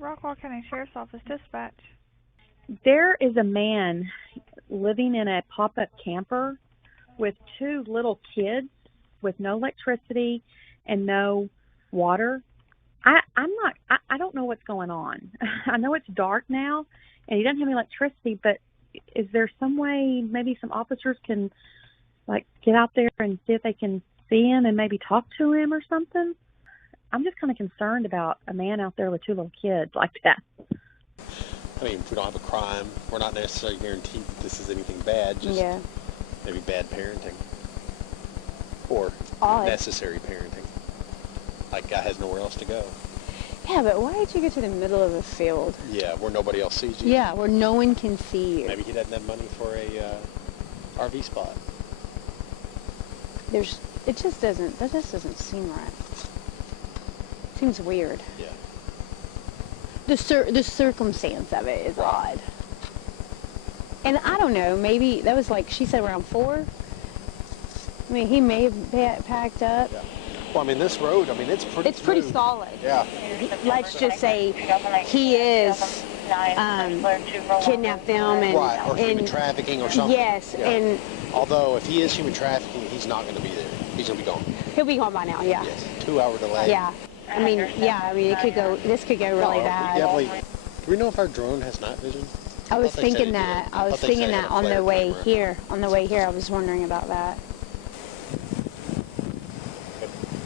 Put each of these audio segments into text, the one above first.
Rockwall County Sheriff's Office Dispatch. There is a man living in a pop-up camper with 2 little kids with no electricity and no water. I don't know what's going on. I know it's dark now and he doesn't have any electricity, but is there some way maybe some officers can get out there and see if they can see him and maybe talk to him or something? I'm just kind of concerned about a man out there with 2 little kids like that. I mean, if we don't have a crime, we're not necessarily guaranteed that this is anything bad, just maybe bad parenting. Or necessary parenting. Like, guy has nowhere else to go. Yeah, but why did you get to the middle of a field? Yeah, where nobody else sees you. Yeah, where no one can see you. Maybe he doesn't have money for a RV spot. That just doesn't seem right. Seems weird. Yeah. The circumstance of it is odd. And I don't know, maybe that was she said around 4? I mean, he may have packed up. Yeah. Well, I mean, this road, it's pretty It's pretty solid. Yeah. Let's just say he is kidnapped them and... Right, or human trafficking or something. Yes, yeah. And... Although, if he is human trafficking, he's not going to be there. He's going to be gone. He'll be gone by now, yeah. Yes, 2-hour delay. Yeah. It could go, this could go really bad. Do we know if our drone has night vision? I was thinking that on the way here. On the way here, I was wondering about that.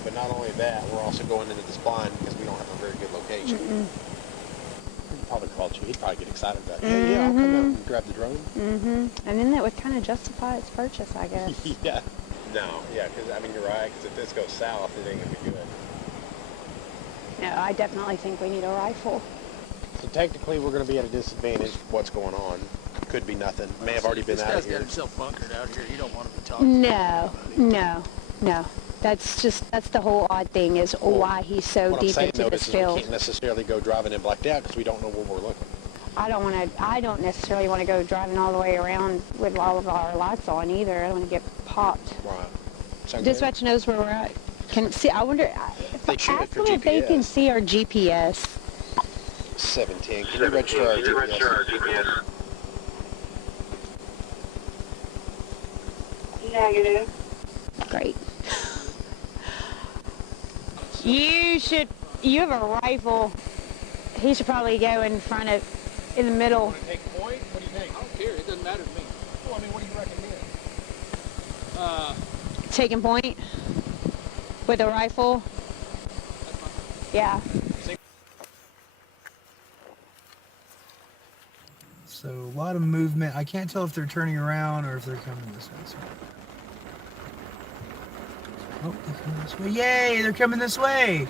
But not only that, we're also going into this blind because we don't have a very good location. He'd probably call you. He'd probably get excited about it. Yeah, I'll come out and grab the drone. And then that would kind of justify its purchase, I guess. Yeah. No, yeah, because, you're right, because if this goes south, it ain't going to be good. No, I definitely think we need a rifle. So technically, we're going to be at a disadvantage. What's going on? Could be nothing. May have already been out of here. This guy's got himself bunkered out here. You don't want to be talking No. That's the whole odd thing is why he's so deep into this field. We can't necessarily go driving in blacked out because we don't know where we're looking. I don't necessarily want to go driving all the way around with all of our lights on either. I don't want to get popped. Right. Dispatch knows where we're at. I wonder. Ask them if they can see our GPS. 710. Can you register our GPS? Negative. Great. You have a rifle. He should probably go in the middle. Want to take point? What do you think? I don't care. It doesn't matter to me. Well, what do you recommend? Taking point with a rifle. That's fine. Yeah. So a lot of movement. I can't tell if they're turning around or if they're coming this way. Oh, they're coming this way. Yay, they're coming this way.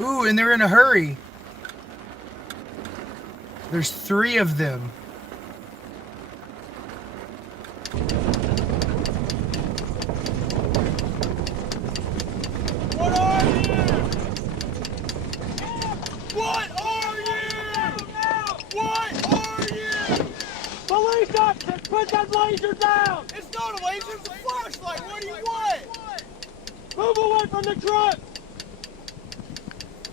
Ooh, and they're in a hurry. There's 3 of them. What are you? What are you? What are you? Police officers, put that laser down! It's not a laser, it's a flashlight. What do you want? Move away from the truck!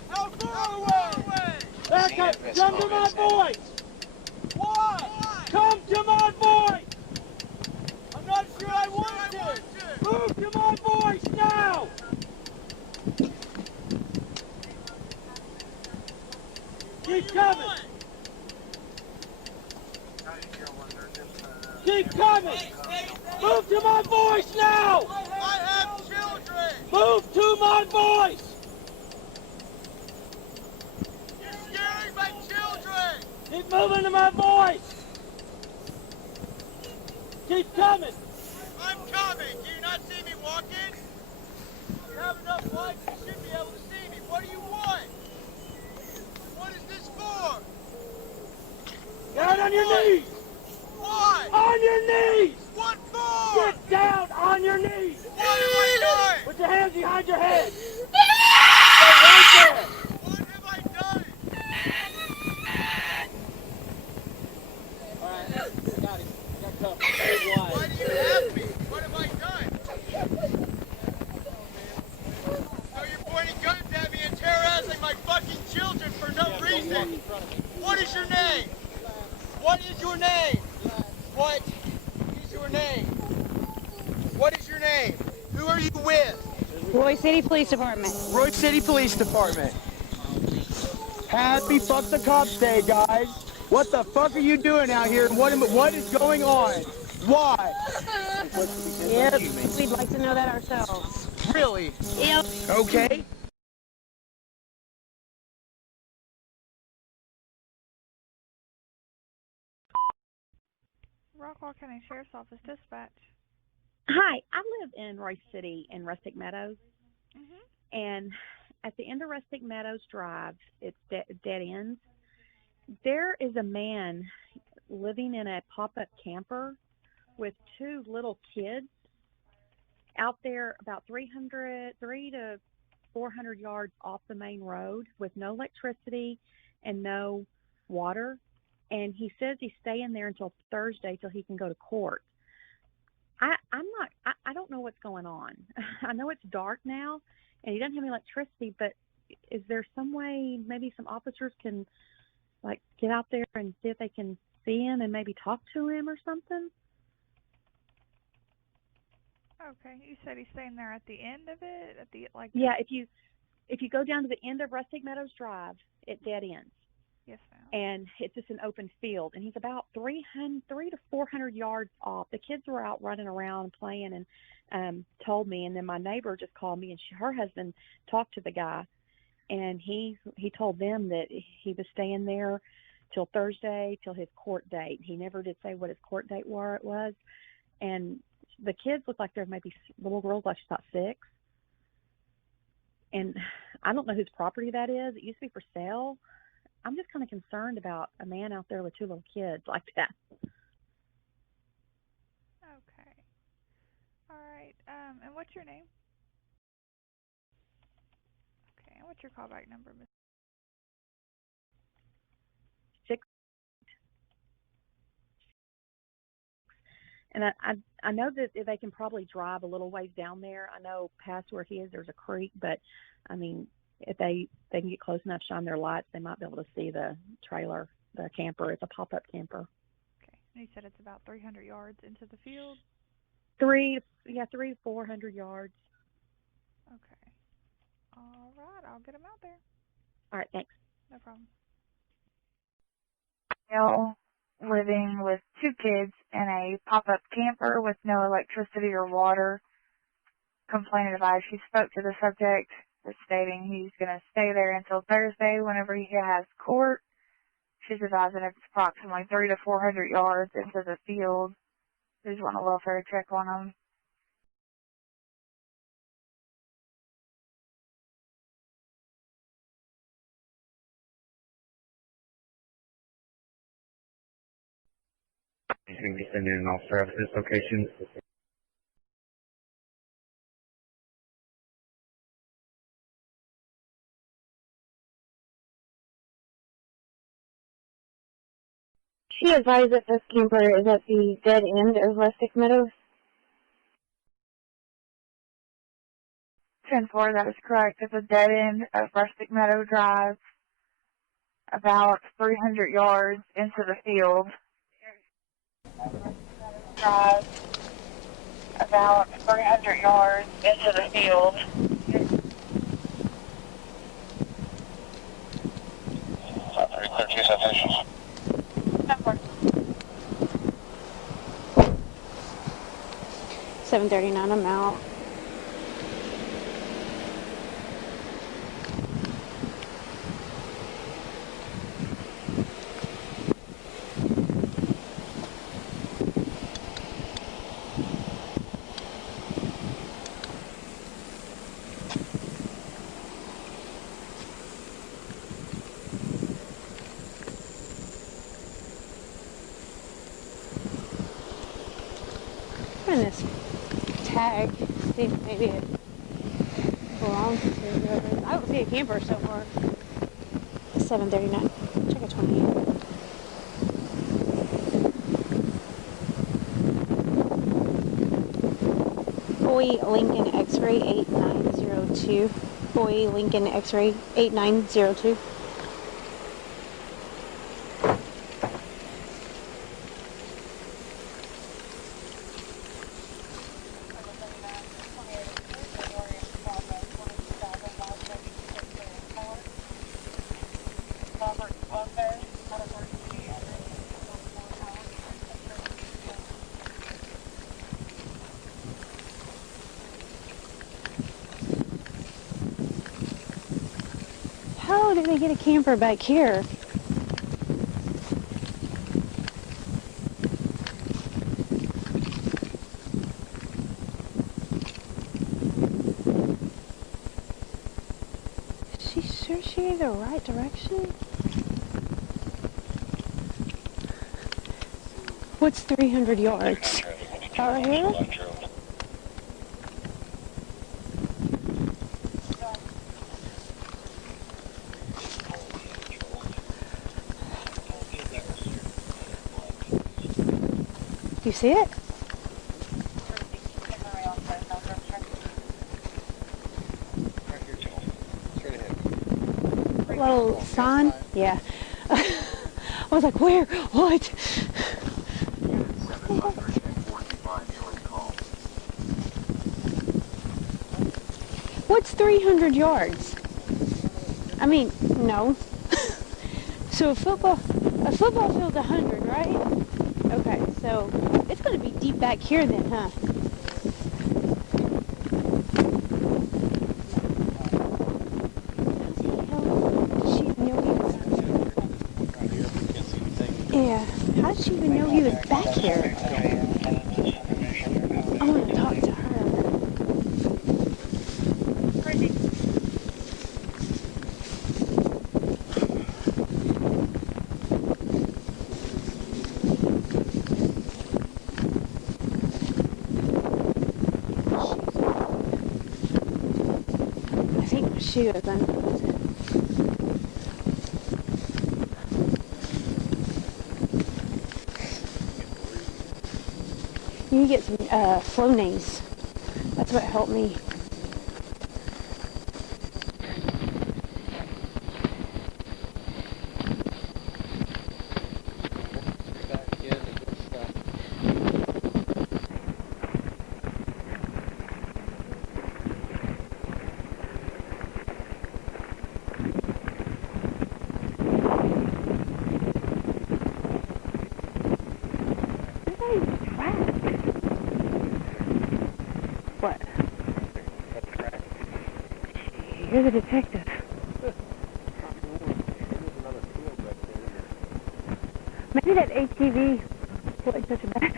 How far away? Back up! Come to my voice! Why? Come to my voice! I'm not sure I want to! Move to my voice now! Keep coming! Keep coming! Move to my voice now! I have children! Move to my voice! You're scaring my children! Keep moving to my voice! Keep coming! I'm coming! Do you not see me walking? You have enough light, you should be able to see me. What do you want? What is this for? Down on your knees! Why? On your knees! What for? Get down on your knees! What have I done? Put your hands behind your head! Stay right there! What have I done? Alright, got him. Got cuffed. Why do you have me? What have I done? So you're pointing guns at me and terrorizing my fucking children your name? What is your name? What is your name? Who are you with? Royce City Police Department. Royce City Police Department. Happy Fuck the Cops Day, guys. What the fuck are you doing out here? What is going on? Why? Yep, we'd like to know that ourselves. Really? Yep. Okay. Rockwall County Sheriff's Office dispatch. Hi, I live in Royce City in Rustic Meadows, Mhm. and at the end of Rustic Meadows Drive, it's dead ends. There is a man living in a pop-up camper with two little kids out there about 3 to 400 yards off the main road with no electricity and no water. And he says he's staying there until Thursday till he can go to court. I don't know what's going on. I know it's dark now and he doesn't have any electricity, but is there some way maybe some officers can like get out there and see if they can see him and maybe talk to him or something? Okay, you said he's staying there at the end of it, at the like. Yeah, if you go down to the end of Rustic Meadows Drive, it dead ends. Yes, ma'am. And it's just an open field, and he's about 3 to 400 yards off. The kids were out running around playing and told me, and then my neighbor just called me, and her husband talked to the guy, and he told them that he was staying there till Thursday, till his court date. He never did say what his court date was, and the kids look like they're maybe little girls, like she's about 6. And I don't know whose property that is. It used to be for sale. I'm just kind of concerned about a man out there with 2 little kids like that. Okay. All right. And what's your name? Okay. And what's your callback number, Miss? 6. And I know that they can probably drive a little ways down there. I know past where he is, there's a creek, but I mean, if they can get close enough, shine their lights, they might be able to see the trailer, the camper. It's a pop-up camper. Okay. And you said it's about 300 yards into the field? 3 to 400 yards. Okay. All right. I'll get him out there. All right, thanks. No problem. Male living with 2 kids in a pop-up camper with no electricity or water. Complaint advised. She spoke to the subject, stating he's going to stay there until Thursday whenever he has court. She's advising it's approximately 3 to 400 yards into the field. They just want a welfare check on him. He's going to be sending an officer out to this location. She advised that this camper is at the dead end of Rustic Meadows. 10-4, that is correct. It's a dead end of Rustic Meadow Drive, about 300 yards into the field. Drive, about 300 yards into the field. Clear 2 citations. 10-4. 7:39, I'm out. This tag, see if maybe it belongs to whoever. I don't see a camper so far. 7:39. Check a 28. Boy Lincoln X-ray 8902. Boy Lincoln X-ray 8902. hell did they get a camper back here? Is she sure she in the right direction? What's 300 yards? Right here? You see it? Little sign? Yeah. I was like, where? What? What's 300 yards? I mean, no. So a football field's 100, right? Okay, so it's going to be deep back here then, huh? Yeah, how did she even know he was back here? I want to talk to her. I think she was unplugged. You need to get some Flonase. That's what helped me. What? You're the detective. Maybe that ATV wasn't such a bad.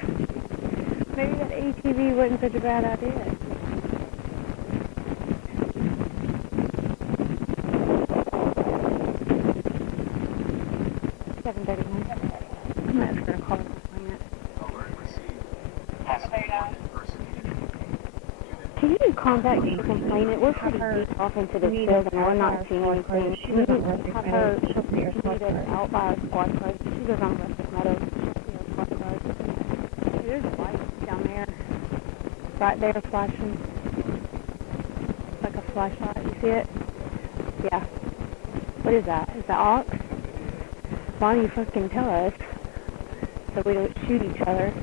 Maybe that ATV wasn't such a bad idea. I'm not going to call it. Can you contact the complainant? We're pretty deep off into this building. We're not seeing anything. Can you have her meet us out by our squad cars? She goes on Rustic Meadows. She'll see our squad cars. There's a light down there. Right there flashing. Like a flashlight. You see it? Yeah. What is that? Is that Ox? Why don't you fucking tell us so we don't shoot each other?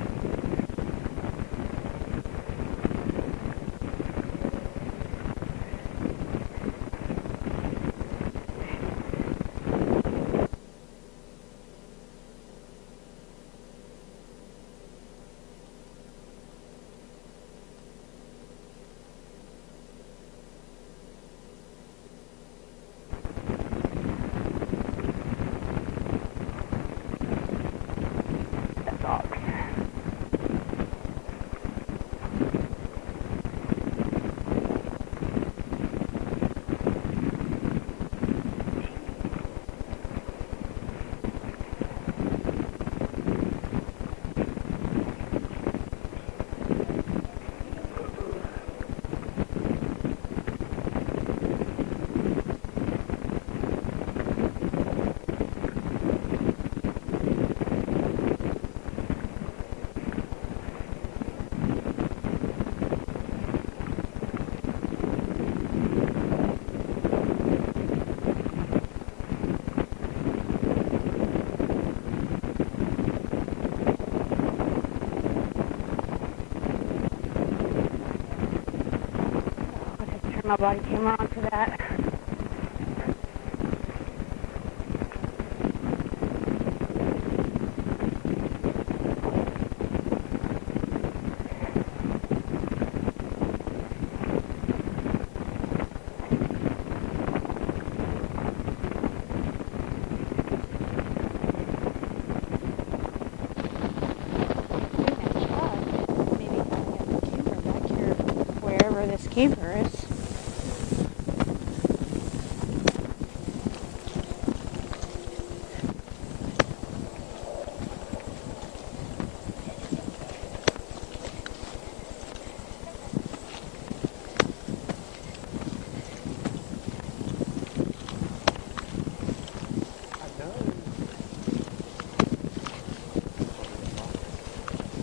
My body camera on for that.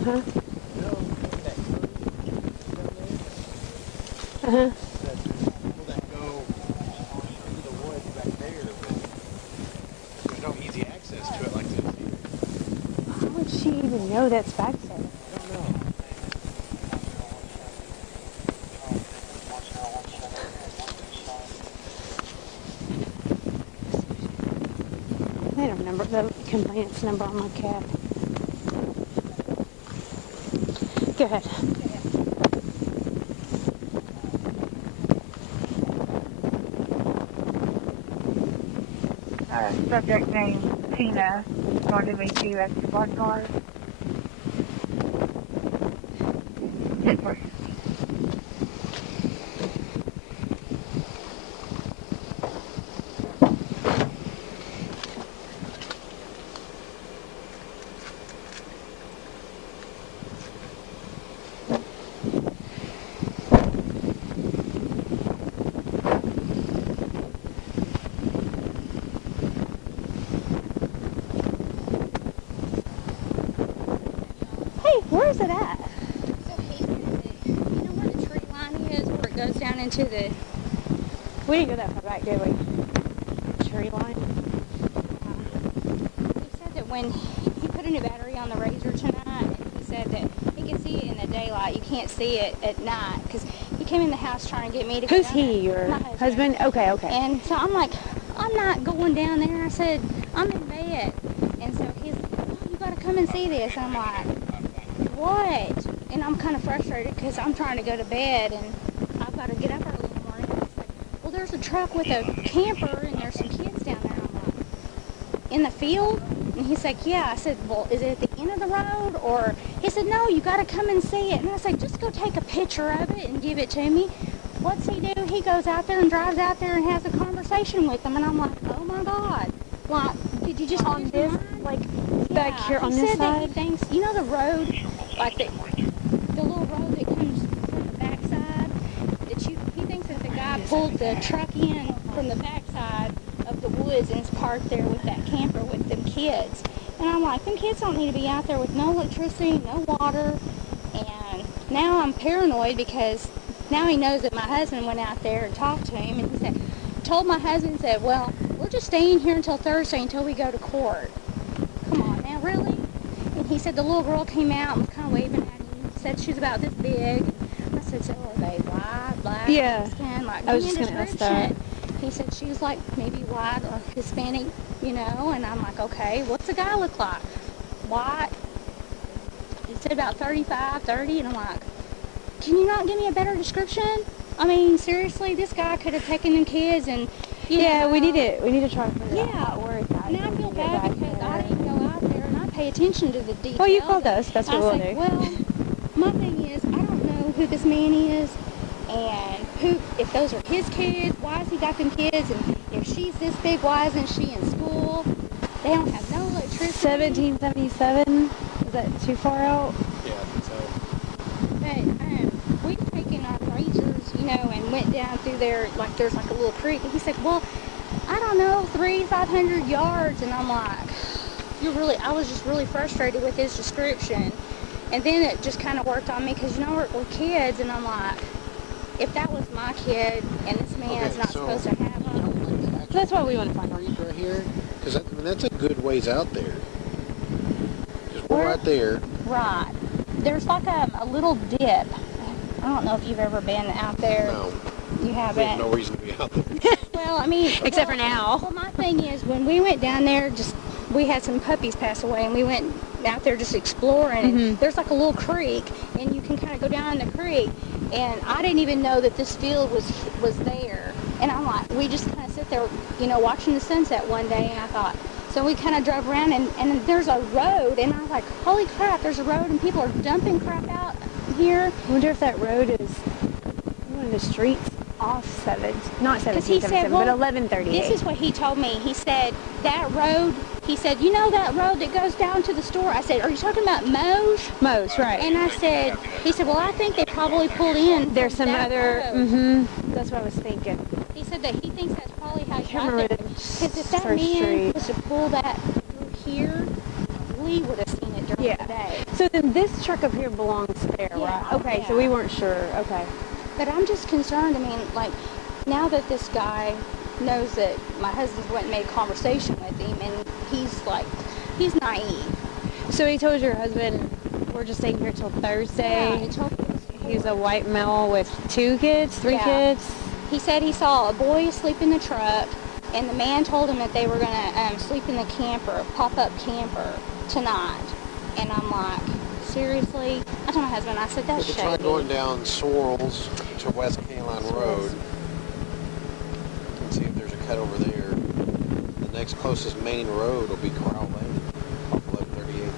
You know, that curve down there? People that go into the woods back there, but there's no easy access to it like this here. How would she even know that's back there? I don't know. I don't remember the complainant's number on my cat. Go ahead. Subject name Tina is going to meet you at the squad car. Where is it at? So he said that, you know where the tree line is, where it goes down into the... We didn't go that far back, did we? Tree line? He said that when he put a new battery on the Razor tonight, and he said that he can see it in the daylight, you can't see it at night, because he came in the house trying to get me to... Who's he, your husband? Okay, okay. And so I'm like, I'm not going down there. I said, I'm in bed. And so he's like, oh, you got to come and see this. I'm like... What? And I'm kind of frustrated because I'm trying to go to bed and I've got to get up early in the morning. And he's like, well, there's a truck with a camper and there's some kids down there. I'm like, in the field? And he's like, yeah. I said, well, is it at the end of the road? Or he said, no, you got to come and see it. And I said, just go take a picture of it and give it to me. What's he do? He goes out there and drives out there and has a conversation with them. And I'm like, oh my God. Like, did you just on this, like, back here on this side? He said that he thinks, you know the road, like the little road that comes from the backside, he thinks that the guy pulled the truck in from the backside of the woods and is parked there with that camper with them kids. And I'm like, them kids don't need to be out there with no electricity, no water. And now I'm paranoid because now he knows that my husband went out there and talked to him, and he said, told my husband, said, well, we're just staying here until Thursday until we go to court. Come on now, really? And he said the little girl came out and was kind of waving at him, said she was about this big. I said, so are they white, black, skin? Like, I was just going to ask that. He said she was like maybe white or Hispanic, you know, and I'm like, okay, what's the guy look like? White. He said about 35, 30, and I'm like, can you not give me a better description? I mean, seriously, this guy could have taken them kids and, you know, we need to try to figure out where it's at. And I feel bad because I didn't go out there and I pay attention to the details. Well, you called us. That's what we'll do. Well, my thing is, I don't know who this man is and if those are his kids, why has he got them kids? And if she's this big, why isn't she in school? They don't have no electricity. 1777? Is that too far out? Yeah, I think so. But we've taken our razors, you know, and went down through there, like there's like a little creek. And he said, well, I don't know, 500 yards. And I'm like, I was just really frustrated with his description. And then it just kind of worked on me because, you know, we're kids. And I'm like, if that was my kid and this man's not supposed to have them. That's what we want to find out. Right here? Because that's a good ways out there. Just we're right there. Right. There's like a little dip. I don't know if you've ever been out there. No. You haven't? There's no reason to be out there. Well, I mean... Except for now. Well, my thing is, when we went down there, we had some puppies pass away, and we went out there just exploring, and there's like a little creek, and you can kind of go down in the creek, and I didn't even know that this field was there. And I'm like, we just kind of sit there, you know, watching the sunset one day, and I thought... So we kind of drove around, and there's a road, and I was like, holy crap, there's a road, and people are dumping crap out here. I wonder if that road is one of the streets off not 1777, but 1138. This is what he told me. He said, that road, he said, you know that road that goes down to the store? I said, are you talking about Moe's? Moe's, right. And I said, he said, well, I think they probably pulled in. There's some other, that's what I was thinking. He said that he thinks that's probably how I you can't got remember there. Because if that man was to pull that through here, Lee would have seen it during the day. So then this truck up here belongs there, right? Okay, so we weren't sure. Okay. But I'm just concerned. I mean, like, now that this guy knows that my husband went and made conversation with him, and he's naive. So he told your husband, we're just staying here till Thursday? Yeah, he's a white male with 2 kids, 3 kids? He said he saw a boy asleep in the truck, and the man told him that they were going to sleep in the camper, pop-up camper, tonight. And I'm like, seriously? I told my husband, I said, that's shady. Try going down Sorrells to West Caline Road and see if there's a cut over there. The next closest main road will be Corral Lane, off 1138.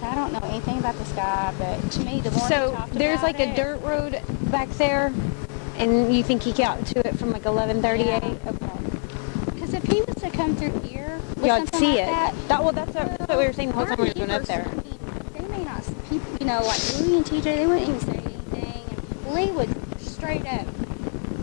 So I don't know anything about this guy, but to me, the more he talked there's about like a dirt road back there, and you think he got to it from like 1138? Yeah. Okay. Because if he was to come through here, y'all see like it. That's what we were saying the whole time we were going up there. I mean, they may not, you know, like Lee and TJ, they wouldn't even say anything. And Lee would straight up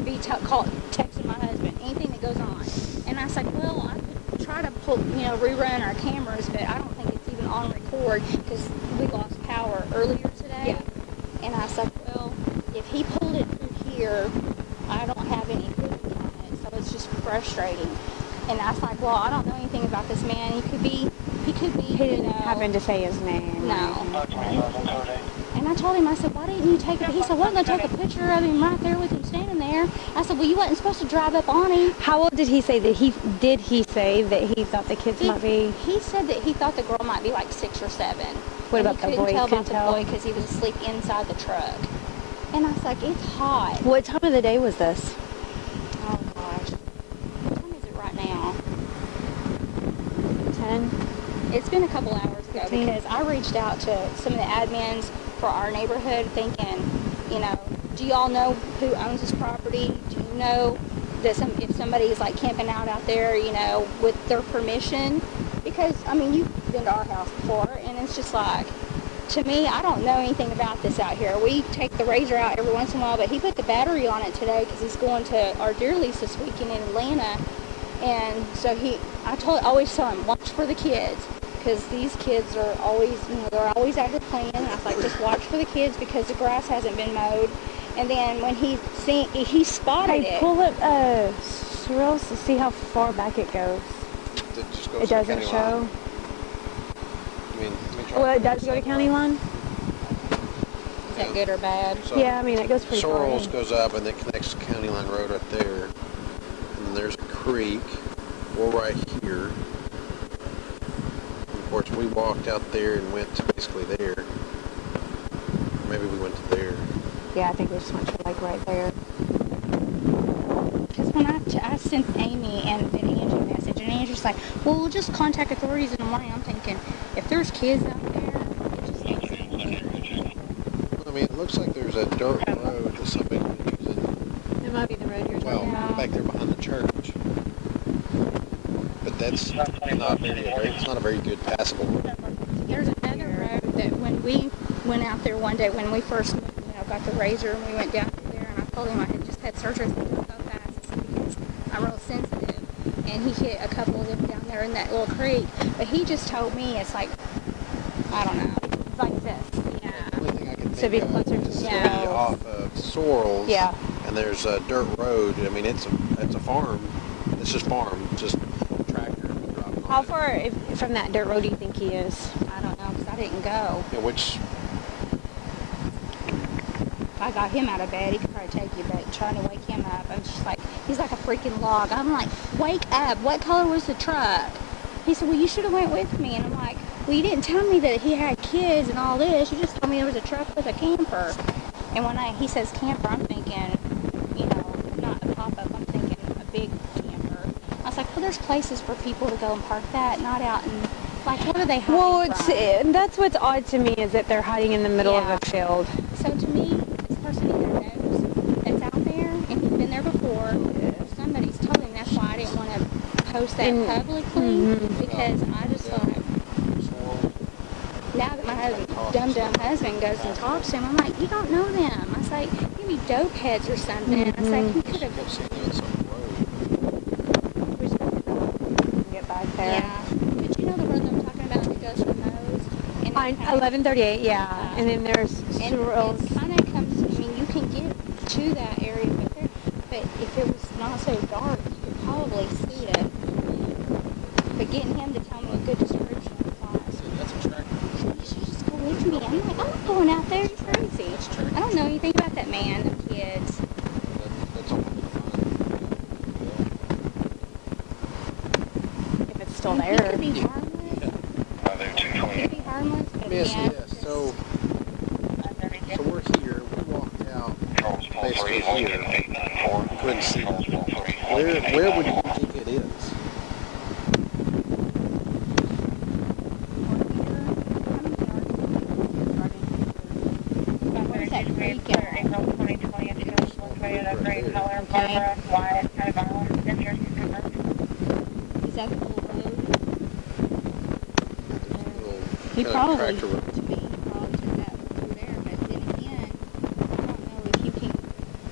be texting my husband anything that goes on. And I was like, well, I could try to rerun our cameras, but I don't think it's even on record because we lost power earlier today. Yeah. And I was like, well, if he pulled it through here, I don't have any footage on it, so it's just frustrating. And I was like, well, I don't know anything about this man. He could be. He didn't happen to say his name. No. And I told him, I said, why didn't you take it? He said, wasn't going to take a picture of him right there with him standing there. I said, well, you wasn't supposed to drive up on him. How old did he say that he say that he thought the kids might be? He said that he thought the girl might be like 6 or 7. What about the boy? He couldn't tell about the boy because he was asleep inside the truck. And I was like, it's hot. What time of the day was this? Oh, gosh. What time is it right now? 10? It's been a couple hours ago 15? Because I reached out to some of the admins for our neighborhood thinking, you know, do y'all know who owns this property? Do you know that if somebody's like camping out there, you know, with their permission? Because, I mean, you've been to our house before, and it's just like, to me, I don't know anything about this out here. We take the razor out every once in a while, but he put the battery on it today because he's going to our deer lease this weekend in Atlanta. And so I always tell him, watch for the kids, because these kids are always, you know, they're always out there playing. I was like, just watch for the kids because the grass hasn't been mowed. And then when he spotted it. Pull up Sorrells to see how far back it goes. It doesn't show. Well, it does go to county line. Is that good or bad? So yeah, I mean, it goes pretty far. Sorrells goes up and it connects to County Line Road right there. And there's a creek. We're right here. And of course, we walked out there and went to basically there. Or maybe we went to there. Yeah, I think we just went to like right there. Because when I sent Amy and Angie a message, and Angie's like, well, we'll just contact authorities in the morning. I'm thinking, if there's kids out there, it just makes sense. I mean, it looks like there's a dirt road that somebody was using. It might be the road you're talking about. Back there behind the church. But that's not it's not a very good passable road. There's another road that when we went out there one day, when we first got the razor and we went down through there, and I told him I had just had surgery so fast because I'm real sensitive, and he hit a couple of them down there in that little creek, but he just told me it's like, I don't know, it's like this. Yeah. The only thing I can So be think closer of to is Sorrells. off of Sorrells. Yeah. And there's a dirt road. I mean, it's a farm. It's just farm. It's just tractor. How far from that dirt road do you think he is? I don't know, because I didn't go. Yeah, which... If I got him out of bed, he could probably take you, but trying to wake him up, I'm just like, he's like a freaking log. I'm like, wake up. What color was the truck? He said, well, you should have went with me. And I'm like, well, you didn't tell me that he had kids and all this. You just told me there was a truck with a camper. And when he says camper, I'm thinking, you know, not a pop-up. I'm thinking a big camper. I was like, well, there's places for people to go and park that, not out in, like, what are they hiding from? That's what's odd to me is that they're hiding in the middle of a field. So to me, this person either knows that's out there and he's been there before, or somebody's told him. That's why I didn't want to post that publicly, because I just thought, now that my dumb husband goes and talks to him, I'm like, you don't know them. I was like, maybe dope heads or something. I was like, he could have Get back there. Yeah, I 11:38. Yeah, and then there's And Cyril's. it kind of comes. I mean, you can get to that area, but if it was not so dark, you could probably see it. But getting him to tell me a good description of class. That's attractive. You should just go with me. I'm like, I'm not going out there. You're crazy. I don't know anything about that man, the kids. That's all. If it's still He there. could be harmless. He could be harmless, but Yes, man, yes. So we're here. We walked out basically here. Couldn't see them. Where would you think it is? where's that creek at? April 2020 and 2 Toyota gray color, Barbara, Wyatt, kind of violent, injuries confirmed. Is that the little road? He Little probably, tractor road. to me, he probably took that through there, but then again, I don't know if you can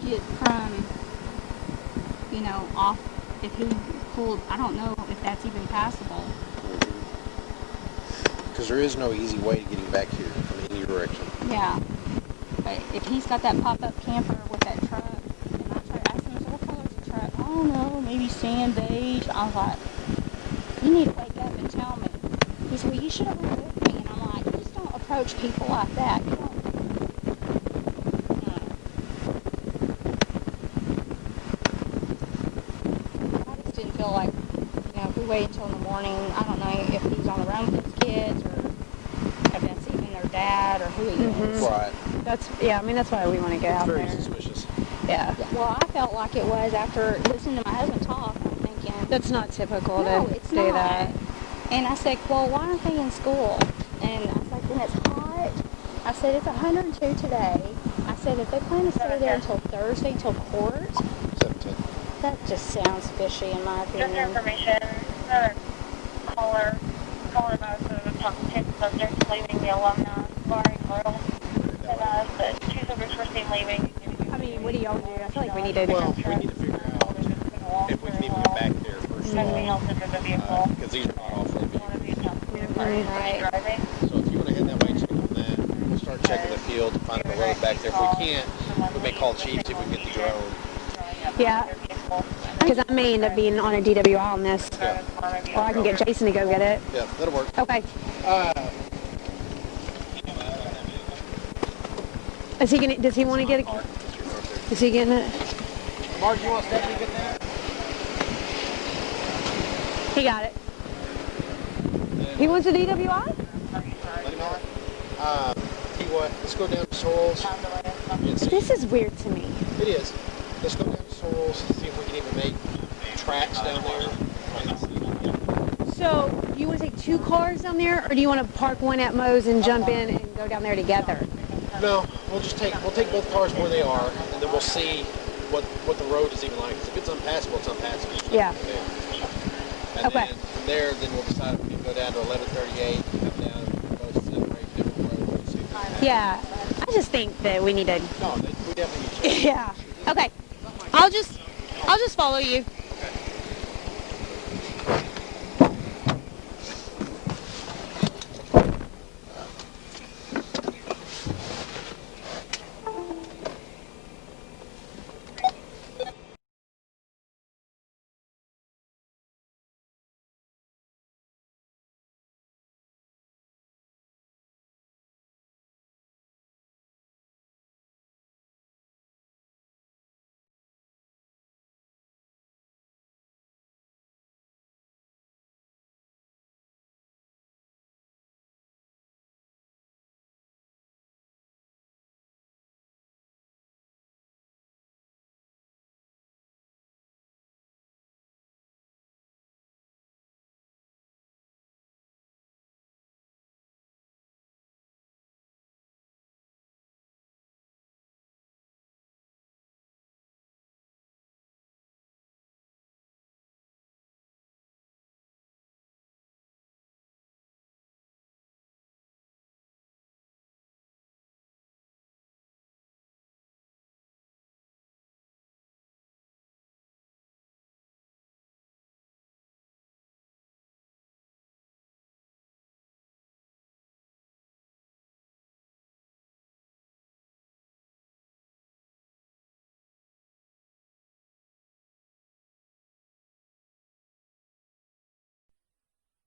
get from, off, if he pulled, I don't know if that's even passable. Because there is no easy way to getting back here from any direction. Yeah, but if he's got that pop-up camper with that truck, and I tried asking him, what color's the truck? I don't know, maybe sand beige. I was like, you need to wake up and tell me. He said, well, you should have went with me. And I'm like, you just don't approach people like that. You don't. I just didn't feel like, if we wait until in the morning, I don't know if he's on the run with his kids or if that's even their dad or who he is. Right. That's I mean, that's why we want to get out Very there. suspicious. Yeah. Well, I felt like it was after listening to my husband talk. I'm thinking, That's not typical no, to it's do not. that. And I said, well, why aren't they in school? And I said, when it's hot, I said, it's 102 today. I said, if they plan to stay there until Thursday, until court, 17. that just sounds fishy in my Just for opinion. information, another caller notes of the top 10 subjects leaving the alumni bar and grill. And the 2 subjects were seen leaving. I mean, what do y'all do? I feel like we need to. Well, we need to figure out if we can even get back there first of all. Because these are not off-road vehicles. Right. So if you want to head that way, check on that. We'll start checking the field, find the road back there. If we can't, we may call Chief, see if we can get the drone. Yeah. Because I may end up being on a DWI on this. Yeah. Or I can get Jason to go get it. Yeah, that'll work. Okay. Does he want to get it? Is he getting it? Mark, you want Stephanie to get that? He got it. He wants a DWI? Let him know. What? Let's go down to Sorrells. This is weird to me. It is. Let's go down to Sorrells, see if we can even make tracks down there. So, do you want to take 2 cars down there, or do you want to park one at Moe's and jump in and go down there together? No, we'll take both cars where they are, and then we'll see what the road is even like. 'Cause if it's unpassable, it's unpassable. Yeah. And Okay. then from there, then we'll decide if we can go down to 1138, come down, both separate different roads. And see if we can- Yeah. I just think that we need to. No, we definitely need to. Yeah. Okay. I'll just follow you.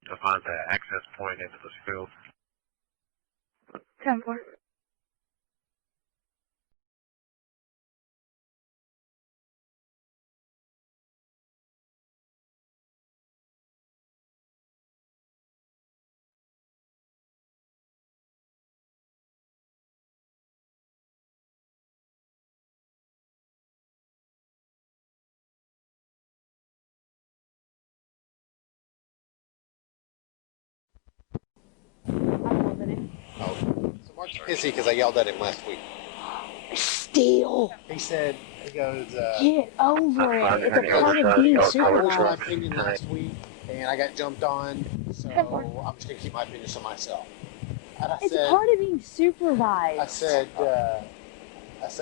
to find the access point into this field. 10-4. Oh, so Mark's pissy because I yelled at him last week. Still. He said, he goes, Get over it. It's a part of being I voiced my supervised. opinion last week, and I got jumped on, so I'm just going to keep my opinions to myself. And I It's said, a part of being supervised. I said,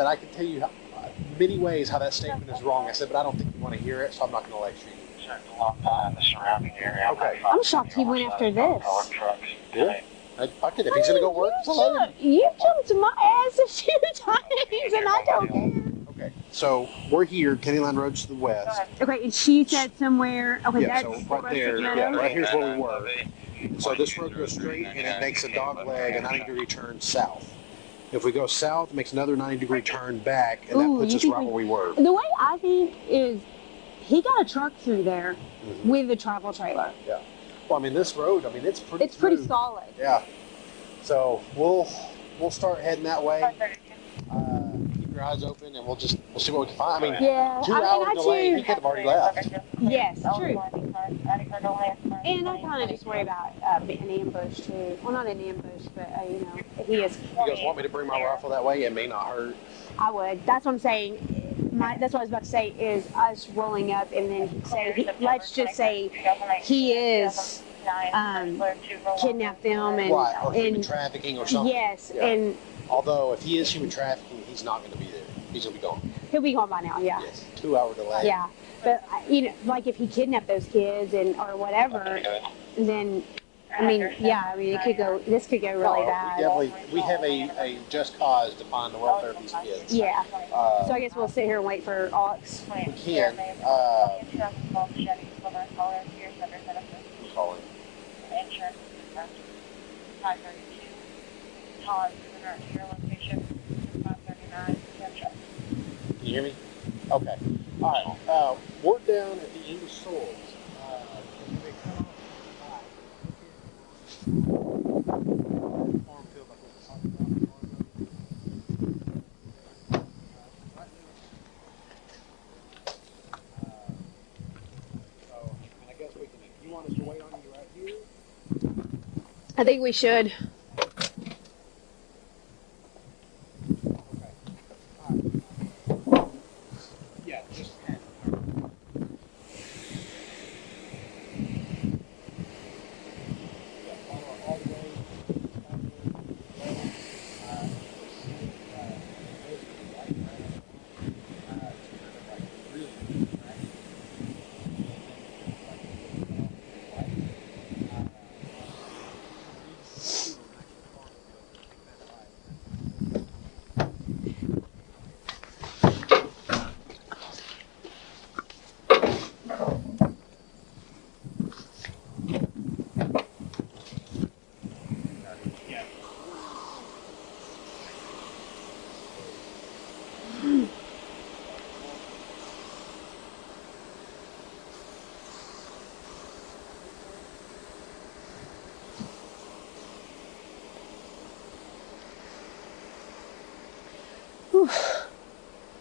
I can tell you many ways how that statement is wrong. I said, but I don't think you want to hear it, so I'm not going to lecture you. Okay. I'm shocked he went after this. Yeah. I could if he's going to go work. You jumped my ass a few times, and I don't care. Okay. So we're here, Kenny Line Road to the west. Okay, and she said somewhere. Okay, Yeah, that's so right there, yeah, right here's where we were. So this road goes straight and it makes a dog leg, a 90-degree turn south. If we go south, it makes another 90-degree turn back, and that puts us right where we were. The way I think is, he got a truck through there with a travel trailer. Yeah. Well, I mean, this road, I mean, it's pretty. It's pretty solid. Yeah. So we'll start heading that way. Keep your eyes open, and we'll see what we can find. I mean, Yeah. 2 hour delay, he could have already left. Yes, true. And I kind of just worry about an ambush too. Well, not an ambush, but you know, he is. You guys want me to bring my rifle that way? It may not hurt. I would. That's what I'm saying. That's what I was about to say is us rolling up and then say, let's just say he is kidnapped them and right, or human trafficking or something. Yes, yeah. and although if he is human trafficking, he's not going to be there. He's going to be gone. He'll be gone by now. Yeah. Yes. 2 hour delay. Yeah, but you know, like if he kidnapped those kids and or whatever, then. I mean, yeah. I mean, it could go. This could go really bad. We have a just cause to find the welfare of these kids. Yeah. So I guess we'll sit here and wait for Alex. We can. Call him. Can you hear me? Okay. All right. We're down at the English Soils. I think we should.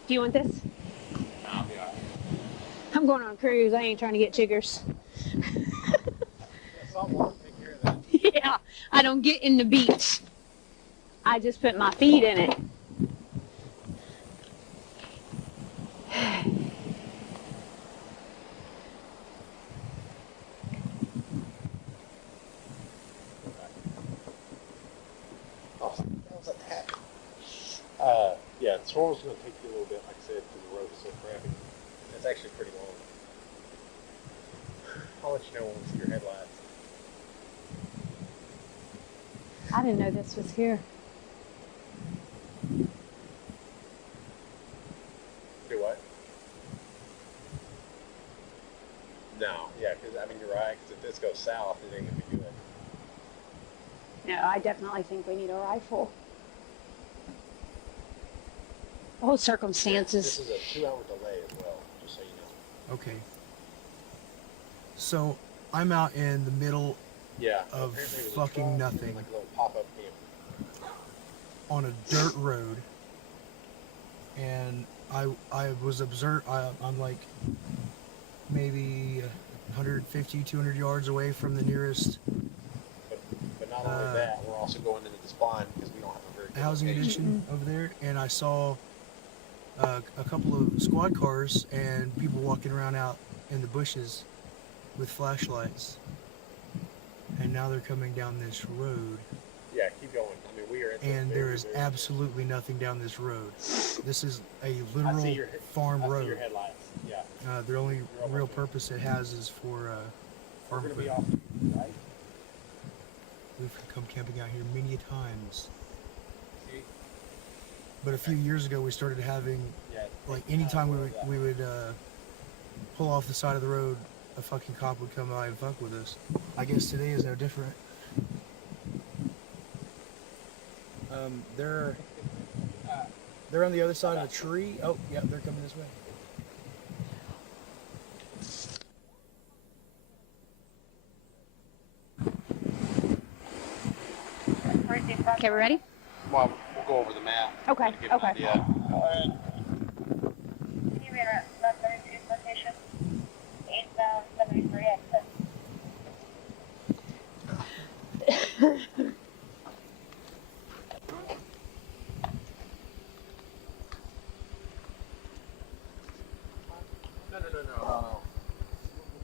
Do you want this? I'm going on a cruise. I ain't trying to get chiggers. Yeah, I don't get in the beach. I just put my feet in it. Yeah, the swirl's going to take you a little bit, like I said, because the road is so crappy. It's actually pretty long. I'll let you know when we see your headlights. I didn't know this was here. Do what? No, yeah, because I mean you're right. Because if this goes south, it ain't gonna be good. No, I definitely think we need a rifle. The whole circumstances. This is a 2-hour delay as well, just so you know. Okay. So I'm out in the middle of fucking nothing. Like a little pop-up camp. On a dirt road, and I was I'm like maybe 150, 200 yards away from the nearest. But not only that, we're also going into this blind because we don't have a very good housing addition over there, and I saw a couple of squad cars and people walking around out in the bushes with flashlights, and now they're coming down this road. Yeah, keep going. I mean, we are. And there is absolutely nothing down this road. This is a literal farm road. I see your headlights. Yeah. The only real purpose it has is for farm. We're gonna be off, right? We've come camping out here many times. But a few years ago, we started having, like, anytime we would pull off the side of the road, a fucking cop would come by and fuck with us. I guess today is no different. They're on the other side of a tree. Oh, yeah, they're coming this way. Okay, we're ready? Well, we'll go over the map. Okay, okay. Yeah. No.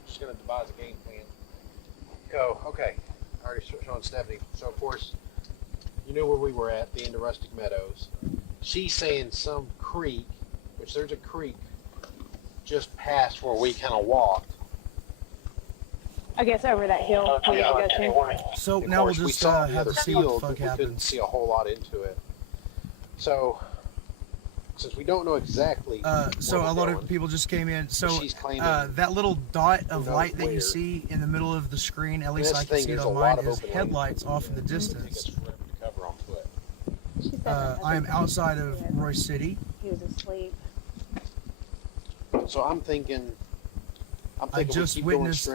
Just gonna devise a game plan. Go. Okay. Already showing Stephanie. So of course, you knew where we were at, the end of Rustic Meadows. She's saying some creek, which there's a creek just past where we kind of walked. I guess over that hill we go to. So now we'll just have to see what the fuck happens. We couldn't see a whole lot into it. So, since we don't know exactly so a lot of people just came in. So that little dot of light that you see in the middle of the screen, at least I can see it on mine, is headlights off in the distance. I am outside of Royce City. He was asleep. So I'm thinking I just witnessed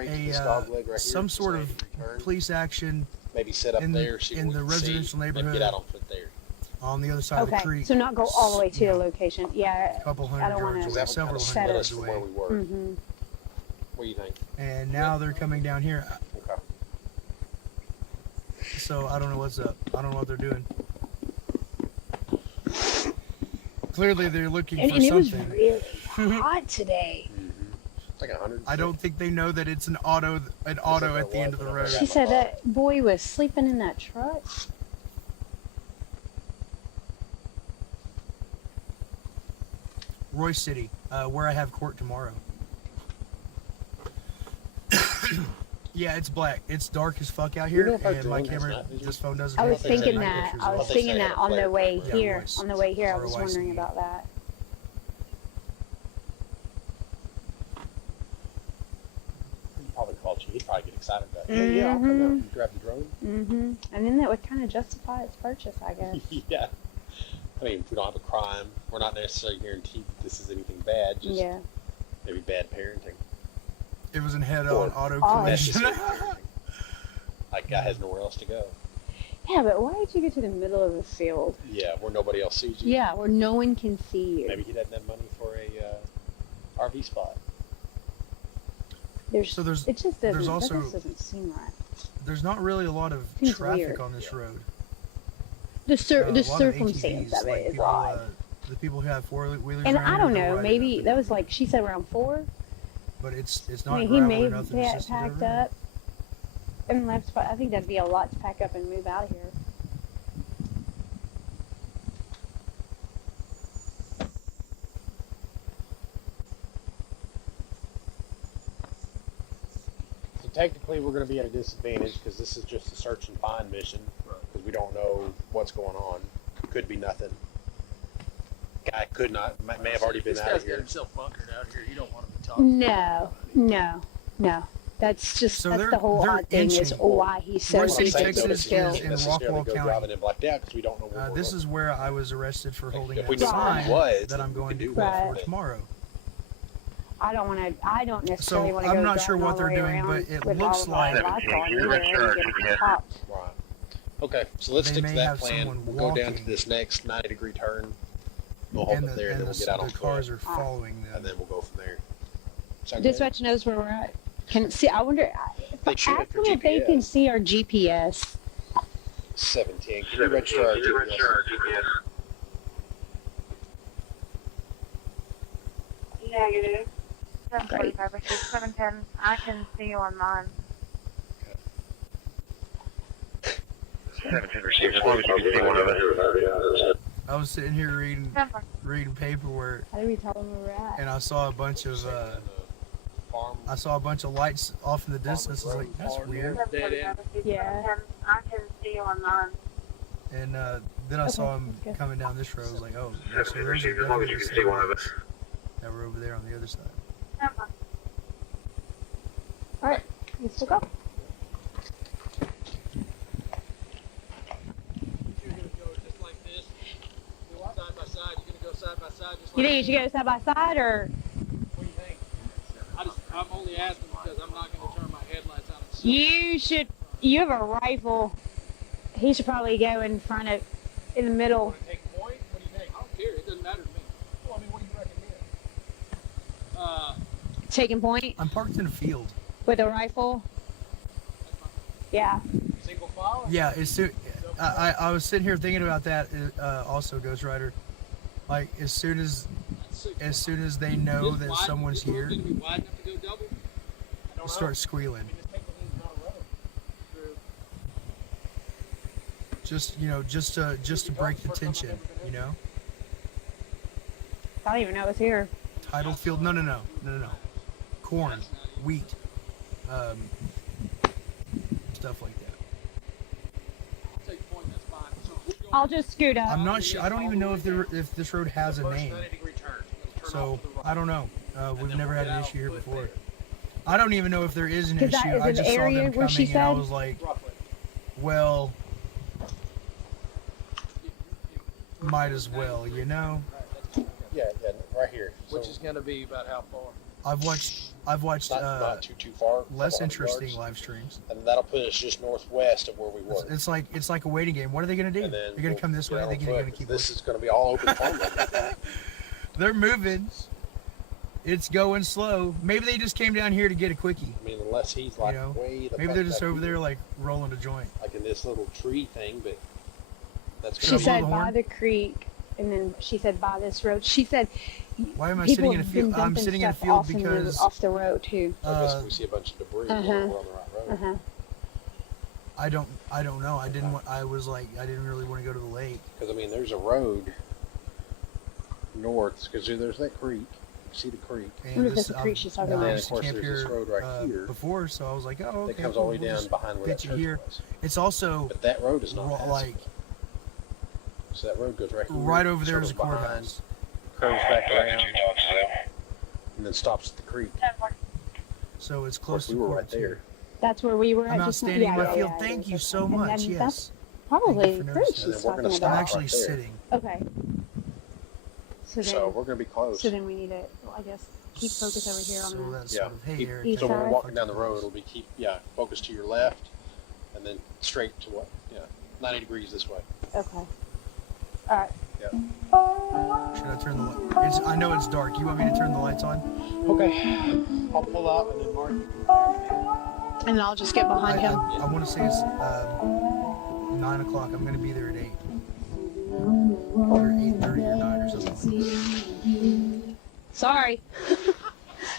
some sort of police action. Maybe set up in there the residential neighborhood. Get out on foot there. On the other side of the creek. So not go all the way to the location. Yeah. A couple hundred yards away, several hundred yards away. Where we were. Mm-hmm. What do you think? And now they're coming down here. Okay. So I don't know what's up. I don't know what they're doing. Clearly they're looking for something. And it was really hot today. It's like 100. I don't think they know that it's an auto at the end of the road. She said that boy was sleeping in that truck. Royce City, where I have court tomorrow. Yeah, it's black. It's dark as fuck out here, and my camera, this phone doesn't. I was thinking that. I was thinking that on the way here. On the way here, I was wondering about that. He'd probably call you. He'd probably get excited about it. Yeah, I'll come out and grab the drone. Mm-hmm. And then that would kind of justify its purchase, I guess. Yeah. I mean, if we don't have a crime, we're not necessarily guaranteed this is anything bad. Just maybe bad parenting. It was in head-on auto collision. Like, guy has nowhere else to go. Yeah, but why did you get to the middle of the field? Yeah, where nobody else sees you. Yeah, where no one can see you. Maybe he doesn't have money for a RV spot. It just doesn't, that just doesn't seem right. There's not really a lot of traffic on this road. The circumstance of it is odd. The people who have four-wheelers. And I don't know, maybe that was like she said around 4. But it's not. I mean, he may have packed up and left. But I think that'd be a lot to pack up and move out of here. So technically, we're going to be at a disadvantage because this is just a search and find mission. Because we don't know what's going on. Could be nothing. Guy could not. May have already been out of here. This guy's got himself bunkered out here. You don't want to be talking. No. No. That's just So that's the whole they're odd thing is inching. why he's so Royce City, ridiculous Texas still. is in necessarily Rockwall go County. driving in blacked out because we don't know where we're This going. is where I was arrested for holding If we that knew where sign it was, that I'm then we going could to do court one. for tomorrow. I don't necessarily So want to go I'm not sure driving all what the they're way doing, around but it with looks all of like our lights on either and get popped. Right. Okay, so let's They stick to may that have plan. someone We'll go down to walking. this next 90-degree turn. We'll hold and up there, and then we'll get out on the cars foot, are following them. and then we'll go from there. Sound good? Dispatch knows where we're at. Can see. I wonder. They should Ask have them their if they GPS. can see our GPS. 17. Can you register our GPS? Negative. 745 710. I can see you on mine. 17 received. As long as you can see one of us. I was sitting here reading paperwork, How do we tell them where we're at? and I saw a bunch of lights off in the distance. I was like, that's weird. Yeah. I can see you on mine. And then I saw him coming down this road. I was like, oh, so 17 there's received. As long as you can see one of us. that were over there on the other side. All right, let's go. You think you should go side by side, or? What do you think? I'm only asking because I'm not going to turn my headlights on. You should. You have a rifle. He should probably go in front of, in the middle. Take a point? What do you think? I don't care. It doesn't matter to me. Well, I mean, what do you recommend? Taking point I'm parked in a field. with a rifle. Yeah. Single file? Yeah, as soon I was sitting here thinking about that. Also, Ghost Rider, like as soon as they know that someone's here, start squealing. Just just to break the tension, I don't even know it's here. Title field? No. Corn, wheat, stuff like that. I'll just scoot up. I'm not sure. I don't even know if this road has a name. So I don't know. We've never had an issue here before. I don't even know if there is an issue. I just saw them coming and I was like, well, might as well, Yeah, right here. Which is going to be about how far? I've watched not too far. less interesting live streams. And that'll put us just northwest of where we were. It's like a waiting game. What are they gonna do? They're gonna come this way. They're gonna keep. This is gonna be all open farmland. They're moving. It's going slow. Maybe they just came down here to get a quickie. I mean, unless he's like way the maybe fuck they're just back over here, there like rolling a joint. like in this little tree thing, but that's She said by the creek, and then she said by this road. She said. Why am I People sitting in a have been field? I'm dumping sitting in a stuff field off because off the road too. I guess if we see a bunch of debris, we're on the right road. I don't know. I didn't really want to go to the lake. Because I mean, there's a road north, because there's that creek. You see the creek. And this creek she's talking and about? then of course there's this road right here Before, so I was like, oh, okay. that comes all the way down behind where that church here. was. It's also But that road is not like so that road goes right here. right over there is a circles behind, courthouse. curves back around, and then stops at the creek. So it's Of course, close we to were court right there. That's where we were at. I'm out just now. standing in my Yeah, field. yeah, Thank you that's so okay. much. And Yes. that's probably for fruit noticing. she's And then we're talking gonna stop I'm about. actually right there. sitting. Okay. So So then, we're gonna be close. so then we need to, I guess, keep focus over here on So that. that's Yeah. sort of, hey, Keep- Eric. east So when side. we're walking down the road, it'll be focus to your left, and then straight to 90 degrees this way. Okay. All right. Yeah. Should I turn the light? I know it's dark. You want me to turn the lights on? Okay. I'll pull out and then mark. And I'll just get behind him. I want to say it's 9 o'clock. I'm going to be there at 8. Or 8:30 or 9 or something. Sorry.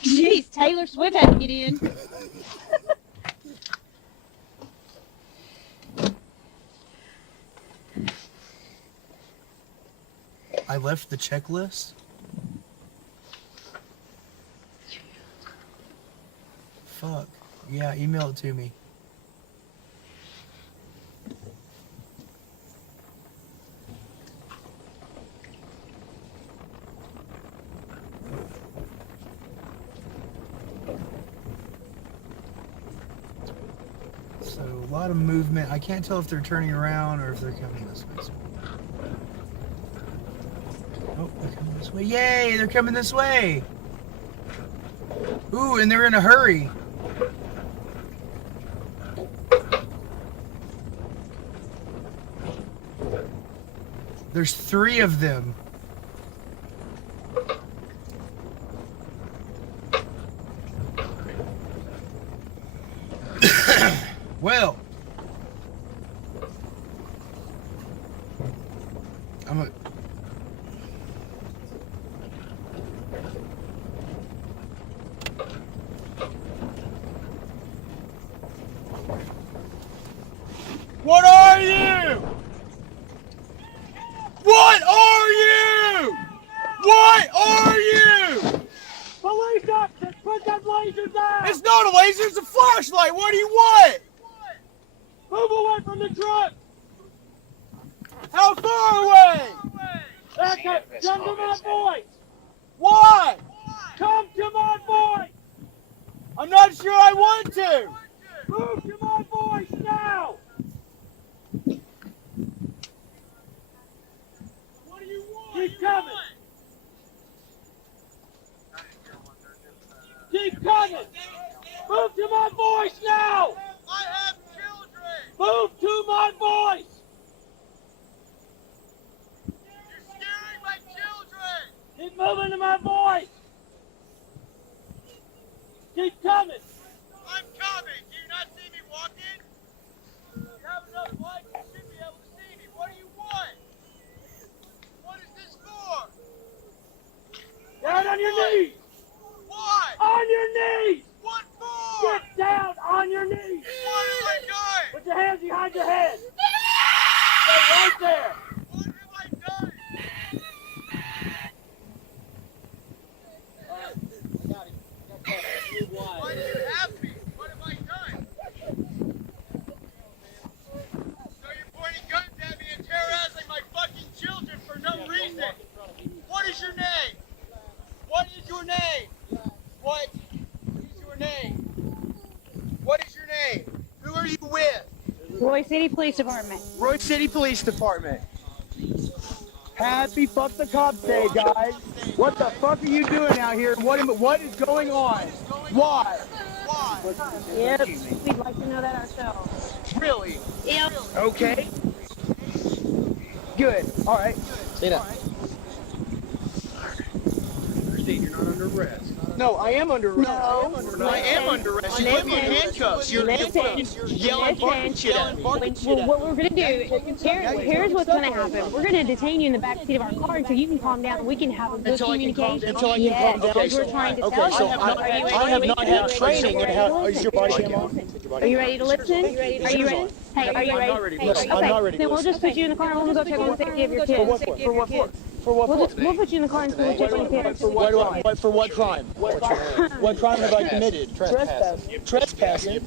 Jeez, Taylor Swift had to get in. I left the checklist. Fuck. Yeah, email it to me. So a lot of movement. I can't tell if they're turning around or if they're coming this way. Oh, they're coming this way. Yay, they're coming this way. Ooh, and they're in a hurry. There's 3 of them. Well, What are you? What are you? What are you? Police officers, put that laser down! It's not a laser, it's a flashlight. What do you want? Move away from the truck! How far away? Back up! Come to my voice! Why? Come to my voice! I'm not sure I want to. Move to my voice now! What do you want? Keep coming! Keep coming! Move to my voice now! I have children. Move to my voice! You're scaring my children. Keep moving to my voice! Keep coming! I'm coming. Do you not see me walking? You have enough light, you should be able to see me. What do you want? What is this for? Down on your knees! Why? On your knees! What for? Get down on your knees! What have I done? Put your hands behind your head! Stay right there! What have I done? Why do you have me? What have I done? So you're pointing guns at me and terrorizing my fucking children for no reason. What is your name? What is your name? What is your name? What is your name? Who are you with? Royce City Police Department. Royce City Police Department. Happy fuck the cops day, guys. What the fuck are you doing out here? What is going on? Why? Yep, we'd like to know that ourselves. Really? Yep. Okay. Good. All right. Stay down. You're not under arrest. No, I am under arrest. No. I am under arrest. You put me in handcuffs. You're yelling fucking shit at me. Well, what we're going to do, here's what's going to happen. We're going to detain you in the back seat of our car until you can calm down and we can have a good communication. Until I can calm down. Okay, we're trying to tell you. I have not had training in how. Is your body cam on? Are you ready to listen? Are you ready? Hey, are you ready? I'm not ready. Then we'll just put you in the car and we'll go check on the safety of your kids. For what for? For what for? We'll put you in the car and we'll check on the kids. For what crime? What crime have I committed? Trespassing.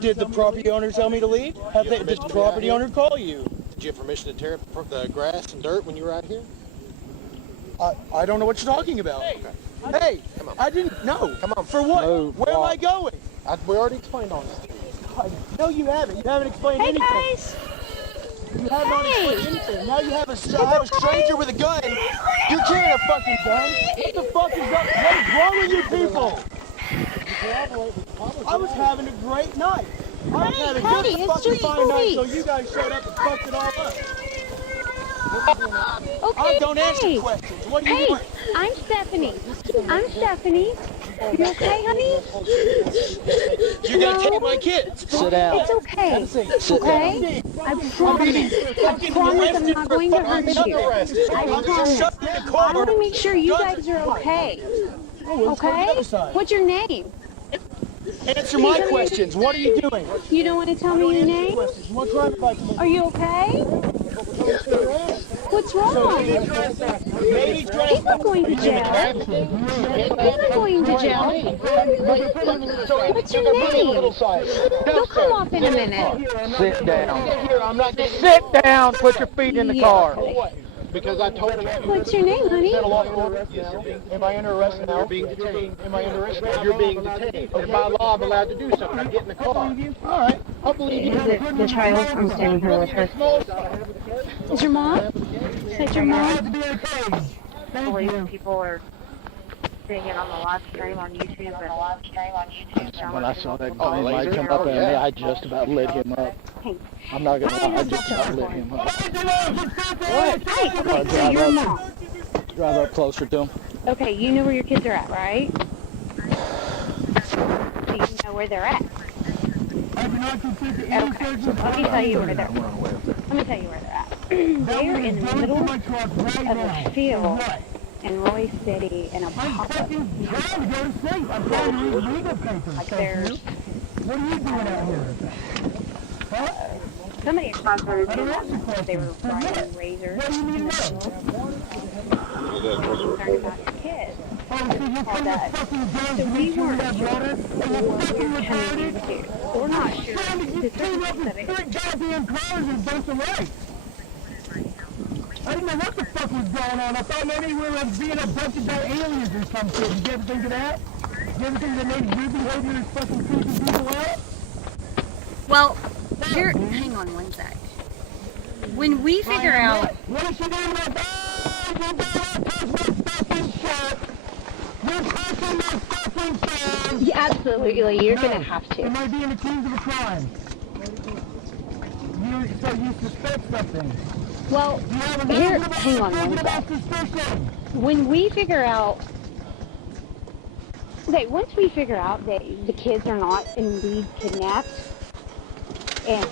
Did the property owner tell me to leave? Did the property owner call you? Did you have permission to tear up the grass and dirt when you were out here? I don't know what you're talking about. Hey, Come on. I didn't know. Come on. For what? No, Where am I going? We already explained all this. No, you haven't. You haven't explained anything. Hey guys! You have not explained anything. Now you have a stranger with a gun. You're carrying a fucking gun. What the fuck is up? What is wrong with you people? I was having a great night. I was having a good fucking fine night, so you guys showed up and fucked it all up. Okay, I don't answer questions. What do you want? I'm Stephanie. You okay, honey? You're gonna take my kids. Sit down. It's okay. Okay? I promise. I promise I'm not going to hurt you. I promise. I want to make sure you guys are okay. Okay? What's your name? Answer my questions. What are you doing? You don't want to tell me your name? What crime have I committed? Are you okay? What's wrong? He's not going to jail. He's not going to jail. What's your name? He'll come off in a minute. Sit down. Sit down. Put your feet in the car. Because I told you. What's your name, honey? Am I under arrest now? You're being detained. Am I under arrest now? You're being detained. And by law, I'm allowed to do something. Get in the car. All right. I'll believe you. Is it the child? I'm standing here with her. Is your mom? Is that your mom? I believe people are seeing it on the live stream on YouTube. When I saw that green light come up at me, I just about lit him up. I'm not gonna lie, I just about lit him up. What? Hey, okay, so your mom. Drive up closer to him. Okay, you know where your kids are at, right? Do you know where they're at? Okay, let me tell you where they're at. Let me tell you where they're at. They're in the middle of a field in Royce City in a pop-up. Like there's... What are you doing out here? Somebody across the road they were riding razors in the field. Concerned about your kids. Called us. So we weren't sure what we were coming into. We're not sure the circumstances of it. I didn't know what the fuck was going on. I thought maybe we were being abducted by aliens or some shit. Did you ever think of that? Did you ever think that maybe your behavior is fucking creeping people out? Well, here, hang on one sec. When we figure out... What is she doing about that? You're going to touch my fucking shirt. You're touching my fucking phone. Yeah, absolutely, you're going to have to. Am I being accused of a crime? So you suspect something? Well, here, hang on one sec. When we figure out... Okay, once we figure out that the kids are not indeed kidnapped, and...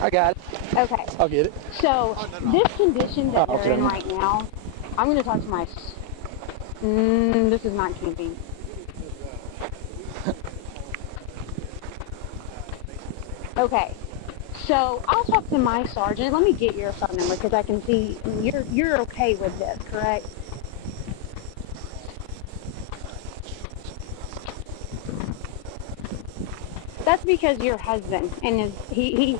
I got it. Okay. I'll get it. So, this condition that they're in right now, I'm going to talk to my... this is not camping. Okay. So, I'll talk to my sergeant. Let me get your phone number because I can see you're okay with this, correct? That's because your husband and he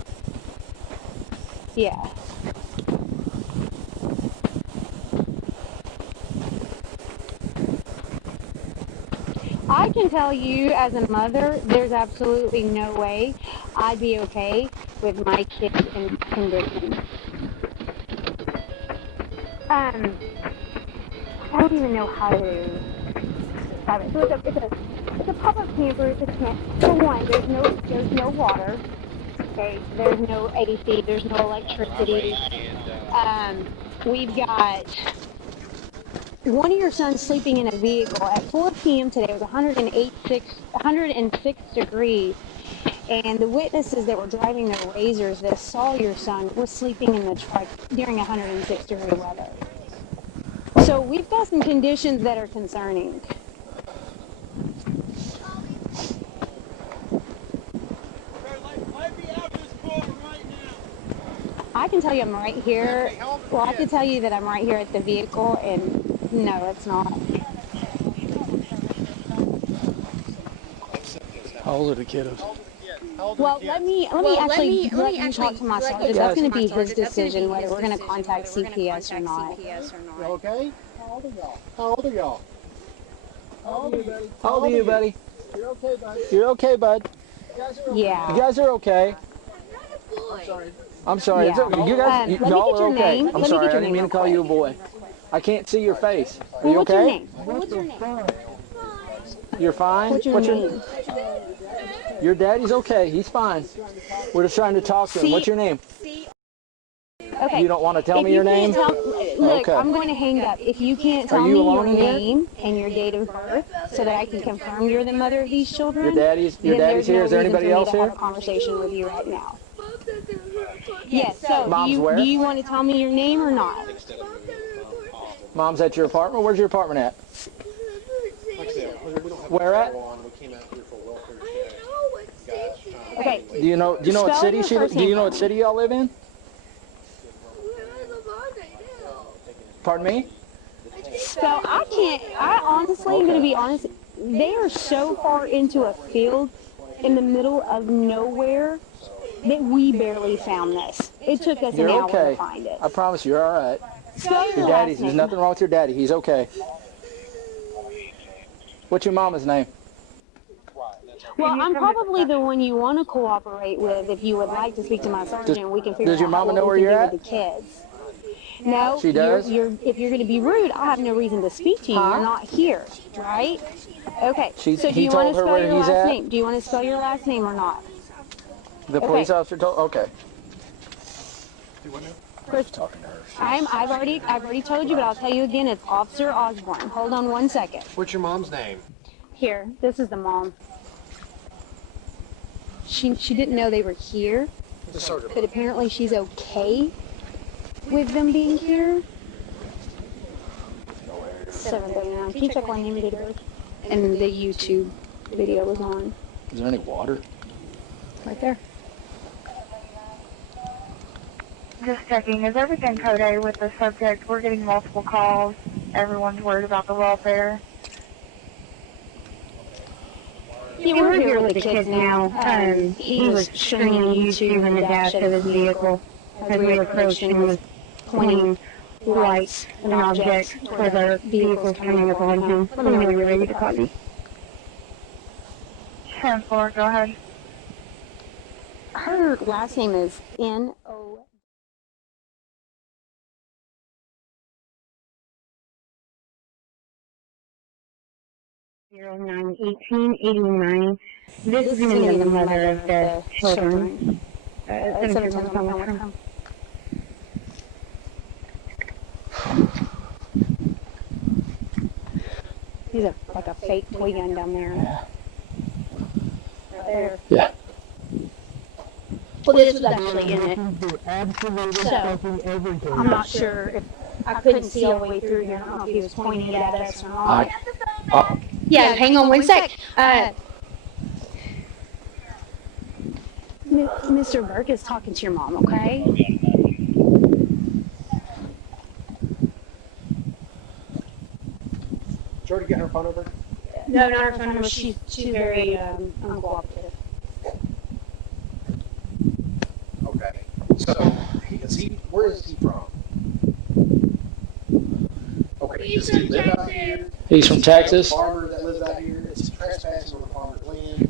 yeah. I can tell you as a mother, there's absolutely no way I'd be okay with my kids in condition. I don't even know how to describe it. So it's a pop-up camper. It's a tent. For one, there's no water. Okay, there's no AC. There's no electricity. We've got one of your sons sleeping in a vehicle at 4 p.m. today. It was 106 degrees. And the witnesses that were driving their razors that saw your son was sleeping in the truck during 106 degree weather. So we've got some conditions that are concerning. I can tell you I'm right here. Well, I can tell you that I'm right here at the vehicle, and no, it's not. How old are the kiddos? Well, let me actually talk to my sergeant. That's going to be his decision whether we're going to contact CPS or not. You okay? How old are y'all? How old are you, buddy? You're okay, bud. You're okay, bud. Yeah. You guys are okay. I'm sorry. Yeah. You guys, y'all are okay. I'm sorry. I didn't mean to call you a boy. I can't see your face. Are you okay? What's your name? You're fine? What's your name? Your daddy's okay. He's fine. We're just trying to talk to him. What's your name? Okay. You don't want to tell me your name? Look, okay. I'm going to hang up. If you can't tell me your name and your date of birth so that I can confirm you're the mother of these children, your daddy's here? Is there anybody else here? I have a conversation with you right now. Yes, so Mom's do you want to tell me your name or not? Mom's at your apartment? Where's your apartment at? Where at? Okay. Do you know what city what city y'all live in? Pardon me? So I honestly, I'm going to be honest, they are so far into a field in the middle of nowhere that we barely found this. It took us an hour to find it. I promise you're all right. Your daddy's, there's nothing wrong with your daddy. He's okay. What's your mama's name? Well, I'm probably the one you want to cooperate with if you would like to speak to my sergeant. We can figure Does your out mama what know where we can you're do at? with the kids. No, She does? if you're going to be rude, I have no reason to speak to you. You're not here, right? Okay. So do you want to spell your last name? Do you want to spell your last name or not? The police officer told. Okay. Chris, I've already told you, but I'll tell you again. It's Officer Osborne. Hold on 1 second. What's your mom's name? Here, this is the mom. She didn't know they were here, but apparently she's okay with them being here. 7:39. Can you check my name and date of birth? And the YouTube video was on. Is there any water? Right there. Just checking. Is everything code A with the subject? We're getting multiple calls. Everyone's worried about the welfare. Yeah, we're here with the kids now. He was streaming YouTube in the dash of his vehicle as we approached and was pointing lights and objects toward the vehicles coming up on him. Let me know when you're ready to call me. 10-4, go ahead. Her last name is N-O. $09-18-89. This is going to be the mother of the children. 17 He's like a fake toy gun down there. Right there. Yeah. Well, this was actually in it. So, I'm not sure if I couldn't see all the way through here. I don't know if he was pointing at us or not. Yeah, hang on 1 sec. Mr. Burke is talking to your mom, okay? Jordy, get her phone number? No, not her phone number. She's very uncooperative. Okay. So, where is he from? Okay, does he live out here? He's from Texas. A farmer that lives out here. It's trespassing on the farmer's land.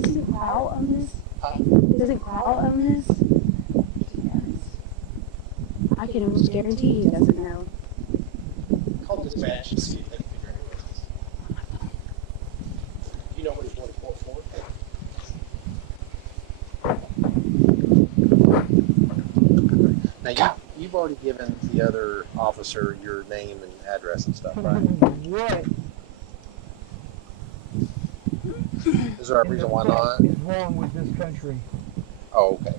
Doesn't Growl own this? Doesn't Growl own this? He does. I can almost guarantee he doesn't know. Call dispatch and see if they can figure out who it is. You know what he's wanting for? Now, you've already given the other officer your name and address and stuff, right? What Is there a reason why not? is wrong with this country? Oh, okay.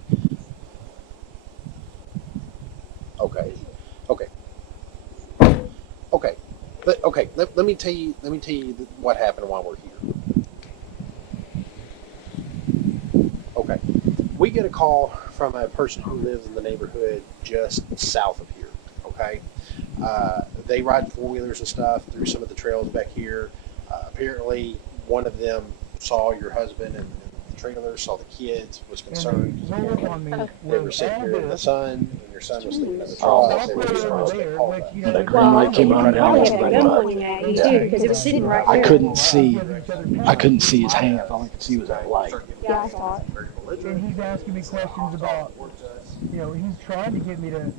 Okay. Let me tell you what happened while we're here. Okay. We get a call from a person who lives in the neighborhood just south of here. Okay. They ride four-wheelers and stuff through some of the trails back here. Apparently, one of them saw your husband and the trailer, saw the kids, was concerned. They were sitting here in the sun, and your son was sleeping in the truck. They were concerned. They called us. That green light came on down. Because it was sitting right there. I couldn't see his hands. All I could see was that light. Yeah, I saw it. And he's asking me questions about, he's trying to get me to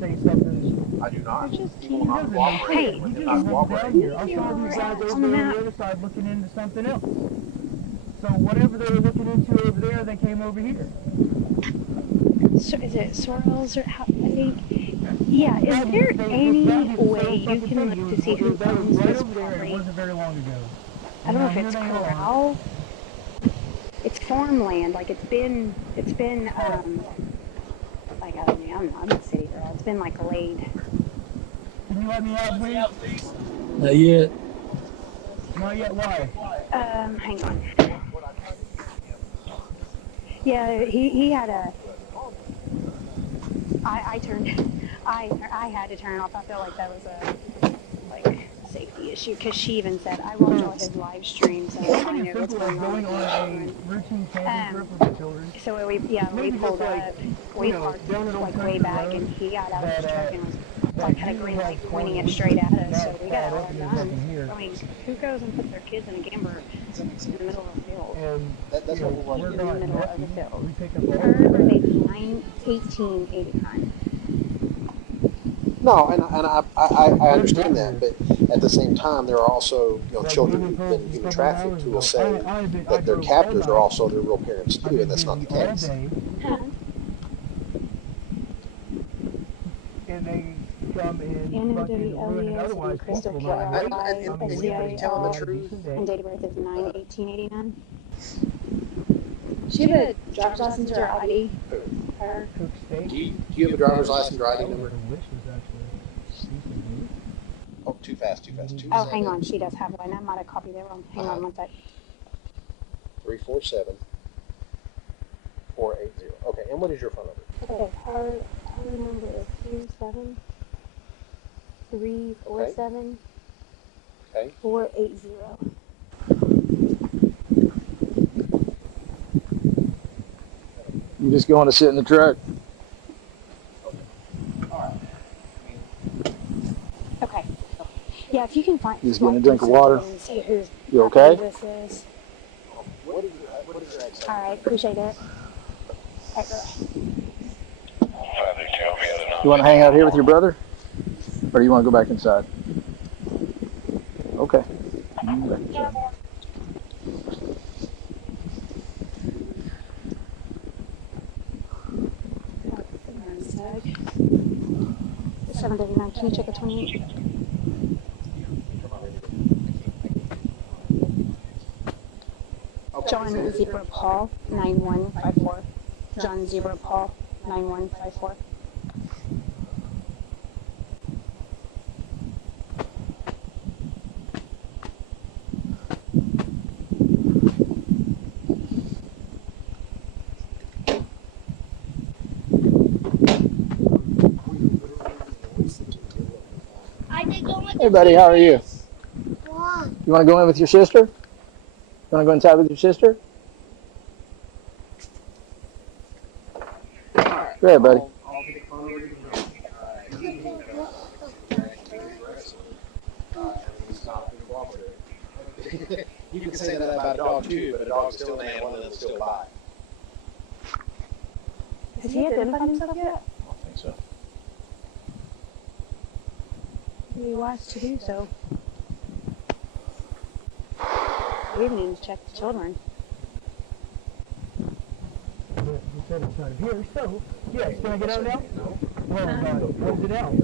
say something. I do not. He doesn't know. Hey, He just down here. I saw these guys over there on the other side looking into something else. So whatever they were looking into over there, they came over here. So is it Sorrells or how? I think. Yeah. Is there any way you can look to see who owns this property? It wasn't very long ago. I don't know if it's corral. It's farmland. Like it's been like I don't know. I'm a city girl. It's been like laid. Can you let me out, please? Not yet. Not yet. Why? Hang on. Yeah, he had a. I had to turn it off. I felt like that was a safety issue because she even said, I watch all his live streams and I know what's going on with his children. Routine camping trip with the children. So when we pulled up, we parked like way back and he got out of his truck and was like had a green light pointing it straight at us. So we got all done. I mean, who goes and puts their kids in a camper in the middle of a field? And that's what we're In the middle of the field. We pick up all Her birthday is 1889. No, and I understand that, but at the same time, there are also children who've been human trafficked who will say that their captors are also their real parents too, and that's not the case. And they come in Anna W. Elias and Crystal K. And you telling the truth? And date of birth is 9/1889. She had a driver's license or ID. Her. Do you have a driver's license or ID number? Oh, too fast. Oh, hang on. She does have one. I might have copied it wrong. Hang on one sec. 347-480. Okay, and what is your phone number? Okay, her number is 27347 480. You just going to sit in the truck? Okay. Yeah, if you can find. You just getting a drink of water? See who's You okay? This is. All right, appreciate it. All right, You want to hang out here with your brother? Or do you want to go back inside? Okay. Back inside. 739. Can you check a 28? John Zebra Paul 9154. John Zebra Paul 9154. Hey buddy, how are you? You want to go in with your sister? You want to go inside with your sister? Go ahead, buddy. You can say that about a dog too, but a dog's still an animal and it'll still bite. Has he identified himself yet? I don't think so. It'd be wise to do so. We didn't even check the children. You said it's not here, so yes. Can I get out now? Well, what is it out?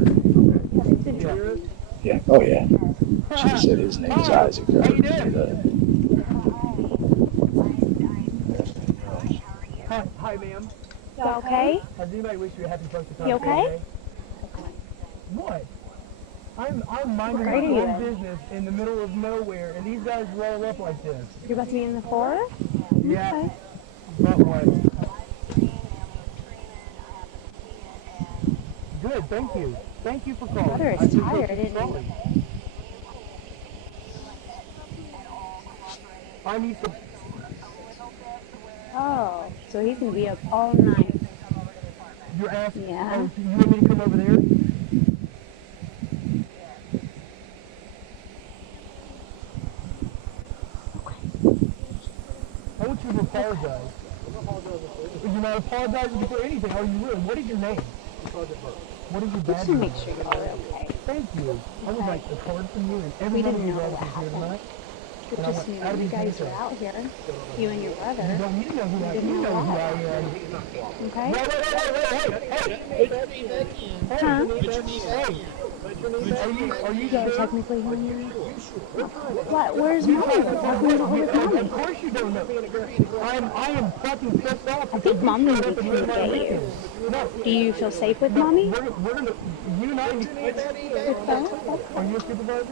Yeah. Oh yeah. She said his name is Isaac. How you doing? Hi, ma'am. You okay? Does anybody wish you a happy birthday? You okay? What? I'm minding my own business in the middle of nowhere, and these guys roll up like this. You're about to be in the forest? Yeah. Okay. But what? Good, thank you. Thank you for calling. Brother is tired, isn't he? I need to... Oh, so he's going to be up all night. You're asking? Yeah. Oh, you want me to come over there? I want you to apologize. You're not apologizing for anything. Are you really? What is your name? What is your bad Just to name? make sure you're okay. Thank you. I would like a card from you and every one of your relatives here tonight. It just knew you guys were out here. You and your brother. You know who I am. Okay? Huh? Are you guys technically home now? What? Where's Mommy? What's going on with Mommy? Of course you don't know. I am fucking pissed off. I think Mom needs to come and get you. Do you feel safe with Mommy? We're gonna, you and I, are you a supervisor?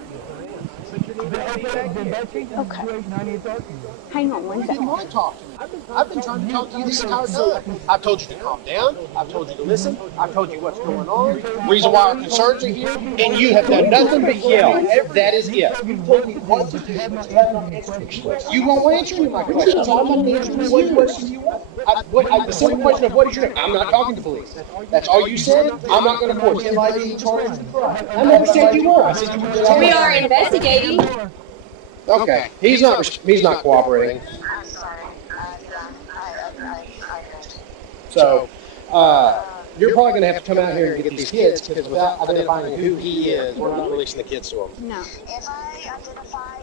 Hang on one You didn't second. want to talk to me. I've been trying to talk to you this entire time. I've told you to calm down. I've told you to listen. I've told you what's going on, reason why our concerns are here, and you have done nothing but yell. That is it. You told me what to do, but you have not answered the question. You won't answer any of my questions. All I'm going to answer is what question you want. The simple question of what is your name? I'm not talking to police. That's all you said. I'm not going to force him by being charged with crime. I never said you were. I said you were going to. We are investigating. Okay. He's not cooperating. So, you're probably going to have to come out here and get these kids because without identifying who he is, we're not releasing the kids to him. No. If I identify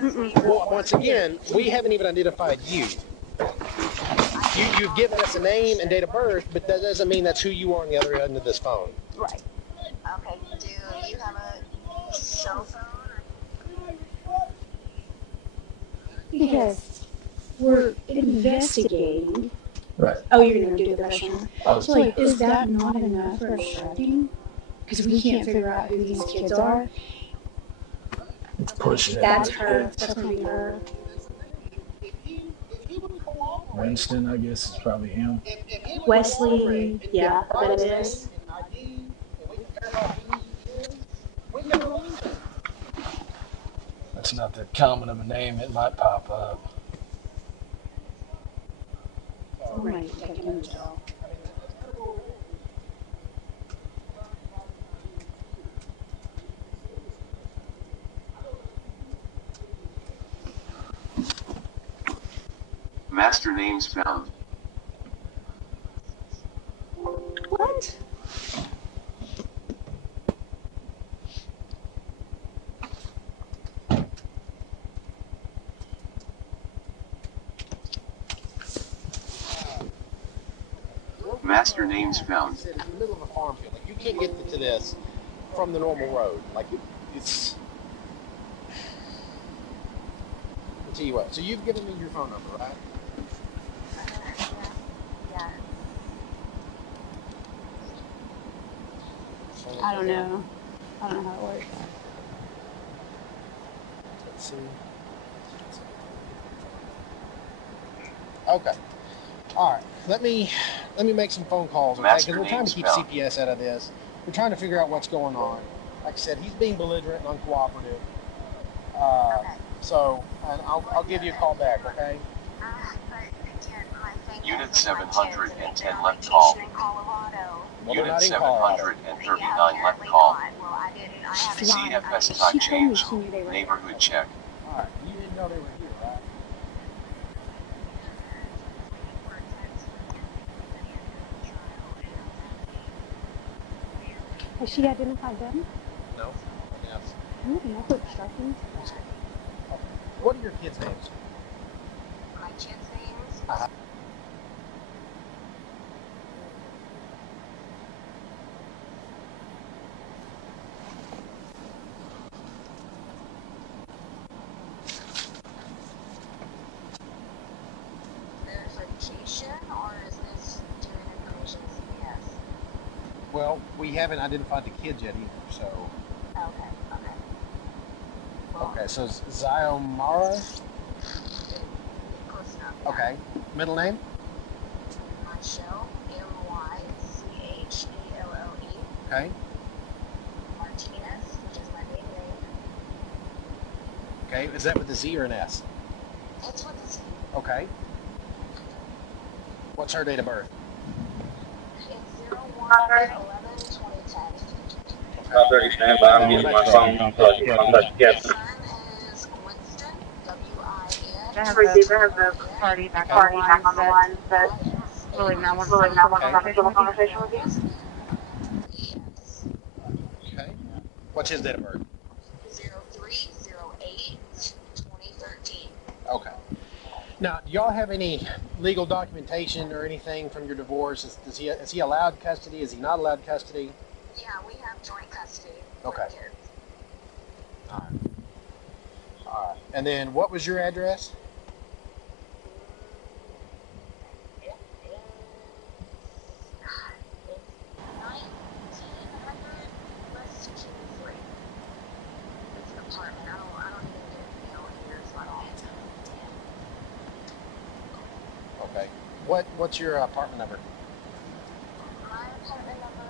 who he is, Well, once again, we haven't even identified you. You've given us a name and date of birth, but that doesn't mean that's who you are on the other end of this phone. Right. okay, do you have a cell phone? Because we're investigating. Right. Oh, you're going to do the restaurant. Oh. So, like, is that not enough for obstructing? Because we can't figure out who these kids are. Pushing it. That's her. That's going to be her. Winston, I guess, is probably him. Wesley. Yeah, I bet it is. That's not that common of a name. It might pop up. Oh my goodness. Master names found. What? Master names found. It's in the middle of a farm field. Like, you can't get to this from the normal road. Like, it's... I'll tell you what. So you've given me your phone number, right? Yeah. I don't know. I don't know how it works. Let's see. Okay. All right. Let me make some phone calls, okay? Because we're trying to keep CPS out of this. We're trying to figure out what's going on. Like I said, he's being belligerent and uncooperative. So, and I'll give you a call back, okay? Unit 710 left call. Unit 739 left call. CFS type change. Neighborhood check. All right. You didn't know they were here, right? Has she identified them? No. Yes. I don't know. Obstructing. What are your kids' names? My kids' names? Verification, or is this doing information CPS? Well, we haven't identified the kids yet either, so... Okay. Okay, so Zyomara? Close enough. Okay. Middle name? Michelle, M-Y-C-H-E-L-L-E. Okay. Martinez, which is my maiden name. Okay, is that with a Z or an S? That's what this is. Okay. What's her date of birth? It's 01/11/2010. Stand by. I'm using my phone. I'm touching. Son is Winston, W-I-N. I have a party back on the line that really not want to have a conversation with you. Yes. Okay. What's his date of birth? 03/08/2013. Okay. Now, do y'all have any legal documentation or anything from your divorce? Is he allowed custody? Is he not allowed custody? Yeah, we have joint custody. Okay. With kids. All right. All right. And then what was your address? It is 1900 West Kingsley. It's an apartment. I What's your apartment number? My apartment number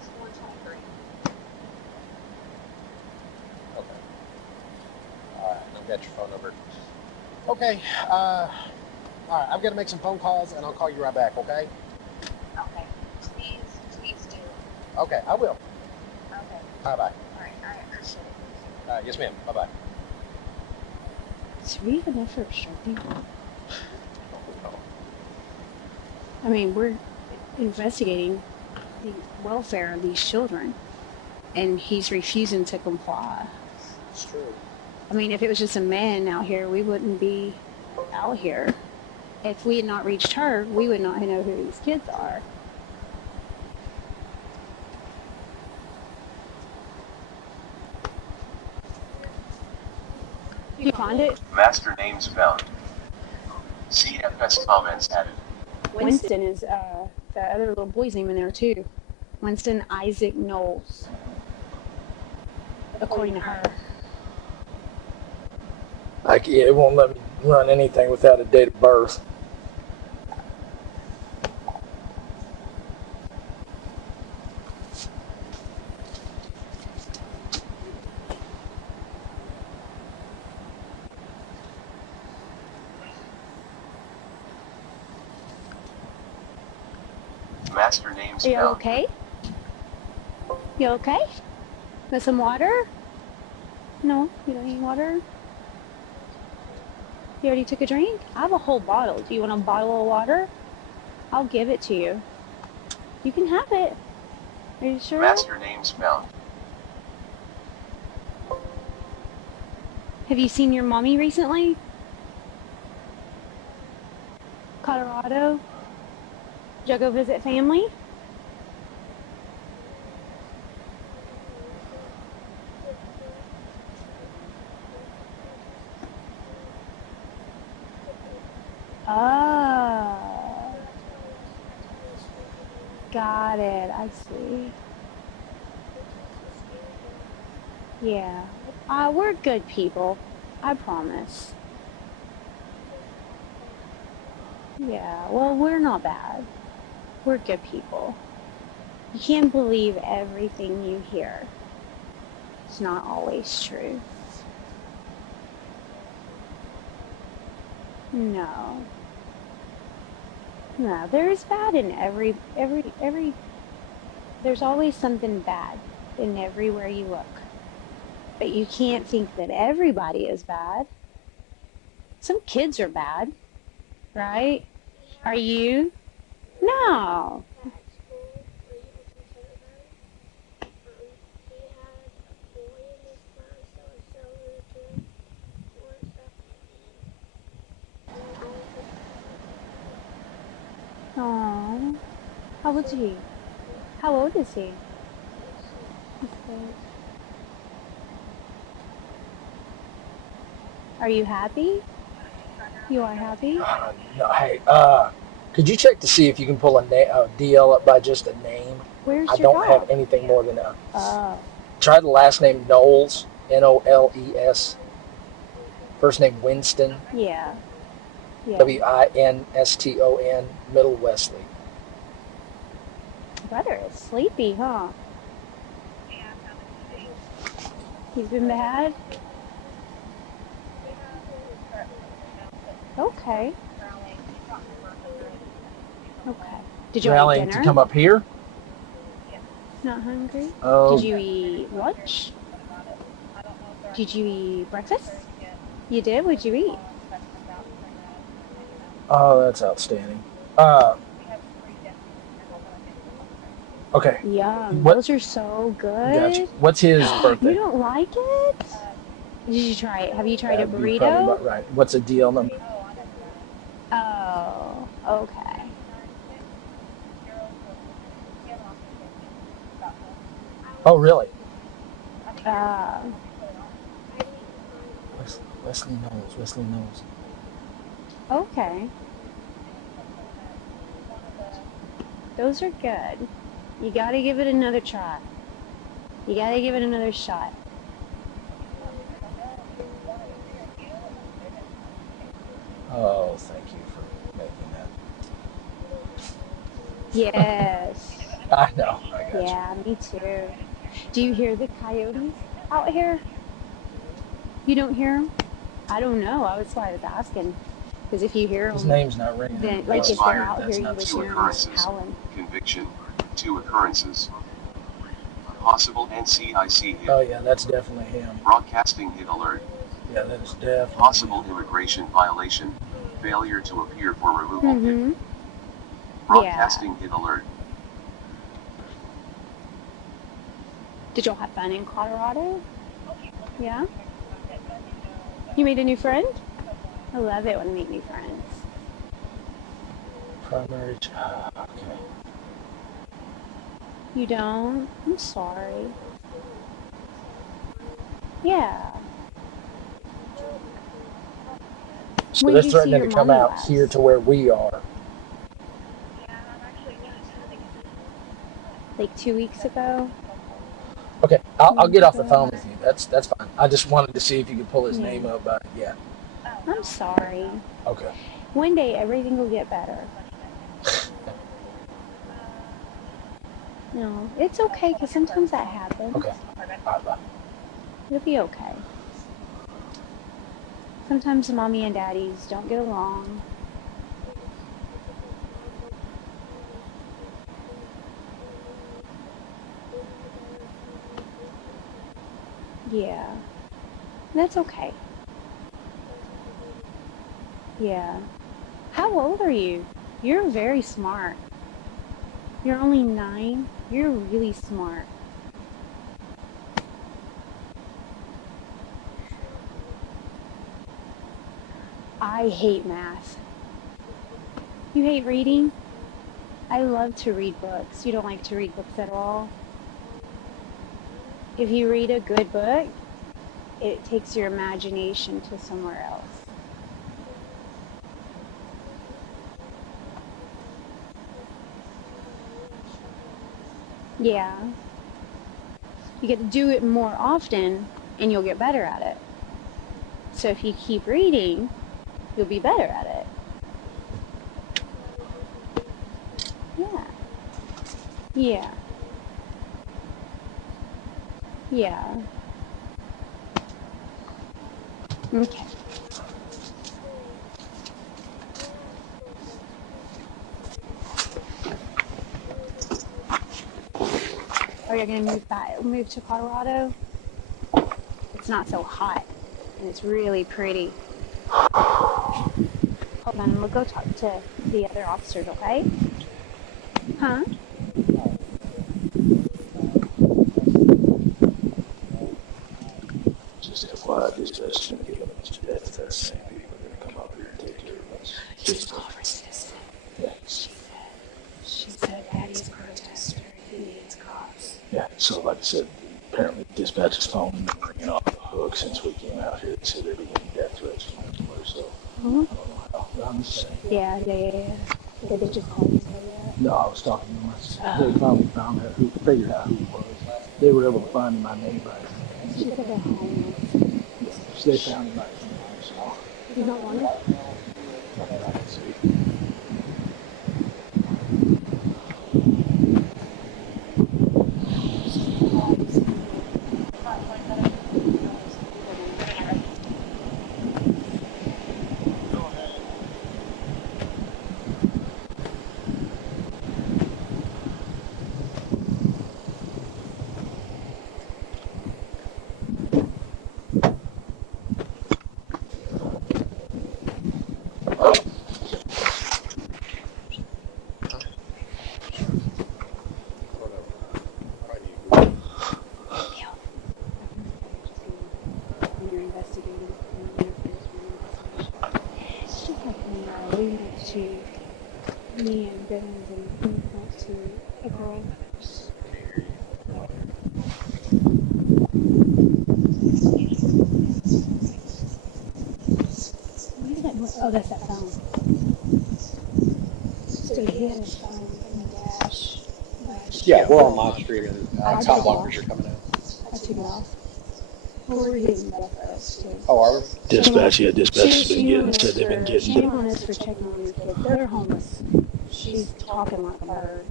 is 123. Okay. All right, I've got your phone number. Okay. All right, I'm gonna make some phone calls and I'll call you right back. Okay. Okay. Please do. Okay, I will. Okay. Bye bye. All right. I appreciate it. Yes, ma'am. Bye bye. Is we even enough for obstructing? I mean, we're investigating the welfare of these children, and he's refusing to comply. It's true. I mean, if it was just a man out here, we wouldn't be out here. If we had not reached her, we would not know who these kids are. You find it? Master names found. CFS comments added. Winston is the other little boy's name in there too. Winston Isaac Knowles, according to her. Yeah, it won't let me run anything without a date of birth. Master names Are you found. okay? You okay? With some water? No, you don't need water? You already took a drink? I have a whole bottle. Do you want a bottle of water? I'll give it to you. You can have it. Are you sure? Master names found. Have you seen your mommy recently? Colorado? Did you go visit family? Oh. Got it. I see. Yeah. We're good people. I promise. Yeah, well, we're not bad. We're good people. You can't believe everything you hear. It's not always true. No. No, there's bad in every, there's always something bad in everywhere you look. But you can't think that everybody is bad. Some kids are bad, right? Are you? No. Aww. How old is he? How old is he? Okay. Are you happy? You are happy? No, hey, could you check to see if you can pull a DL up by just a name? Where's I your don't dog? have anything more than that. Oh. Try the last name Knowles, Noles. First name Winston. Yeah. Winston, middle Wesley. Brother is sleepy, huh? He's been bad? Okay. Okay. Did you Rallying eat dinner? to come up here? Not hungry? Oh. Did you eat lunch? Did you eat breakfast? You did? What'd you eat? Oh, that's outstanding. Okay. Yum. Those are so good. Gotcha. What's his birthday? You don't like it? Did you try it? Have you tried a That'd be probably burrito? about right. What's a DL number? Oh, okay. Oh, really? Wesley Knowles. Okay. Those are good. You gotta give it another try. You gotta give it another shot. Oh, thank you for making that. Yes. I know. I got Yeah, me too. Do you hear the coyotes out here? You don't hear them? I don't know. That's why I was asking. Because if you hear His them, name's not ringing then any like bells. if they're Expired. out here, That's you not would Two hear them occurrences. howling. Conviction. 2 occurrences. Possible NCIC hit. Oh yeah, that's definitely him. Broadcasting hit alert. Yeah, that is definitely Possible him. immigration violation. Failure to appear for removal hit. Mm-hmm. Broadcasting hit alert. Did y'all have fun in Colorado? Yeah? You made a new friend? I love it when I meet new friends. Primary. Okay. You don't? I'm sorry. Yeah. So When they're did you see threatening your to come mommy out last? here to where we are. Like 2 weeks ago? Okay, I'll get off the phone with you. That's fine. I just wanted to see if you could pull his name up, but yeah. I'm sorry. Okay. One day everything will get better. No, it's okay because sometimes that happens. Okay. All right, bye. It'll be okay. Sometimes mommy and daddies don't get along. Yeah. That's okay. Yeah. How old are you? You're very smart. You're only 9. You're really smart. I hate math. You hate reading? I love to read books. You don't like to read books at all? If you read a good book, it takes your imagination to somewhere else. Yeah. You get to do it more often and you'll get better at it. So if you keep reading, you'll be better at it. Yeah. Yeah. Yeah. Okay. Are you gonna move to Colorado? It's not so hot and it's really pretty. Hold on, we'll go talk to the other officers, okay? Huh? Just FYI, dispatch is going to get a bunch of death. That's the same people are going to come up here and take care of us. Just yeah. She said Patty's a protester. He needs cops. Yeah, so like I said, apparently dispatch's phone has been ringing off the hook since we came out here. They said they're getting death threats from everywhere, so I don't know how. But I'm just saying. Yeah. Did they just call you and tell you that? No, I was talking to them. They finally found out figured out who it was. They were able to find him by name by his name. She said they're homeless. Yeah, so they found him by his name. So. You don't want it? I can see. Me and Bivens and we went to a girl. What is that? Oh, that's that phone. So he had his phone in the dash. Yeah, we're on my street and cop blockers are coming out. I took it off. Well, we're hitting death threats too. Oh, are we? Dispatch has been getting, said they've been getting. Shame on us for checking on these kids. They're homeless. She's talking like a bird.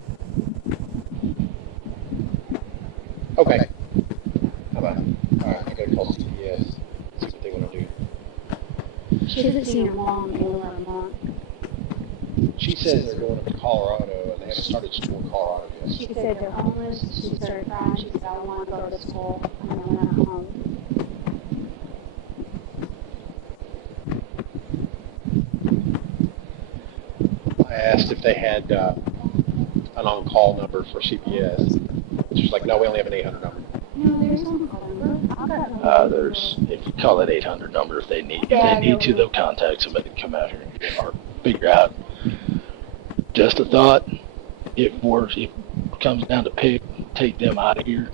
Okay. How about it? Alright, I gotta call CPS. See what they want to do. She hasn't seen her mom in over a month. She says they're going up to Colorado and they haven't started school in Colorado yet. She said they're homeless. She started crying. She said, I don't want to go to school. I'm going home. I asked if they had an on-call number for CPS. She's like, no, we only have an 800 number. No, there's no call number. There's, if you call that 800 number, if they need to, they'll contact somebody to come out here and or figure out. Just a thought. If it comes down to take them out of here,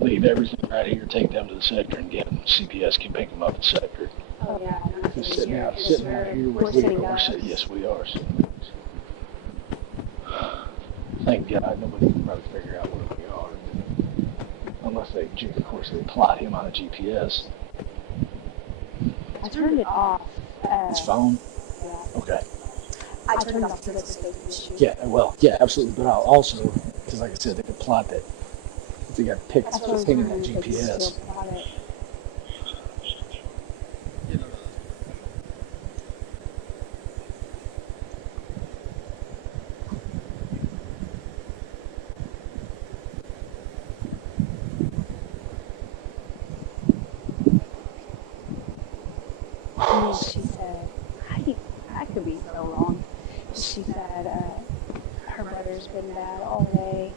leave everything right here, take them to the sector and get them. CPS can pick them up at the sector. Oh, yeah. Just sitting out here. We're sitting. Yes, we are. Thank God nobody can probably figure out where we are. Unless they, of course, they plot him on a GPS. I turned it off. His phone? Yeah. Okay. I turned it off to the station. Yeah, well, yeah, absolutely. But I'll also, because like I said, they could plot that. If they got picked up ping that GPS. And she said, I could be so wrong. She said her brother's been bad all day,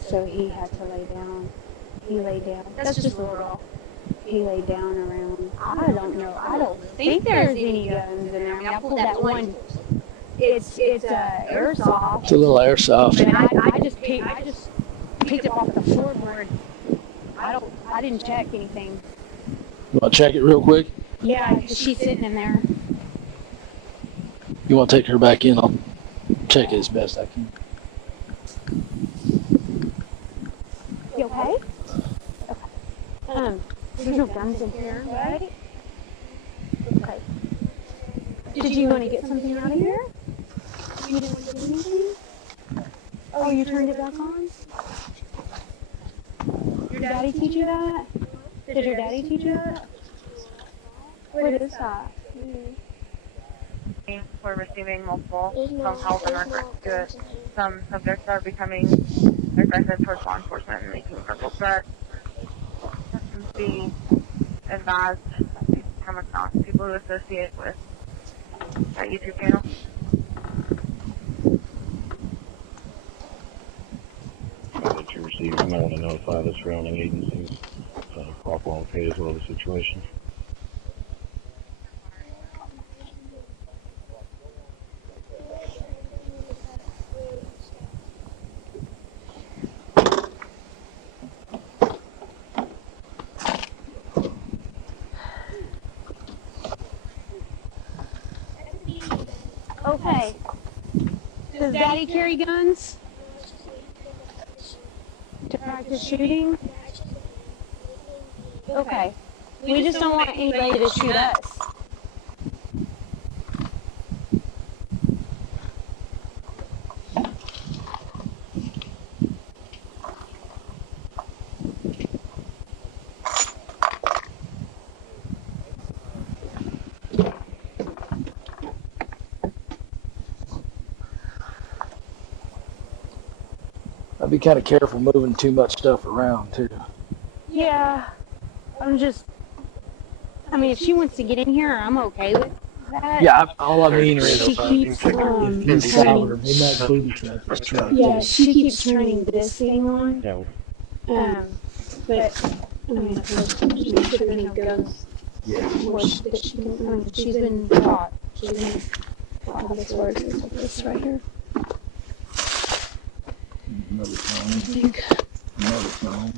so he had to lay down. He laid down. That's just a little. He laid down around. I don't know. I don't think there's any guns in there. I mean, I pulled that one. It's airsoft. It's a little airsoft. And I just picked it off the floorboard. I didn't check anything. You want to check it real quick? Yeah, because she's sitting in there. You want to take her back in? I'll check it as best I can. You okay? Okay. There's no guns in here, right? Okay. Did you want to get something out of here? You didn't want to get anything? Oh, you turned it back on? Your daddy teach you that? Did your daddy teach you that? What is that? We're receiving multiple phone calls in regards to it. Some subjects are becoming aggressive towards law enforcement and making verbal threats. Be advised if you come across people who associate with that YouTube channel. That you receive, you might want to notify the surrounding agencies so proper on pay as well the situation. Okay. Does Daddy carry guns? To practice shooting? Okay. We just don't want anybody to shoot us. I'd be kind of careful moving too much stuff around too. Yeah. I mean, if she wants to get in here, I'm okay with that. Yeah, all I mean is she keeps turning. Yeah, she keeps turning this thing on. Yeah. But I mean, make sure there's no guns. Yeah. She's been taught. She's been taught this word. This right here. Another phone. I think. Another phone.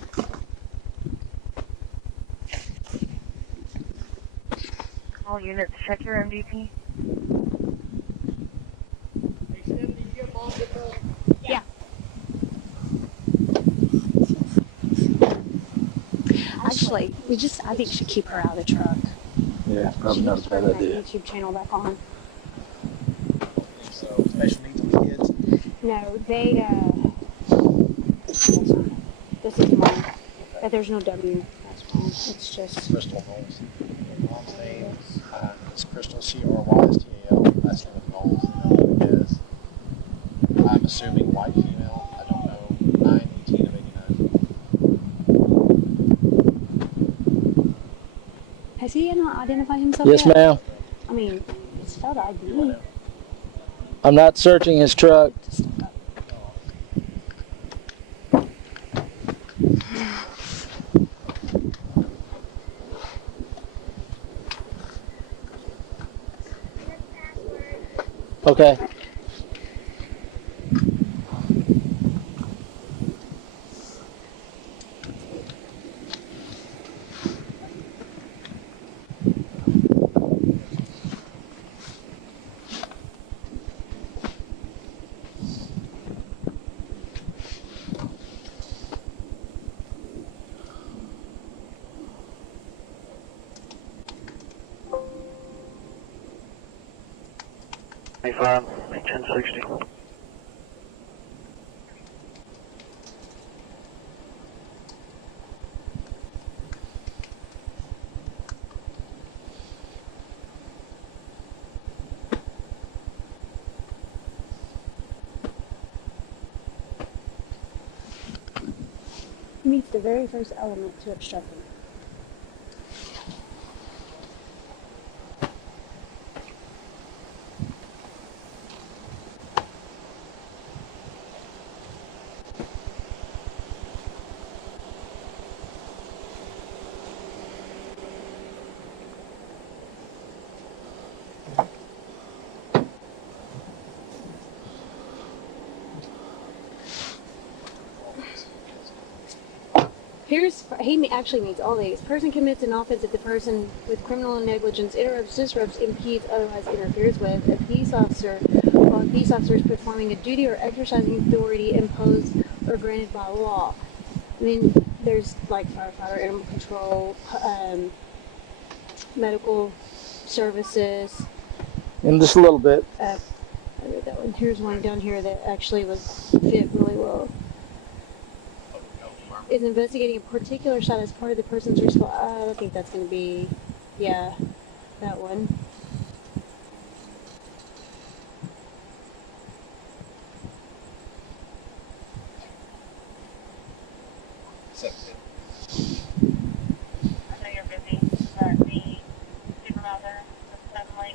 All units, check your MDP. Yeah. Actually, I think we should keep her out of the truck. Yeah, probably not a bad idea. YouTube channel back on. So, special needs on the kids. No, they, this is mine. There's no W. That's fine. It's just. Crystal Knowles. Your mom's name is Crystal, C-R-Y-S-T-A-L. Last name is Knowles. And is, I'm assuming white female. I don't know. 9/18 of 89. Has he not identified himself Yes, yet? ma'am. I mean, it's spelled ID. I'm not searching his truck. Okay. Hey, 1060. Meets the very first element to obstructing. He actually meets all these. Person commits an offense if the person with criminal negligence interrupts, disrupts, impedes, otherwise interferes with a peace officer while a peace officer is performing a duty or exercising authority imposed or granted by law. I mean, there's like firefighter, animal control, medical services. In just a little bit. I read that one. Here's one down here that actually fit really well. Is investigating a particular shot as part of the person's response. I don't think that's going to be, yeah, that one. I know you're busy, but the supervisor suddenly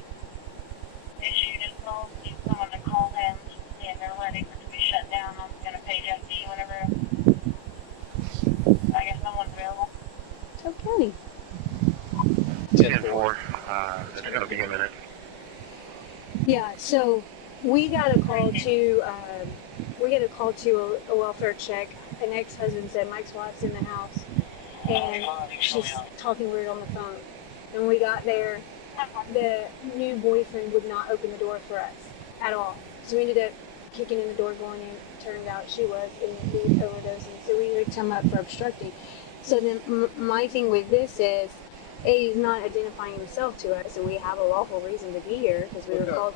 issued his phone. Need someone to call him, and they're letting it be shut down. I'm going to page FD whenever I guess someone's available. Okay. 10-4. It's going to be a minute. Yeah, so we got a call to a welfare check. An ex-husband said Mike's wife's in the house and she's talking weird on the phone. And we got there, the new boyfriend would not open the door for us at all. So we ended up kicking in the door, going in. Turned out she was in overdosing. So we hooked him up for obstructing. So then my thing with this is, he's not identifying himself to us, and we have a lawful reason to be here because we were called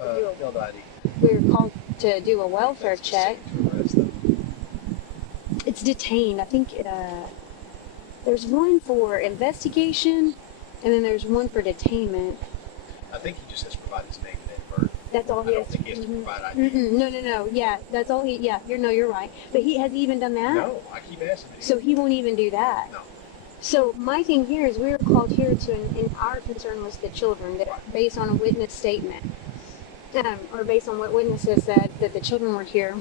to do a welfare check. It's detained. I think there's one for investigation, and then there's one for detainment. I think he just has to provide his name and date of birth. That's all he has. I don't think he has to provide ID. No. Yeah, that's all he. Yeah, you're right. But has he even done that? No, I keep asking him. So he won't even do that. No. So my thing here is we were called here and our concern was the children, that based on a witness statement, or based on what witnesses said, that the children were here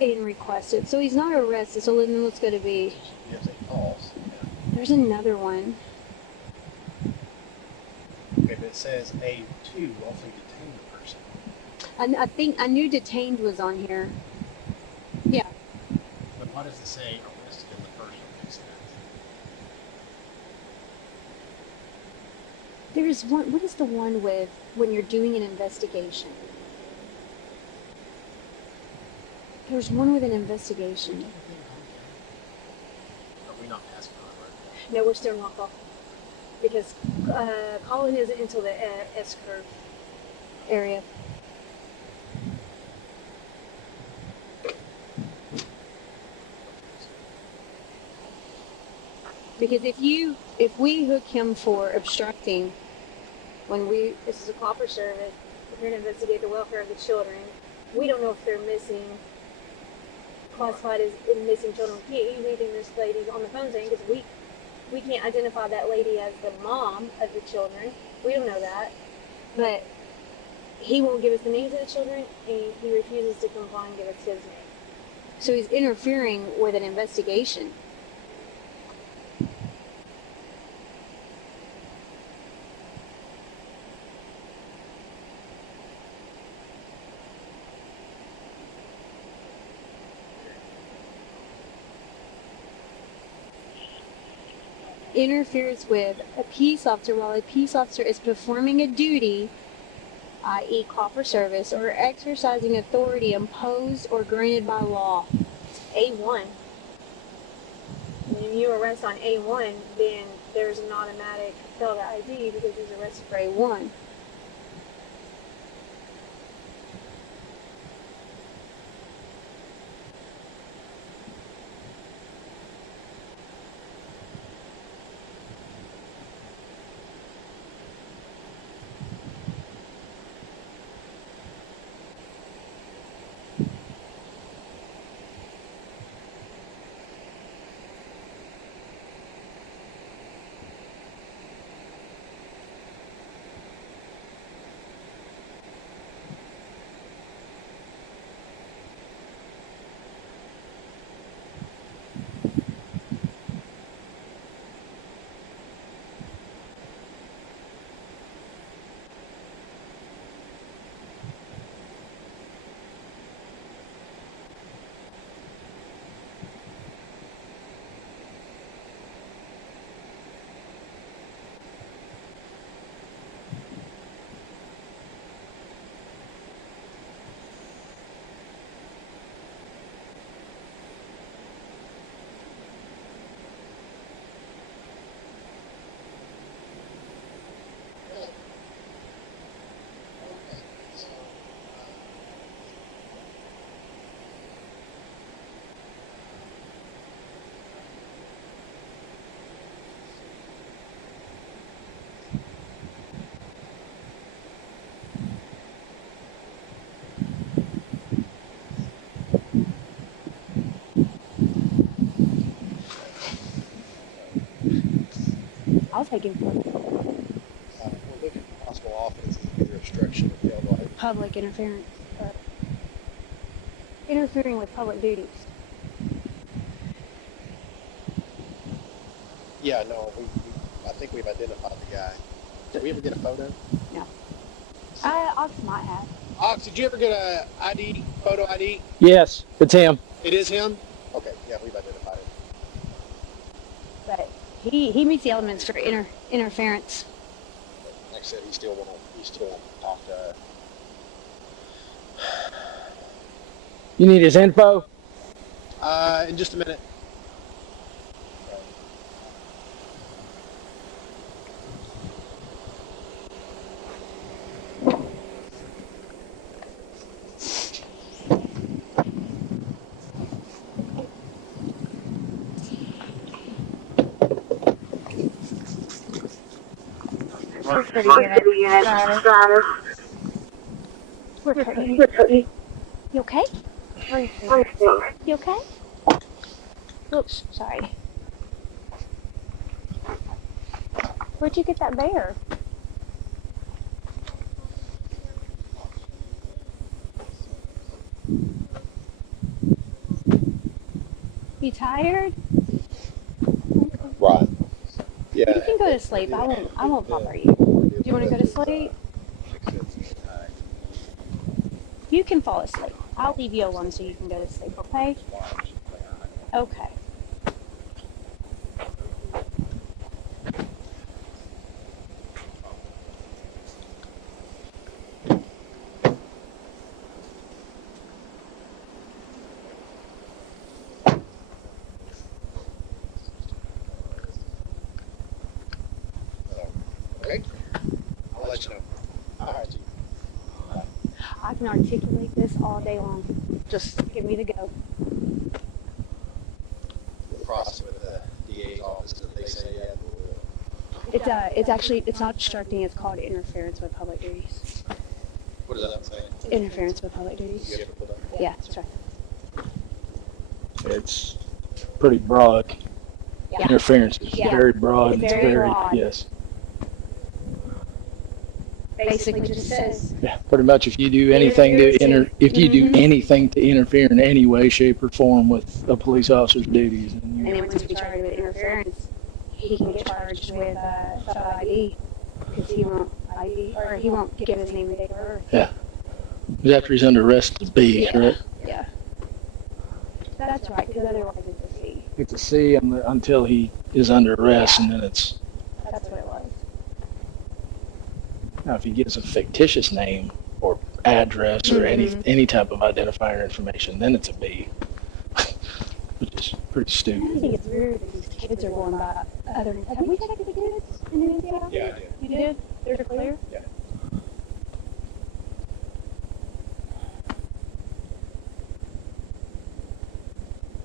and requested. So he's not arrested, so then what's going to be? There's another one. Okay, but it says A2, also detain the person. I think, I knew detained was on here. Yeah. But what does it say arrested in the first instance? There's one, what is the one with when you're doing an investigation? There's one with an investigation. Are we not asking for it? No, we're still not off. Because calling isn't until the S curve. area. Because if we hook him for obstructing, this is a copper service, we're going to investigate the welfare of the children. We don't know if they're missing, classified as missing children. We can't use anything this lady's on the phone saying, because we can't identify that lady as the mom of the children. We don't know that. But he won't give us the names of the children, and he refuses to comply and give us his name. So he's interfering with an investigation. Interferes with a peace officer while a peace officer is performing a duty, i.e. copper service, or exercising authority imposed or granted by law. A1. And if you arrest on A1, then there's an automatic failed ID because he's arrested for A1. I'll take him for it. We're looking at possible offenses, either obstruction or failed right. Public interference. Interfering with public duties. Yeah, no, I think we've identified the guy. Did we ever get a photo? No. Ox might have. Ox, did you ever get a ID, photo ID? Yes, it's him. It is him? Okay, yeah, we've identified him. But he meets the elements for interference. Like I said, he still won't talk to her. You need his info? In just a minute. First city unit, status. We're pretty. You okay? You okay? Oops, sorry. Where'd you get that bear? You tired? Right. Yeah. You can go to sleep. I won't bother you. Do you want to go to sleep? You can fall asleep. I'll leave you alone so you can go to sleep, okay? Okay. Okay. I'll let you know. All right. I can articulate this all day long. Just give me the go. Cross with the DA's office that they say, yeah. It's not obstructing, it's called interference with public duties. What does that say? Interference with public duties. You have to pull that? Yeah, that's right. It's pretty broad. Yeah. Interference is Yeah. very broad. It's very broad. Yes. Basically just says. Yeah, pretty much. If you do anything to anything to interfere in any way, shape, or form with a police officer's duties, And then once we charge with interference, he can get charged with child ID because he won't ID or he won't give his name and date of birth. Yeah. Because after he's under arrest, it's B, correct? Yeah. That's right. Because otherwise it's a C. It's a C until he is under arrest, and then it's. That's what it was. Now, if he gives a fictitious name or address or any type of identifier information, then it's a B, which is pretty I stupid. think it's weird that these kids are going by other. Have we checked the kids in the NCO? Yeah, I did. You did? They're clear? Yeah.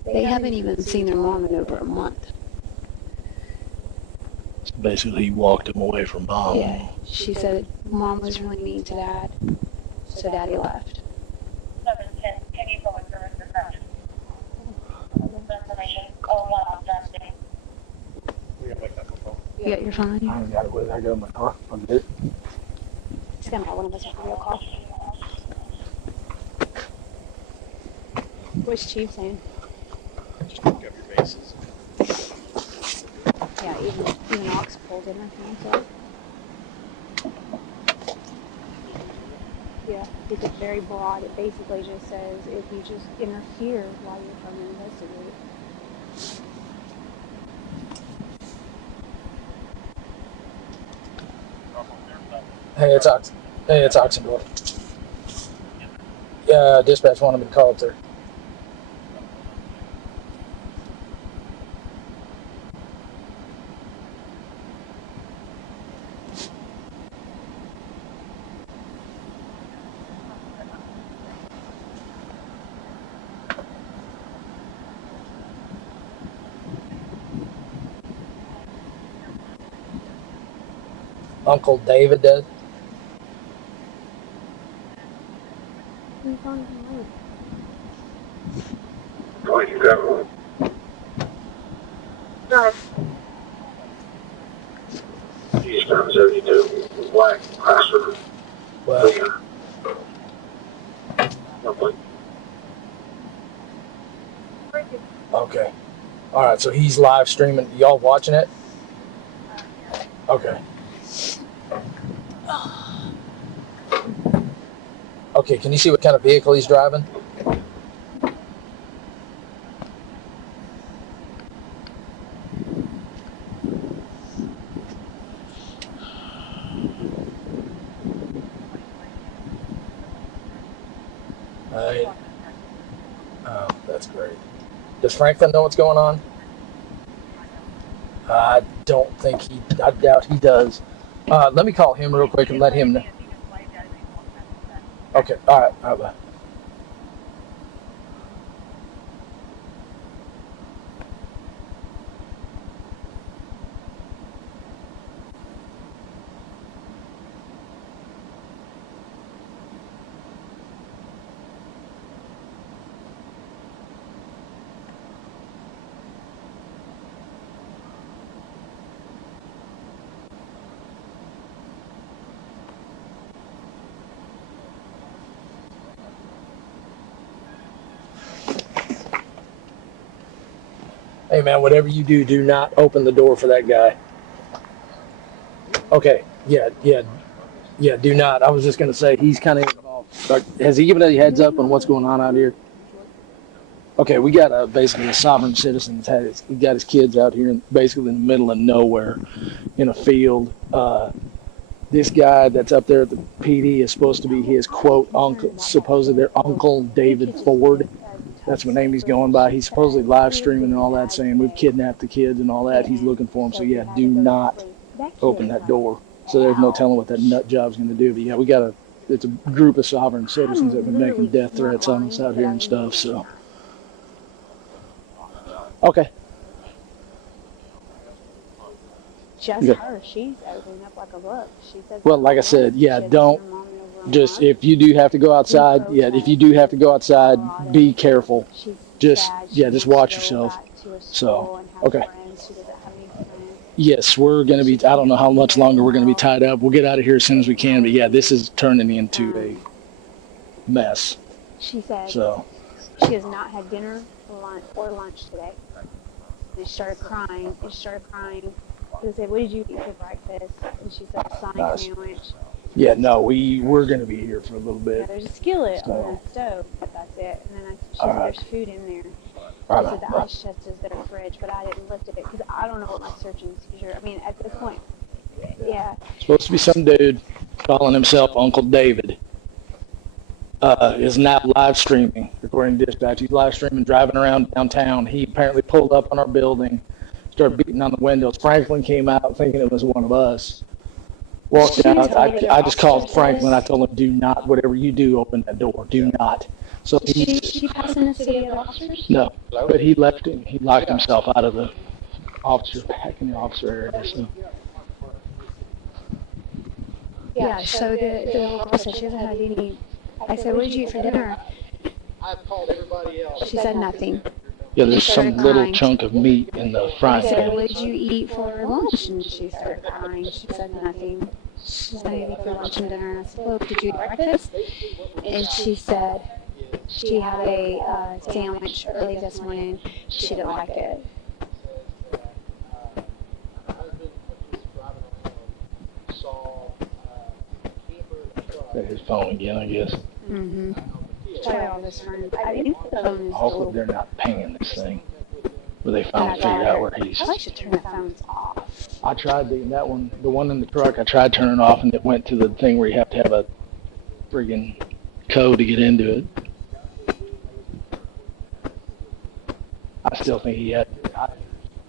They haven't even seen their mom in over a month. So basically, he walked him away from mom. Yeah. She said mom was really mean to dad, so daddy left. 710, can you forward service request? Information, 01 on Thursday. We gotta make that phone call. You got your phone on you? I got it. Where did I go in my car? I'll get it. Just gonna have one of us have a real call. What's Chief saying? Just pick up your bases. Yeah, even Ox pulled in, I think, so. Yeah, it's very broad. It basically just says if you just interfere while you're trying to investigate. Hey, it's Oxendorf. Yeah, dispatch wanted me to call up there. Uncle David does. Oh, you got one. He's times 72. Black, Chrysler. Well, okay. All right, so he's live streaming. Y'all watching it? Okay. Okay, can you see what kind of vehicle he's driving? Oh, that's great. Does Franklin know what's going on? I doubt he does. Let me call him real quick and let him know. Okay, all right, bye. Hey man, whatever you do, do not open the door for that guy. Okay, yeah, do not. I was just gonna say he's kind of involved. Has he given any heads up on what's going on out here? Okay, we got basically a sovereign citizen. He got his kids out here, basically in the middle of nowhere, in a field. This guy that's up there at the PD is supposed to be his quote uncle, supposedly their uncle David Ford. That's the name he's going by. He's supposedly live streaming and all that, saying we've kidnapped the kids and all that. He's looking for them. So yeah, do not open that door. So there's no telling what that nut job's going to do. But yeah, we got it's a group of sovereign citizens that have been making death threats on us out here and stuff. So, okay. Just her. She's opening up like a book. She said. Well, like I said, yeah, don't just if you do have to go outside. Yeah, if you do have to go outside, be careful. Just just watch yourself. So, okay. Yes, we're going to be, I don't know how much longer we're going to be tied up. We'll get out of here as soon as we can. But yeah, this is turning into a mess. She said so she has not had dinner or lunch today. And she started crying. I said, what did you eat for breakfast? And she said, a Sonic sandwich. Yeah, no, we're going to be here for a little bit. Yeah, there's a skillet on the stove, but that's it. And then she said, there's food in there. I said the ice chest is their fridge, but I didn't lift it because I don't know what my search and seizure. I mean, at this point, yeah. Supposed to be some dude calling himself Uncle David. Is now live streaming, according to dispatch. He's live streaming, driving around downtown. He apparently pulled up on our building, started beating on the windows. Franklin came out thinking it was one of us. Walked out. I just called Franklin. I told him, do not, whatever you do, open that door. Do not. So she passing this to the other officers? No, but he left him. He locked himself out of the officer, back in the officer area. So. Yeah, so the little girl said she hasn't had any. I said, what did you eat for dinner? I've called everybody else. She said nothing. Yeah, there's some little chunk of meat in the frying pan. I said, pan. what did you eat for lunch? And she started crying. She said nothing. She said, I didn't eat for lunch and dinner. And I said, well, did you eat breakfast? And she said she had a sandwich early this morning. She didn't like it. His phone again, I guess. Mm-hmm. Try all this phone. I think the phone is Hopefully they're not paying this thing. But they finally figured out where he's. I should turn the phones off. I tried the one in the truck. I tried turning off, and it went to the thing where you have to have a friggin' code to get into it. I still think he had.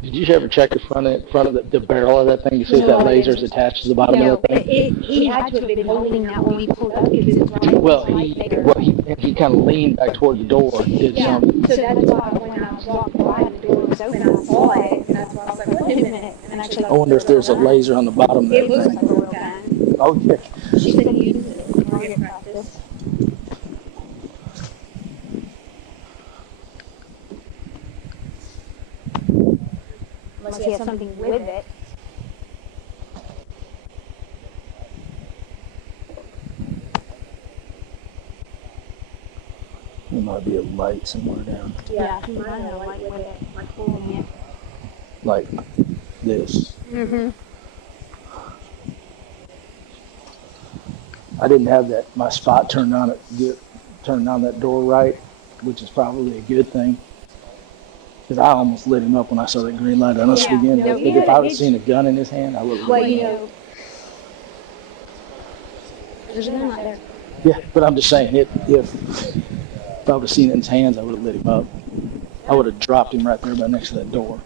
Did you ever check the front of the barrel of that thing to see if that laser is attached to the bottom of the thing? He had to have been holding that when we pulled up because it's right. Well, he kind of leaned back toward the door and did something. So that's why when I was walking by and the door was open, I saw it, and that's why I was like, wait a minute. And actually, I wonder if there's a laser on the bottom of that it looks thing. like a real gun. Oh, yeah. She said he uses it in target practice. Unless he has something with it. There might be a light somewhere down. Yeah, he might have a light with it, like pulling it. Like this. Mm-hmm. I didn't have my spot turned on that door right, which is probably a good thing. Because I almost lit him up when I saw that green light on us again. No, If I would have seen a gun in his hand, I would have. Well, you know, there's a gun right there. Yeah, but I'm just saying, if I would have seen it in his hands, I would have lit him up. I would have dropped him right there by next to that door.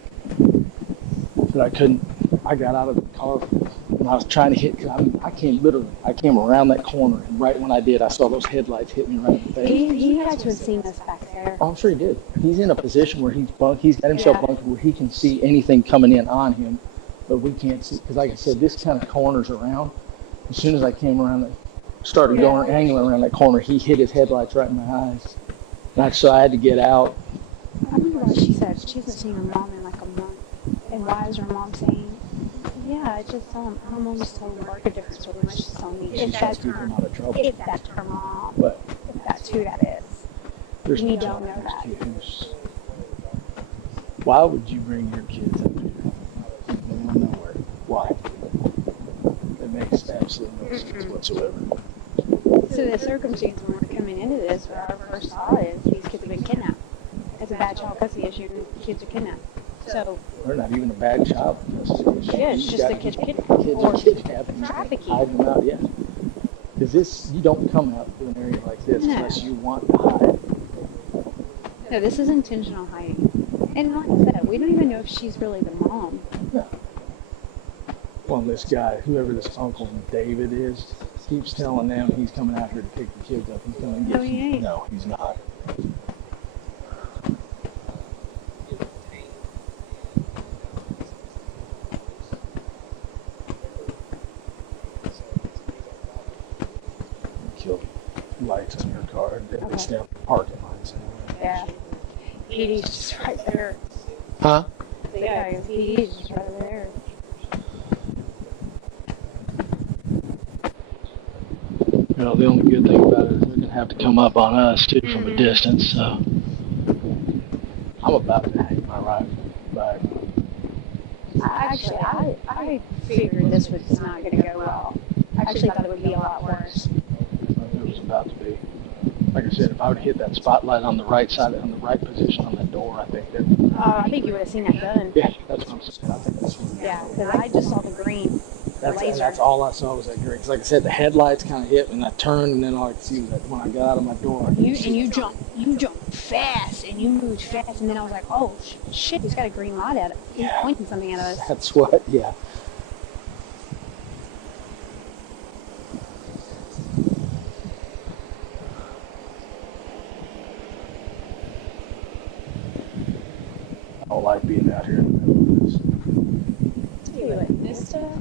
But I couldn't. I got out of the car when I was trying to hit. I came around that corner, and right when I did, I saw those headlights hit me right in the face. He had to have seen us back there. Oh, I'm sure he did. He's in a position where he's got himself bunkered where he can see anything coming in on him, but we can't see. Because like I said, this kind of corners around. As soon as I came around, started going angling around that corner, he hit his headlights right in my eyes. And so I had to get out. I remember what she said. She hasn't seen her mom in like a month. And why is her mom saying, yeah, it's just her mom just told her a different story. She's just telling me if that's her mom. What? If that's who that is. We don't know that. Why would you bring your kids up here? In the middle of nowhere. Why? It makes absolutely no sense whatsoever. So the circumstance when we're coming into this, where our first thought is these kids have been kidnapped. It's a bad child custody issue, and kids are kidnapped. So they're not even a bad child custody issue. Yeah, it's just the kids or trafficking. Hide them out, yeah. Because you don't come out to an area like this unless you want to hide. No, this is intentional hiding. And like I said, we don't even know if she's really the mom. No. Well, this guy, whoever this Uncle David is, keeps telling them he's coming out here to pick the kids up. He's coming to get them. No, he's not. Killed lights on your car. It's down the parking lights. Yeah. PD's just right there. Huh? Yeah, PD's just right there. You know, the only good thing about it is they're going to have to come up on us, too, from a distance, so. I'm about to hang my rifle back. Actually, I figured this was not going to go well. I actually thought it would be a lot worse. It was about to be. Like I said, if I would hit that spotlight on the right side, on the right position on that door, I think that. I think you would have seen that gun. Yeah, that's what I'm saying. I think that's what. Yeah, because I just saw the green. That's all I saw was that green. Because like I said, the headlights kind of hit, and I turned, and then all I could see was that when I got out of my door. You jumped fast, and you moved fast, and then I was like, oh shit, he's got a green light at it. He's pointing something at us. That's what, yeah. I don't like being out here in the middle of this. Tell you what, this stuff,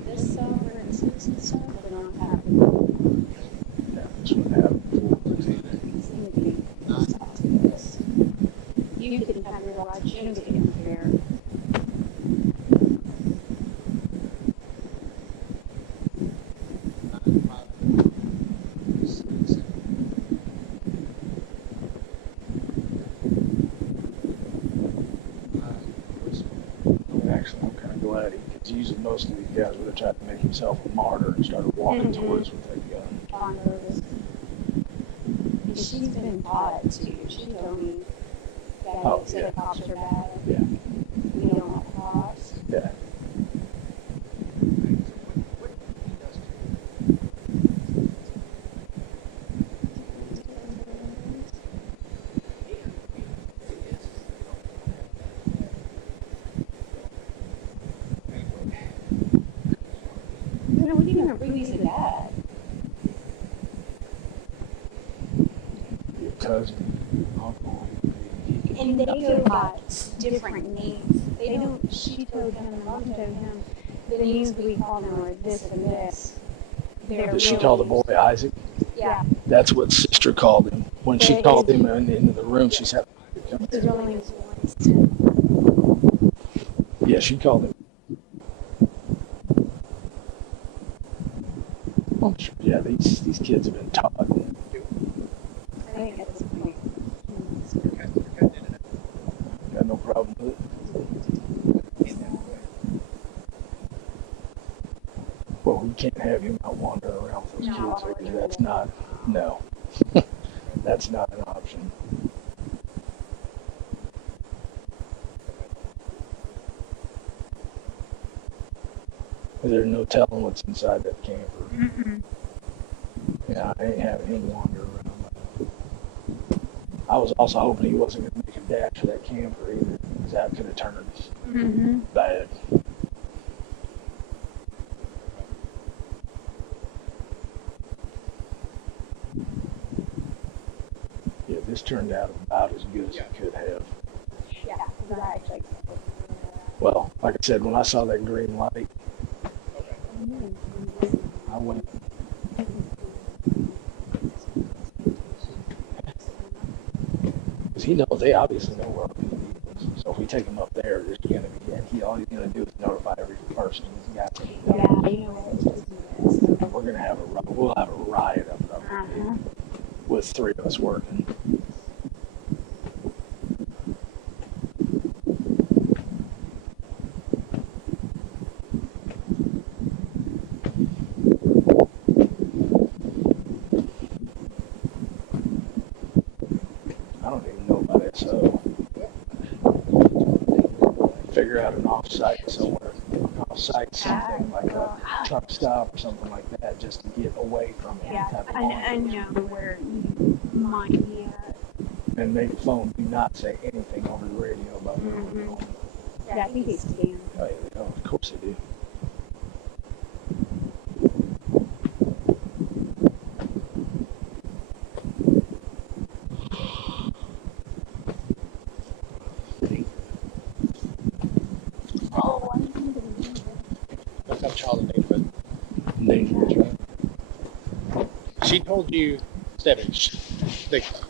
for instance, and stuff, we don't have. Yeah, this wouldn't happen before. You can have your watch, you don't get interfere. Actually, I'm kind of glad because usually most of these guys would have tried to make himself a martyr and started walking towards with that gun. And she's been taught too. She told me that the cops are bad. Yeah. We don't like cops. Yeah. No, we didn't even reason that. Your cousin, uncle. And they go by different names. They don't, she told him and mom told him, the names we call them are this and this. Did she call the boy Isaac? Yeah. That's what sister called him. When she called him into the room, she said, His real name's Winston. yeah, she called him. I'm sure, yeah, these kids have been taught. I think at this point. Got no problem with it. Well, we can't have him out wandering around with those kids. Because that's not, no. That's not an option. There's no telling what's inside that camper. Yeah, I ain't having him wander around. I was also hoping he wasn't going to make a dash for that camper either, because that could have turned bad. Yeah, this turned out about as good as it could have. Yeah, exactly. Well, like I said, when I saw that green light, I went. Because he knows, they obviously know where our PD is. So if we take him up there, there's going to be, all he's going to do is notify every person he's got. Yeah, you know we're going to have we'll have a riot up at our PD with 3 of us working. I don't even know about SO. Figure out an off-site somewhere, off-site something like a truck stop or something like that, just to get away from any type of I know where you might be at. And make the phone do not say anything over the radio about where we're going. Yeah, I think they scan. Oh, yeah, of course they do. child endangerment? Endangerment. She told you, Stephanie,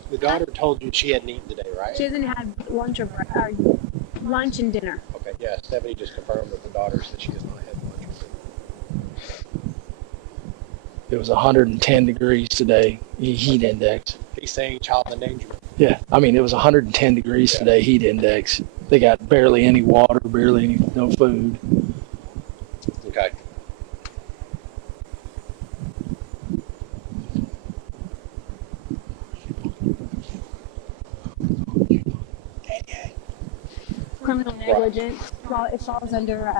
the daughter told you she hadn't eaten today, right? She hasn't had lunch or lunch and dinner. Okay, yeah, Stephanie just confirmed with the daughter that she has not had lunch or dinner. It was 110 degrees today, heat index. He's saying child endangerment. Yeah, I mean, it was 110 degrees today, heat index. They got barely any water, no food. Okay. Criminal negligence. It falls under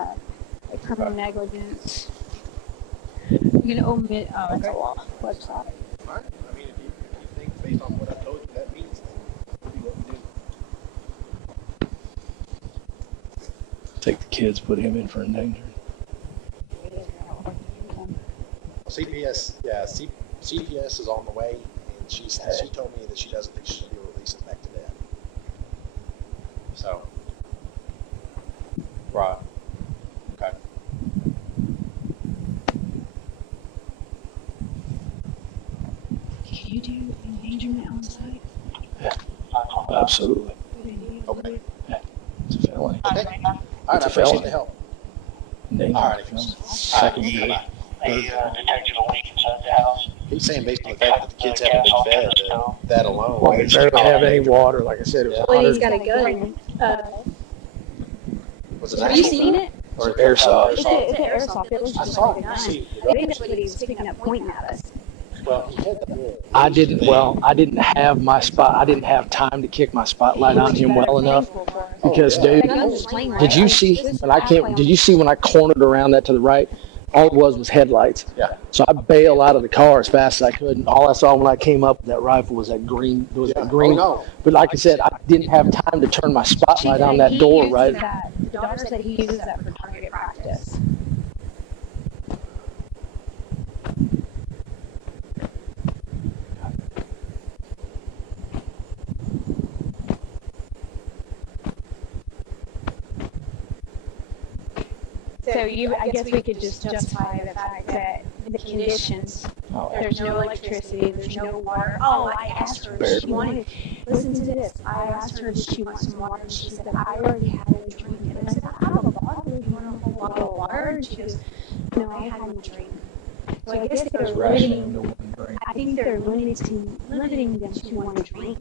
criminal negligence. You can omit. Oh, that's a law website. All right. I mean, if you think based on what I told you that means, then do what we do. Take the kids, put him in for endangered. CPS, yeah, CPS is on the way, and she told me that she doesn't think she'll be released back to dad. So, right, okay. Can you do endangerment on site? Yeah, absolutely. Okay. Yeah, it's a felony. Okay. All right, I appreciate the help. Endangered. All right. Second degree. Detected a leak inside the house. He's saying based on the fact that the kids haven't been fed, that alone. Well, they barely have any water. Like I said, it was Well, he's 100. got a gun. Was it Have you seen it? Or airsoft. It's an airsoft. It looks I just saw like a it. gun. See, I think that's what he was picking up, pointing at us. well, he had the I didn't have my spot. I didn't have time to kick my spotlight on him well enough. Because, dude, did you see when I cornered around that to the right? All it was headlights. Yeah. So I bailed out of the car as fast as I could, and all I saw when I came up with that rifle was that green. It was that green. Oh, no. But like I said, I didn't have time to turn my spotlight on that door, right? The daughter said he uses that for target practice. So I guess we could just justify the fact that the conditions, there's no electricity, there's no water. Oh, I asked her if she wanted, listen to this, I asked her if she wants some water, and she said, I already had a drink. And I said, I have a bottle, do you want a whole bottle of water? And she goes, no, I had one drink. So I guess they're limiting, I think they're limiting them to one drink.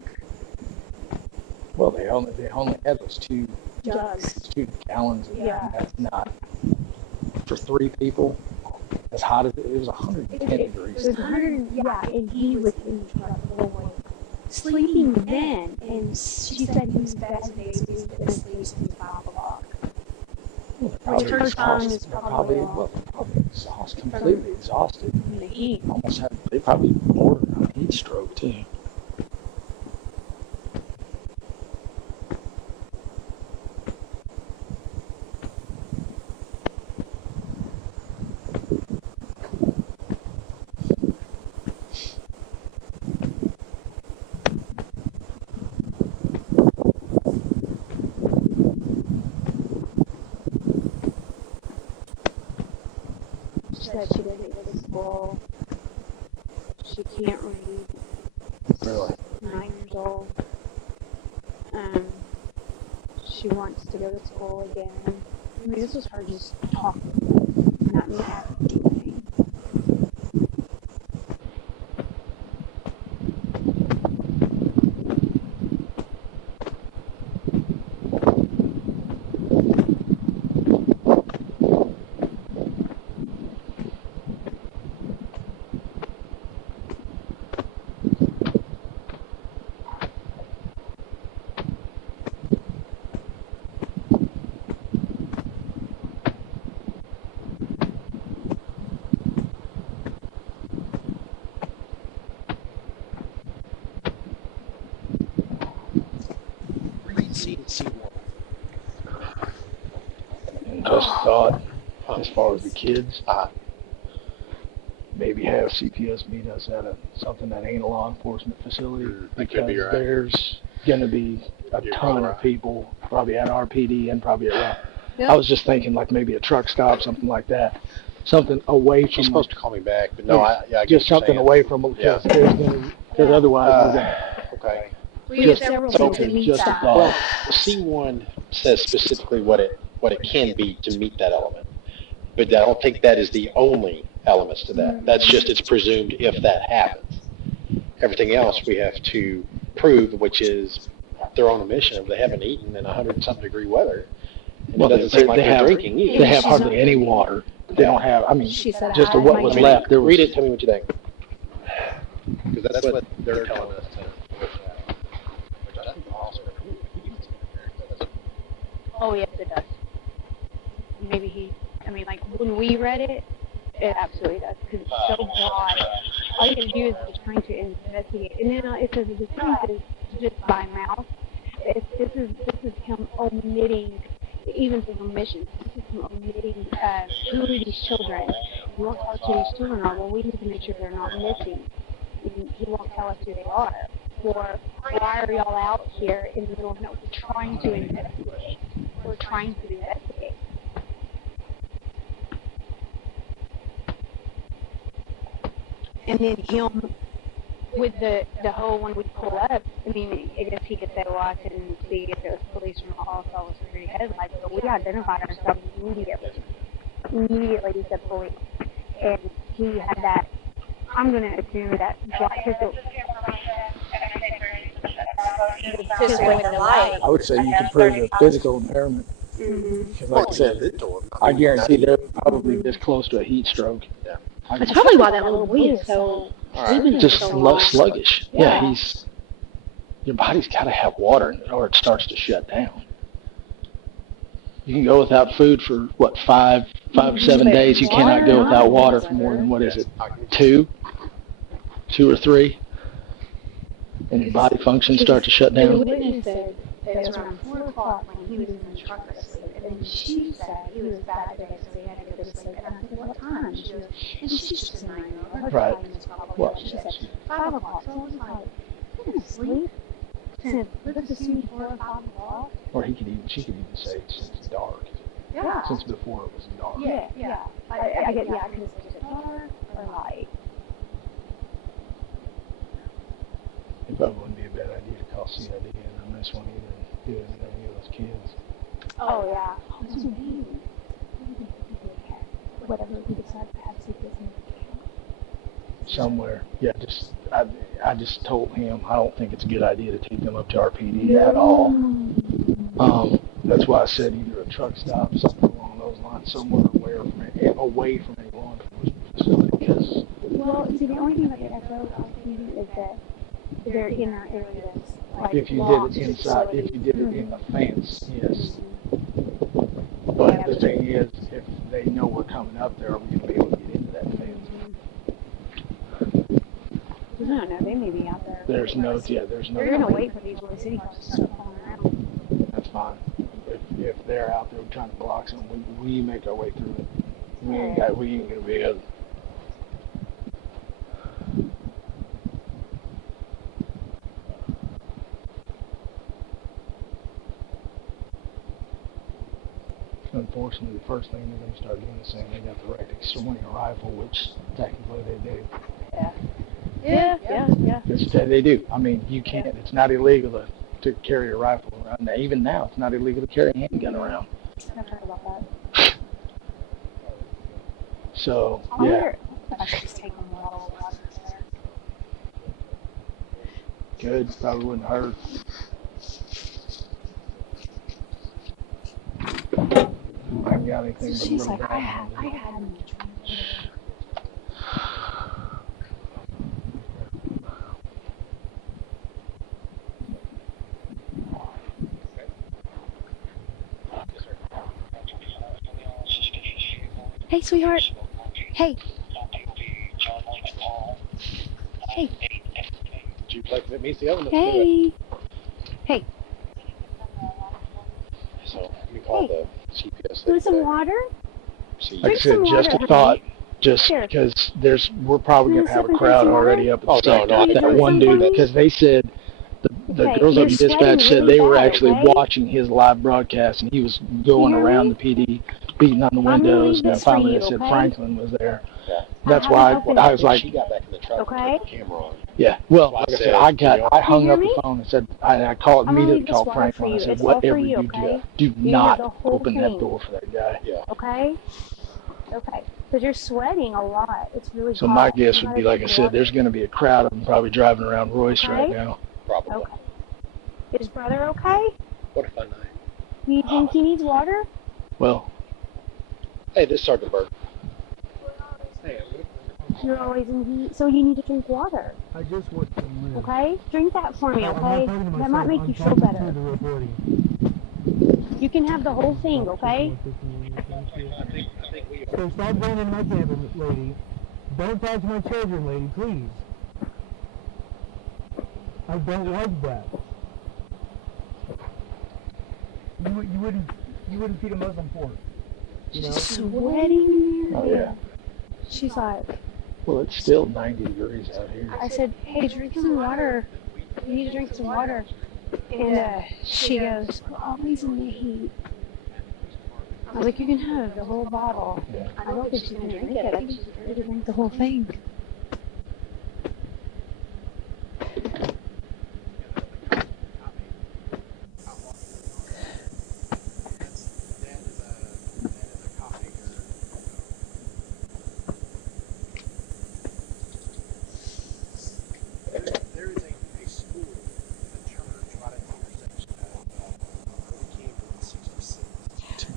Well, they only had those two Jugs. 2 gallons. Yeah. That's not for 3 people. As hot as it was 110 degrees. It was 100, yeah, and he was in the truck sleeping then, and she said he was best days because he sleeps since 5 o'clock. Which her time is probably completely exhausted. From the heat. They probably bordered on heat stroke too. Said she doesn't go to school. She can't read. Really? 9 years old. She wants to go to school again. I mean, this was her just talking, not me having to do anything. And just thought, as far as the kids, maybe have CPS meet us at something that ain't a law enforcement facility, because there's going to be a ton of people probably at RPD and probably at I was just thinking like maybe a truck stop, something like that. something away from. She's supposed to call me back, but no, I get just what you're something saying. away from them because otherwise we're gonna. Okay. We have several things that meet that. Well, C1 says specifically what it can be to meet that element, but I don't think that is the only elements to that. That's just it's presumed if that happens. Everything else we have to prove, which is they're on a mission if they haven't eaten in 100-something degree weather. Well, it doesn't seem like they're drinking either. They have hardly any water. They don't have. I mean, just what was left. There was, read it. Tell me what you think. Because that's what they're telling us. Oh, yes, it does. Maybe like when we read it, it absolutely does, because it's so broad. All you can do is just trying to investigate. And then it says the truth is just by mouth. This is him omitting, even from omissions, this is him omitting who are these children. He won't tell us who these children are. Well, we need to make sure they're not missing. He won't tell us who they are. Or why are y'all out here in the middle of nowhere trying to investigate? We're trying to investigate. And then him with the whole when we pull up, I mean, I guess he could say, well, I couldn't see if it was police or not, all I saw was security headlights, but we identified ourselves immediately. Immediately he said police. And he had that, I'm going to assume that black pistol. Just with the light. I would say you can prove a physical impairment. Because like I said, I guarantee they're probably this close to a heat stroke. Yeah. That's probably why that little boy is so just sluggish. Yeah, your body's got to have water or it starts to shut down. You can go without food for what 5 or 7 days. You cannot go without water for more than, what is it, 2 or 3, and your body functions start to shut down. The witness said that it was around 4 o'clock when he was in the truck asleep, and then she said he was bad today, so he had to go to sleep. And I said, what time? And she's just a 9-year-old. Right. What? She said 5 o'clock. So I was like, you're gonna sleep? Since let's assume 4 or 5 o'clock. Or she could even say since dark. Yeah. Since before it was dark. Yeah. I get. Yeah, I could say it's dark or light. It probably wouldn't be a bad idea to call CID in on this one either. Do any of those kids. Oh yeah. That's amazing. Whatever we decide to have secrets in somewhere. Yeah, I just told him I don't think it's a good idea to take them up to RPD at all. That's why I said either a truck stop, something along those lines, somewhere away from a law enforcement facility. Because well, see, the only thing about the SO RPD is that they're in our areas. Like if you did it inside, if you did it in the fence, yes. But the thing is, if they know we're coming up there, are we going to be able to get into that fence? I don't know, they may be out there. There's no. They're going to wait for these little city cars to start falling around. That's fine. If they're out there trying to block something, we make our way through it. We ain't going to be able. Unfortunately, the first thing they're going to start doing is saying they got the right to swing a rifle, which technically they do. Yeah. Because they do. I mean, you can't. It's not illegal to carry a rifle around. Now, even now, it's not illegal to carry a handgun around. I've heard about that. So, yeah. I should just take them all over there. Good. Probably wouldn't hurt. I haven't got anything. So she's like, I had him. Hey, sweetheart. Hey. Hey. Would you like to meet the other? Hey. Hey. So let me call the CPS. Want some water? Like I said, just a thought. Just because we're probably going to have a crowd already up at the sector. That one dude, because they said The girls up in dispatch said they were actually watching his live broadcast, and he was going around the PD, beating on the windows, and then finally they said Franklin was there. That's why I was like, she got back in the truck and turned the camera on. yeah. Well, like I said, I hung up the phone and said, I called immediately, called Franklin. I said, whatever you do not open that door for that guy. Yeah. Okay? Okay. Because you're sweating a lot. It's really So my guess would be, like I said, there's going to be a crowd of them probably driving around Royce right now. Probably. Okay. Is brother okay? What if I know? Do you think he needs water? Well. Hey, this is Sergeant Burke. You're always in heat, so you need to drink water. I just want some ribs. Okay? Drink that for me, okay? That might make you feel better. You can have the whole thing, okay? So stop going in my cabin, lady. Don't touch my children, lady, please. I don't like that. You wouldn't feed a Muslim pork. You know? Sweating. Oh yeah. She's like, well, it's still 90 degrees out here. I said, hey, drink some water. You need to drink some water. And she goes, we're always in the heat. I was like, you can have the whole bottle. Yeah. I don't think she's going to drink it. I think she's ready to drink the whole thing.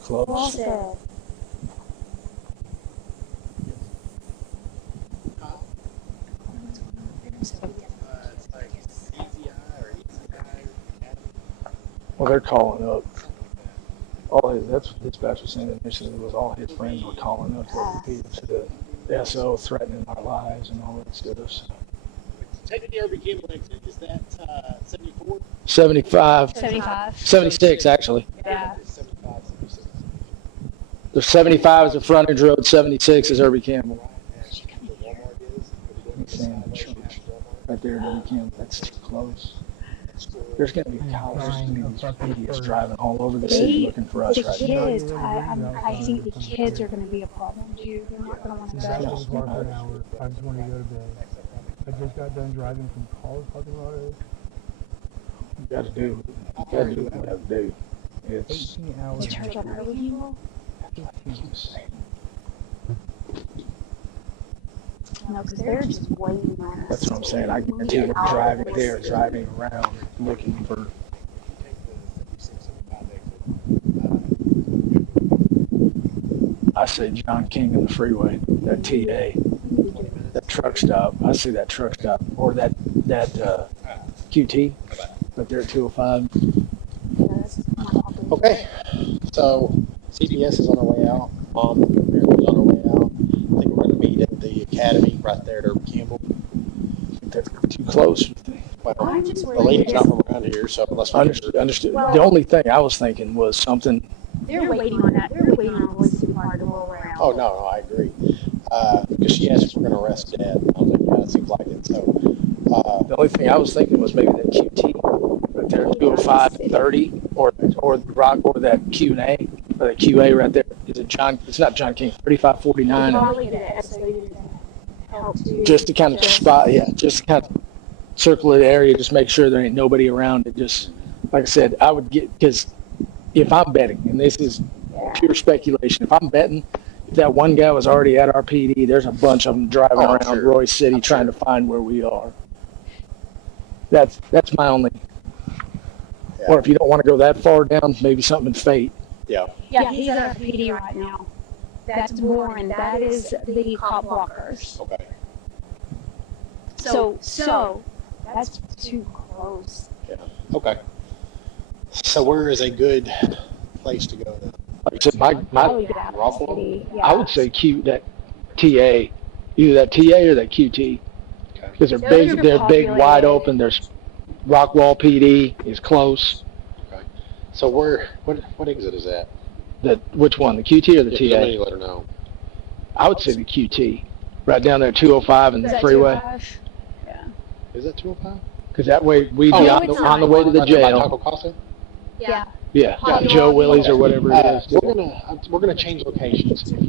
Close. Well, they're calling up. That's what dispatch was saying initially. Was all his friends were calling up to the SO, threatening our lives and all that stuff. So. Take the Irby Campbell exit. Is that 74? 75. 75. 76, actually. Yeah. 75, 76. The 75 is the frontage road, 76 is Irby Campbell. Right there at Irby Campbell. That's too close. There's going to be idiots driving all over the city looking for us right now. Kids, I think the kids are going to be a problem too. They're not going to want to go. I just want to go to bed. I just got done driving from Colorado. You got to do what you got to do. It's 18 hours. You charge on Irby Campbell? No, because they're just waiting on us. That's what I'm saying. I guarantee they're driving there, driving around, looking for. I say John King in the freeway, that TA, that truck stop. I see that truck stop, or that QT, but they're at 205. Okay, so CPS is on their way out. Mom apparently is on her way out. I think we're going to meet at the academy right there at Irby Campbell. That's too close. Well, the lady's not from around here, so let's understood. The only thing I was thinking was something. They're waiting on that. They're waiting on Royce to roll around. Oh, no, I agree. Because she asked if we're going to arrest Dad. I was like, yeah, it seems like it. So, the only thing I was thinking was maybe that QT right there, 205 and 30, or the Rock, or that Q&A, or that QA right there. Is it John? It's not John King. 3549. Just to kind of spot, just to kind of circle the area, just make sure there ain't nobody around it. Just like I said, I would get, because if I'm betting, and this is pure speculation, if I'm betting, if that one guy was already at our PD, there's a bunch of them driving around Royce City trying to find where we are. That's my only. Yeah. Or if you don't want to go that far down, maybe something in Fate. Yeah. Yeah, he's at our PD right now. That's Warren. That is the cop walkers. Okay. So that's too close. Yeah. Okay. So where is a good place to go then? Like I said, I would say that TA, either that TA or that QT, because they're big, wide open. There's Rockwall PD is close. Okay. So what exit is that? Which one, the QT or the TA? You let her know. I would say the QT, right down there, 205 and the freeway. Yeah. Is that 205? Because that way we'd be on the way to the jail. Taco Casa? Yeah. Yeah, Joe Willie's or whatever it is. We're gonna change locations. If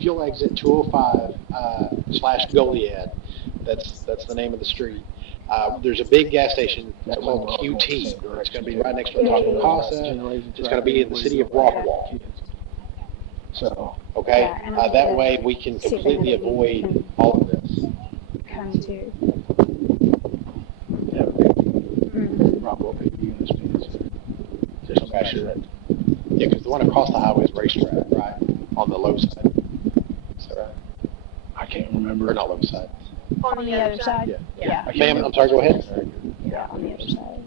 you'll exit 205 / Goliad, that's the name of the street. There's a big gas station that's called QT. It's going to be right next to Taco Casa. It's going to be in the city of Rockwall. So okay, that way we can completely avoid all of this. Come to. Rockwall PD units, just to make sure that. Yeah, because the one across the highway is racetrack, right? On the low side. Is that right? I can't remember. Or not low side. On the other side? Yeah. Ma'am, I'm sorry, go ahead. Yeah, on the other side.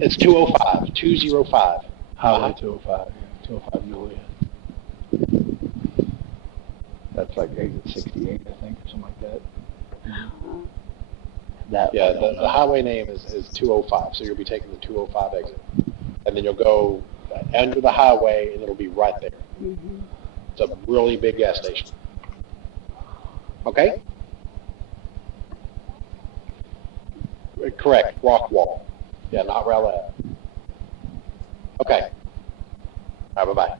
It's 205. 205. Highway 205. 205 Julia. That's like exit 68, I think, or something like that. The highway name is 205, so you'll be taking the 205 exit. And then you'll go under the highway, and it'll be right there. Mm-hmm. It's a really big gas station. Okay? Correct, Rockwall. Yeah, not Rowlett. Okay. All right, bye-bye.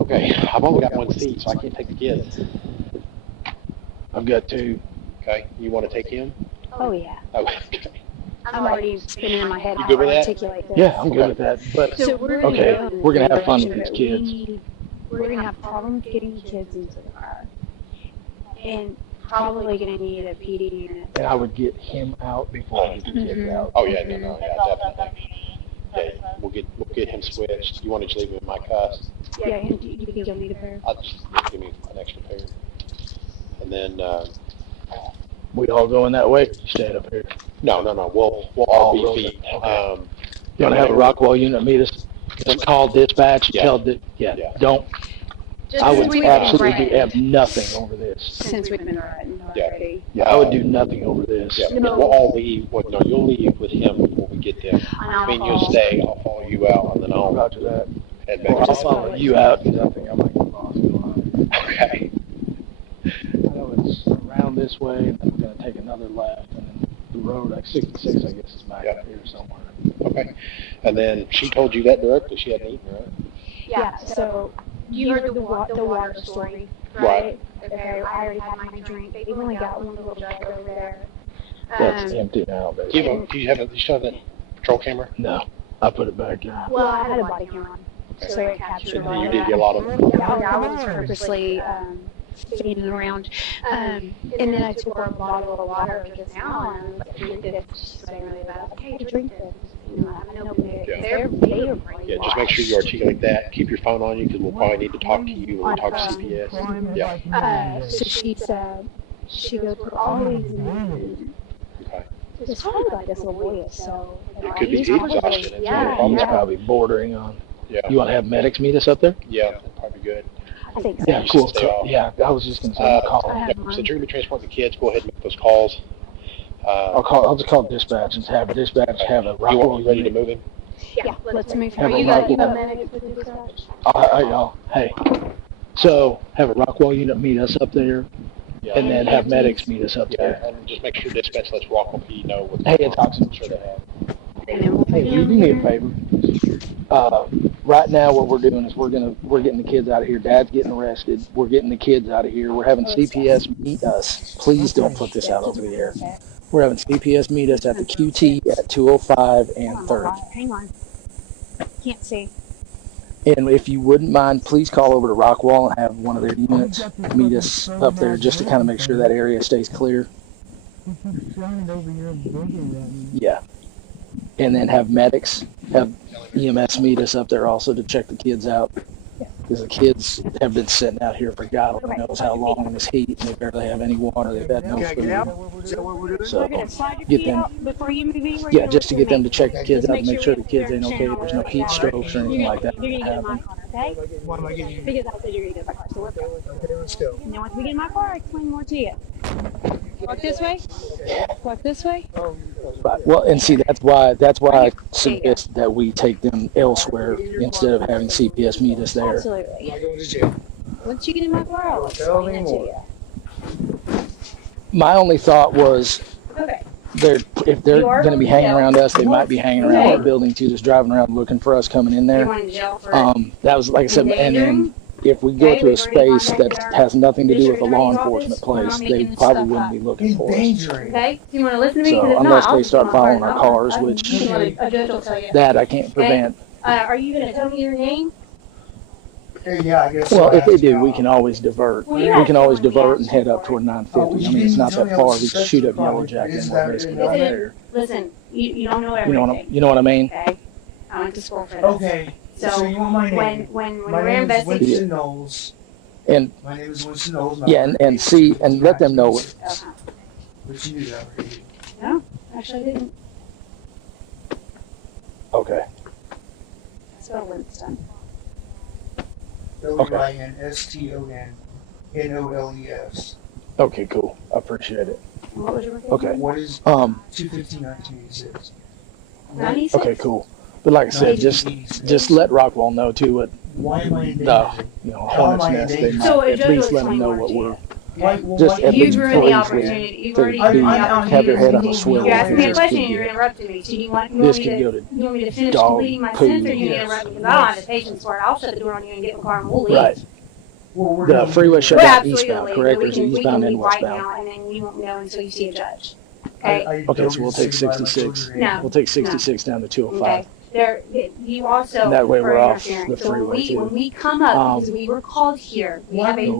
Okay, I've only got one seat, so I can't take the kids. I've got two. Okay, you want to take him? Oh, yeah. Oh, okay. I'm already spinning in my head You how good to with that? articulate this. Yeah, I'm good with that. But So we're gonna have fun with these kids. We're going to have problems getting the kids into the car. And probably going to need a PD unit. And I would get him out before I get the kids out. Oh, yeah, no, definitely. Yeah, we'll get him switched. You want to just leave him in my cuss? Yeah, you think you'll need a pair? I'll just give me an extra pair. And then, We all going that way? Staying up here? No. We'll all be feet. You want to have a Rockwall unit meet us? Just call dispatch. Tell don't. Just I would absolutely riding. have nothing over this. Since we've been riding already. Yeah, I would do nothing over this. Yeah, we'll all leave. No, you'll leave with him before we get there. I mean, you'll stay. I'll follow you out, and then I'll Roger that. head back. I'll follow you out because I think I might get lost. Okay. I know it's around this way, and then we're going to take another left, and then the road, like 66, I guess, is back up here somewhere. Okay. And then she told you that directly. She hadn't eaten, right? Yeah, so you heard the water story, right? Okay, I already had my drink. They've only got one little jug over there. That's empty now, Do you still have that patrol camera? No, I put it back in. Well, I had a body camera, so it captured all You of did that. get a lot of them. Yeah, I was purposely standing around. And then I took a bottle of water just now, and I was like, drink this. She's saying really bad. I was like, hey, drink this. You know, I know they're brainwashed. Yeah, just make sure you articulate that. Keep your phone on you because we'll probably need to talk to you when we talk to CPS. Yeah. So she said, she goes, we're always in the mood. Okay. It's probably like this little boy is so. It could be heat exhaustion. It's probably bordering on. Yeah. You want to have medics meet us up there? Yeah, that'd probably be good. I think so. Yeah, cool. Yeah, I was just going to say call. So you're going to be transporting the kids. Go ahead and make those calls. I'll just call dispatch and have dispatch have a Rockwall. You want me ready to move him? Yeah, let's move Have him. a You got Rockwall. medics with dispatch? Hey, so have a Rockwall unit meet us up there, Yeah. and then have medics meet us up there. And just make sure dispatch lets Rockwall PD know what's Hey, going it's on. oxygen. I'm sure they have. Hey, will you do me a favor? Right now, what we're doing is we're getting the kids out of here. Dad's getting arrested. We're getting the kids out of here. We're having CPS meet us. Please don't put this out over the air. We're having CPS meet us at the QT at 205 and 3rd. Hang on. Can't see. And if you wouldn't mind, please call over to Rockwall and have one of their units meet us up there just to kind of make sure that area stays clear. Yeah. And then have medics, have EMS meet us up there also to check the kids out. Because the kids have been sitting out here for God only knows how long in this heat, and they barely have any water. They've had no food. So get them, yeah, just to get them to check the kids out and make sure the kids ain't okay. There's no heat strokes or anything like that happen. Okay? What am I getting you? Because I said you're going to get in my car, so we're good. Okay, let's go. And then once we get in my car, I'll explain more to you. Walk this way? Walk this way? Right. Well, and see, that's why I suggest that we take them elsewhere instead of having CPS meet us there. Absolutely. Once you get in my car, I'll explain it to you. My only thought was, Okay. if they're going to be hanging around us, they might be hanging around the building too, just driving around looking for us coming in there. That was like I said, and then if we go to a space that has nothing to do with a law enforcement place, they probably wouldn't be looking for us. Okay, do you want to listen to me? So unless they start following our cars, which A judge will tell you. that I can't prevent. Are you going to tell me your name? Yeah, I guess. Well, if they do, we can always divert. Well, We can always divert and head up toward 950. I mean, it's not that far. We can shoot up Yellow Jack and we're basically right there. Listen, you don't know everything. You know what I mean? Okay, I went to school for this. Okay. So you want my name? When my we're name is investigating. Winston Knowles. And my name is Winston Knowles. Yeah, and see and let them know it. But you knew that already. No, actually I didn't. Okay. Spell Winston. WINSTONNOLES. Okay, cool. I appreciate it. What was your birthday? Okay. What is 2/15/1986? Okay, cool. But like I said, just let Rockwell know too what the hornet's nest. They might at least let them know what we're. Just at least ruined the opportunity. You've already ruined the opportunity. Have their head on a swivel. You asked me a question and you're interrupting me. So you want me to finish completing my sentence, or you interrupt me? Because I don't have the patience for it. I'll shut the door on you and get in the car and we'll leave. Right. The freeway shut down eastbound, correct? Or is it eastbound and right westbound? now, and then you won't know until you see a judge. Okay. Okay, so we'll take 66. No. We'll take 66 down to 205. Okay. You also. And that way we're off interfering. the freeway too. When we come up, because we were called here, we have a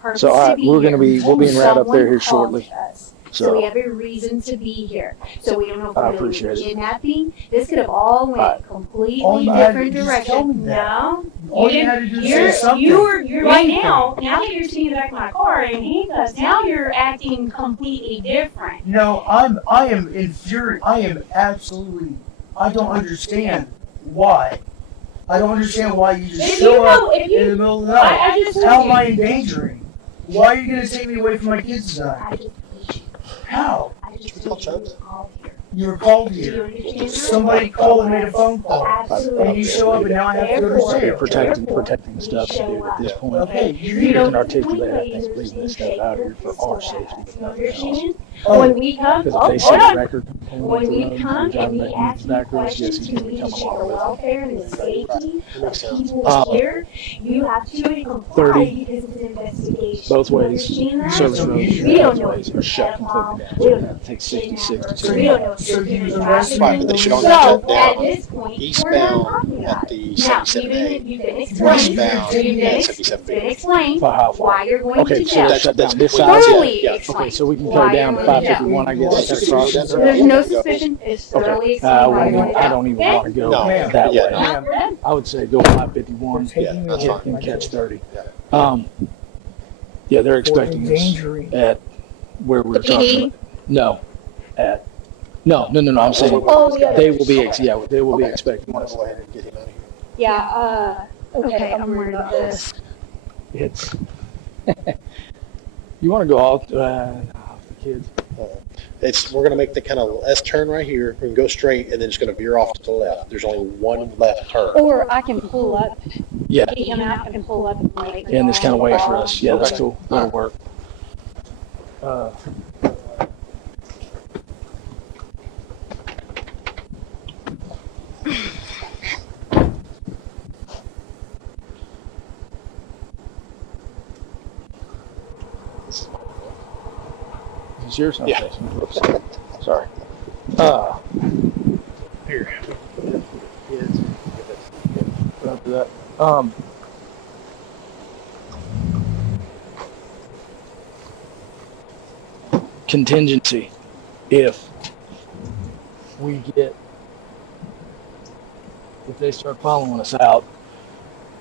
purpose. So all right, to be we're gonna here. be we'll be in route up there here Someone shortly. called us. So we have a reason to be here. So we don't know if we're doing kidnapping. This could have all went completely different direction. No, All you had to do is say something. you're right now that you're sitting in the back of my car in handcuffs, now you're acting completely different. No, I am infuriated. I am absolutely. I don't understand why. I don't understand why you just show up in the middle of the night. How am I endangering? Why are you going to take me away from my kids tonight? How? You were called here. Somebody called and made a phone call. And you show up and now I have to go to jail. Protecting stuff to do at this point. Okay, You can articulate, I think, leaving this stuff out here for our safety. When we come, Because if they see a record when we come and we ask you questions to become reach a the lot better. welfare and the safety of people here, you have to comply 30, because it's an investigation. both ways, You understand that? service roads, We don't know ways are shut completely down. We So don't we have to take 66 to We don't know 205. if there's been a Right, but they should only So, shut at down this point, we're not eastbound talking at about the it. Now, 77A, you can explain, westbound you at can 77B. explain For how far? why you're going Okay, to so jail. they shut down this Thoroughly side. yeah. explain Okay, so we can go why down you're to going to jail. 551, I guess, and cut across. There's no suspicion. It's thoroughly Okay, explained why you're going to I jail. don't even Okay? want to go No, that yeah, way. no. We're done. I would say go 551 that's fine. and catch 30. Yeah. Yeah, they're expecting us at where we're talking about. No, at no. I'm saying Oh, yeah. they will be they will be expecting us. Go ahead and get him out of here. Yeah, okay, I'm worried about this. It's you want to go off the kids. We're going to make the kind of S turn right here. We can go straight and then it's going to veer off to the left. There's only one left turn. Or I can pull up. Yeah. Get him out, I can pull up and wait. And this kind of wait for us. Yeah, that's cool. That'll work. Is yours? Okay. Yeah. Oops. Sorry. Here. After that. Contingency. If they start following us out,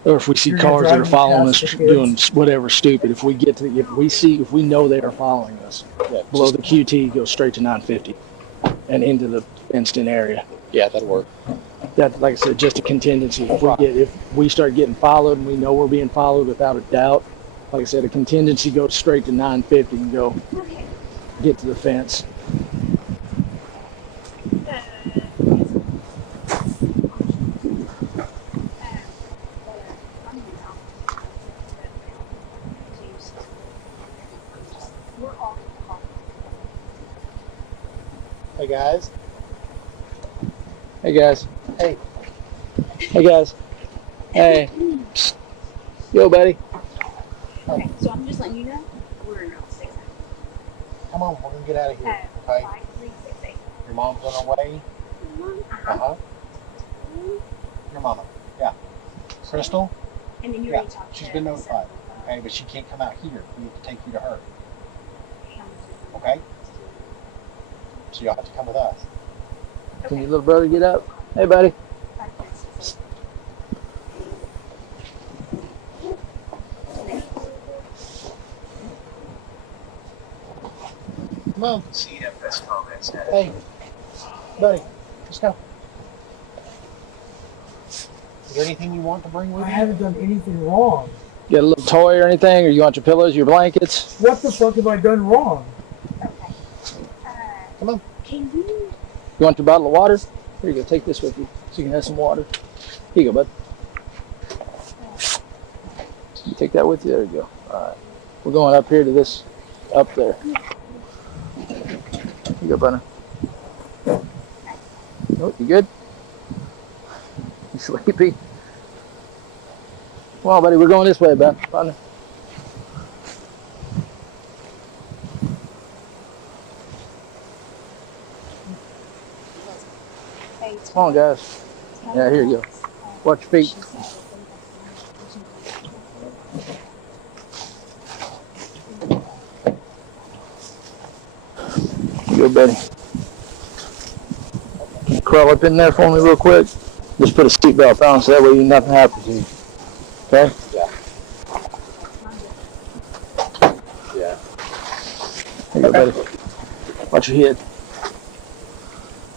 or if we see cars that are following us doing whatever stupid, if we know they are following us, below the QT, go straight to 950 and into the fenced-in area. Yeah, that'll work. That, like I said, just a contingency. If we start getting followed and we know we're being followed without a doubt, like I said, a contingency goes straight to 950 and go get to the fence. Hey guys. Hey guys. Hey. Hey guys. Hey. Psst. Yo, buddy. Okay, so I'm just letting you know we're in 6. Come on, we're gonna get out of here. Okay. 5368. Your mom's on her way. Uh-huh. Your mama. Yeah. Crystal? And then you Yeah. already talked She's to been notified. Okay, but she can't come out here. We have to take you to her. Okay? So you'll have to come with us. Can your little brother get up? Hey, buddy. Come on. CFS comments. Hey, buddy, let's go. Is there anything you want to bring with I you? haven't done anything wrong. Get a little toy or anything, or you want your pillows, your blankets? What the fuck have I done wrong? Come on. You want your bottle of water? Here you go. Take this with you so you can have some water. Here you go, bud. You take that with you. There you go. All right. We're going up here to this, up there. Here you go, buddy. Oh, you good? You sleepy? Come on, buddy. We're going this way, bud. Partner. Come on, guys. Yeah, here you go. Watch your feet. Here you go, buddy. Crawl up in there for me real quick. Just put a seatbelt on so that way nothing happens to you. Okay? Yeah. Yeah. Here you go, buddy. Watch your head.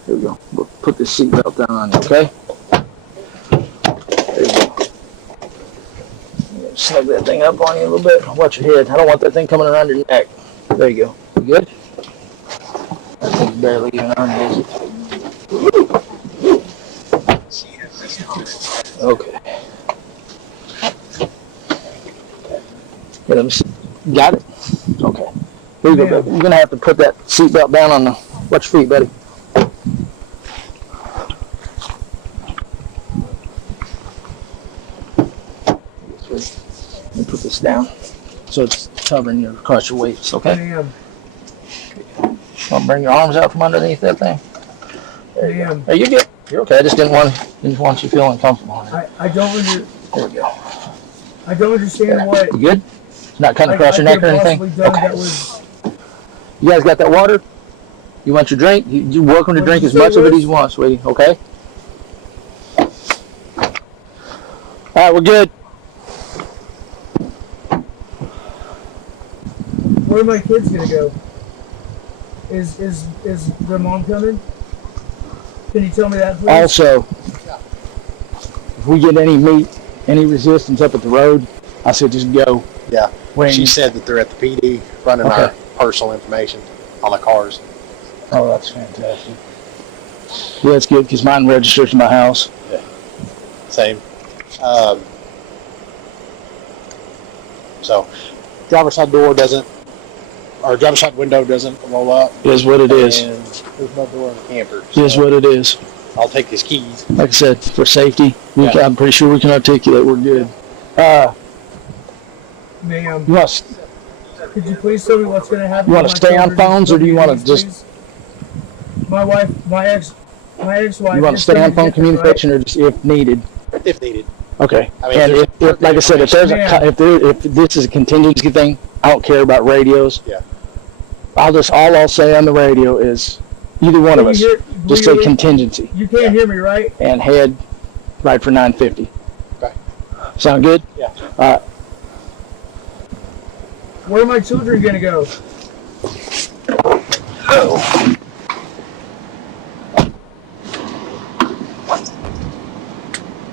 Here we go. We'll put this seatbelt down on you, okay? There you go. Snug that thing up on you a little bit. Watch your head. I don't want that thing coming around your neck. There you go. You good? That thing's barely even on you. Okay. Yeah, let me see. Got it? Okay. Here you go, baby. You're going to have to put that seatbelt down on the... Watch your feet, buddy. Let me put this down so it's covering you across your waist, okay? Want to bring your arms out from underneath that thing? There you go. Are you good? You're okay. I just didn't want you feeling uncomfortable. I don't There we go. I don't understand what. You good? It's not cutting across your neck or anything? Okay. You guys got that water? You want your drink? You're welcome to drink as much of it as you want, sweetie, okay? All right, we're good. Where are my kids gonna go? Is the mom coming? Can you tell me that, please? Also, if we get any resistance up at the road, I said just go. Yeah. She said that they're at the PD running our personal information on the cars. Oh, that's fantastic. Yeah, that's good because mine registers to my house. Yeah. Same. So, driver's side door doesn't, or driver's side window doesn't roll up. It is what it is. And there's no door in the camper. It is what it is. I'll take his keys. Like I said, for safety, I'm pretty sure we can articulate. We're good. Ma'am, You want could you please tell me what's going to happen? to stay on phones, or do you want to just? My wife, my ex-wife. You want to stay on phone communication, or just if needed? If needed. Okay. I mean, And if like I said, if this is a contingency thing, I don't care about radios. Yeah. I'll say on the radio is either one of us. Just say contingency. You can't hear me, right? And head right for 950. Okay. Sound good? Yeah. Where are my children gonna go?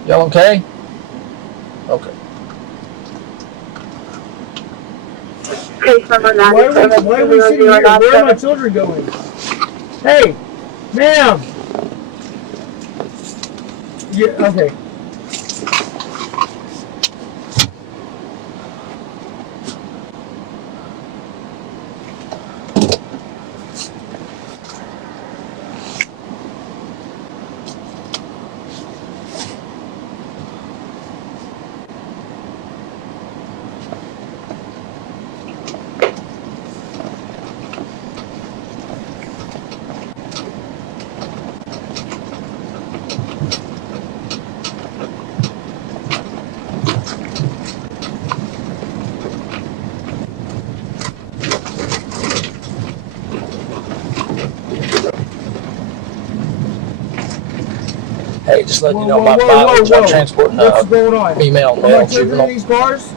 Y'all okay? Okay. Case number 9. Why are we sitting here? Where are my children going? Hey, ma'am. Yeah. Okay. just letting you know my mileage. I'm transporting What's going on? female Am I male children in juvenile. these cars?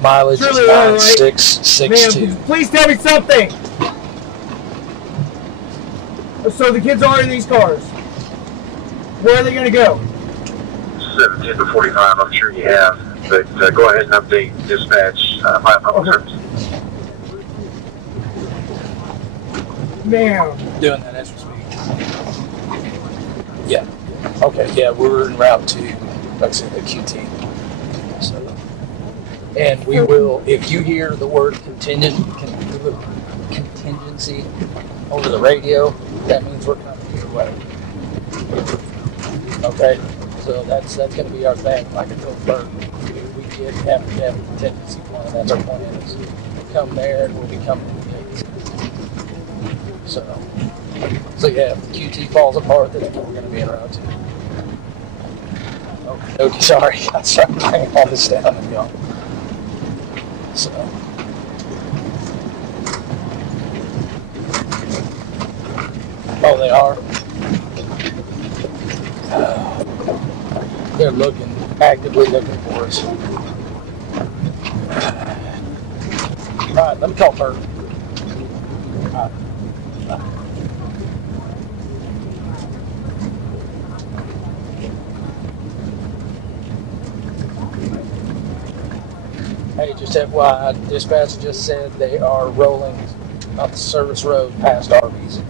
Mileage Surely is they are, right? 9662. Ma'am, please tell me something. So the kids are in these cars. Where are they going to go? 17 to 45, I'm sure you have, but go ahead and update dispatch, my public service. Ma'am. Doing that as we speak. Yeah. Okay. Yeah, we're en route to, like I said, the QT. So, and we will, if you hear the word contingency over the radio, that means we're coming your way. Okay. So that's going to be our thing. Like I told Bert, we have to have a contingency plan. That's our plan. Is we'll come there and we'll be coming to the gates. So yeah, if the QT falls apart, then we're going to be in route 2. Okay, sorry. I started bringing all this down and y'all. So. Oh, they are? They're actively looking for us. All right, let me call Bert. All right. Hey, just FYI, dispatch just said they are rolling up the service road past Arby's.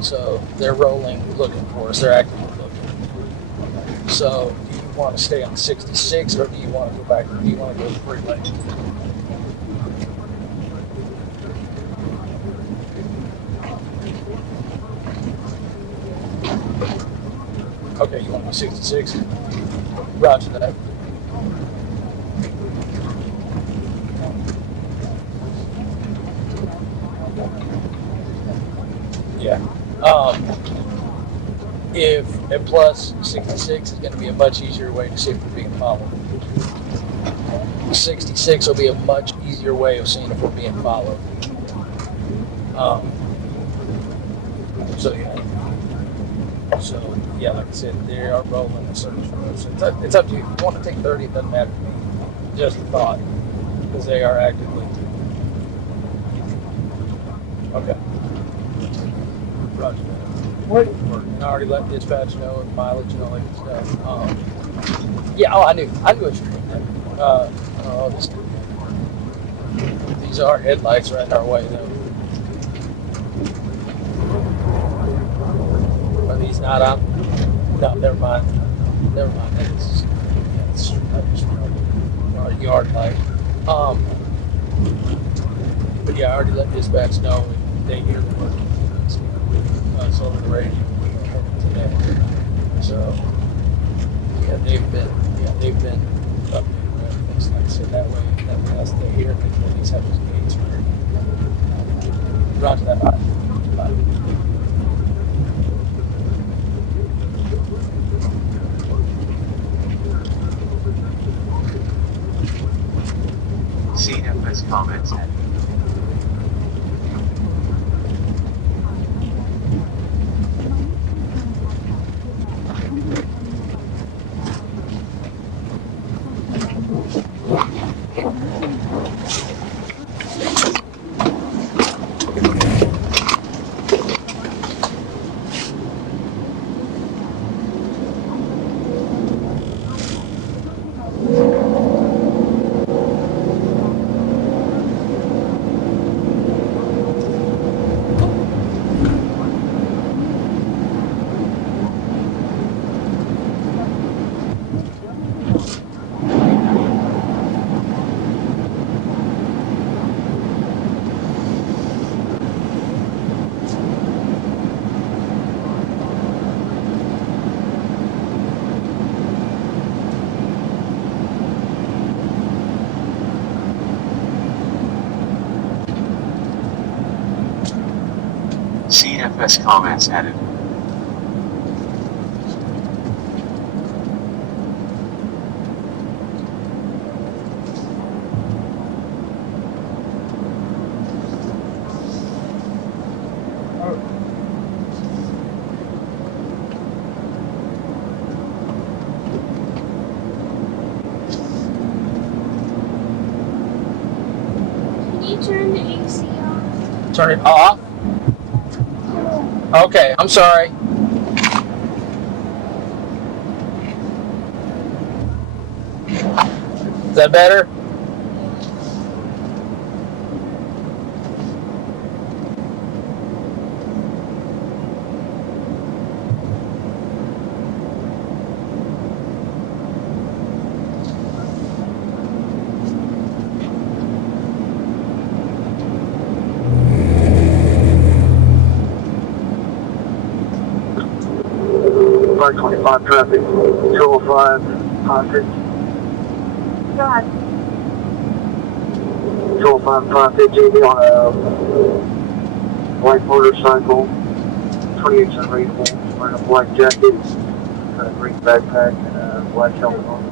So they're rolling, looking for us. They're actively looking. So do you want to stay on 66 or do you want to go back? Do you want to go to the freeway? Okay, you want to go 66? Roger that. Yeah. And plus 66 is going to be a much easier way to see if we're being followed. 66 will be a much easier way of seeing if we're being followed. So yeah, like I said, they are rolling the service road. So it's up to you. If you want to take 30, it doesn't matter to me. Just a thought, because they are actively. Okay. Roger that. What? I already let dispatch know and mileage and all that good stuff. Yeah. Oh, I knew what you were doing. These are headlights right in our way, though. Are these not on? No, never mind. It's our yard light. But yeah, I already let dispatch know they hear the word. It's over the radio today. So yeah, they've been updated with everything. Like I said, that way they hear it because these have those gates ready. Roger that. Bye. CFS comments. CFS comments added. turn the AC off. Turn it off? Okay, I'm sorry. Is that better? Car 25 traffic, 205 hostage. Go ahead. 205 hostage, JB on a white motorcycle, 28 cent rifle, wearing a black jacket, a green backpack, and a black helmet on.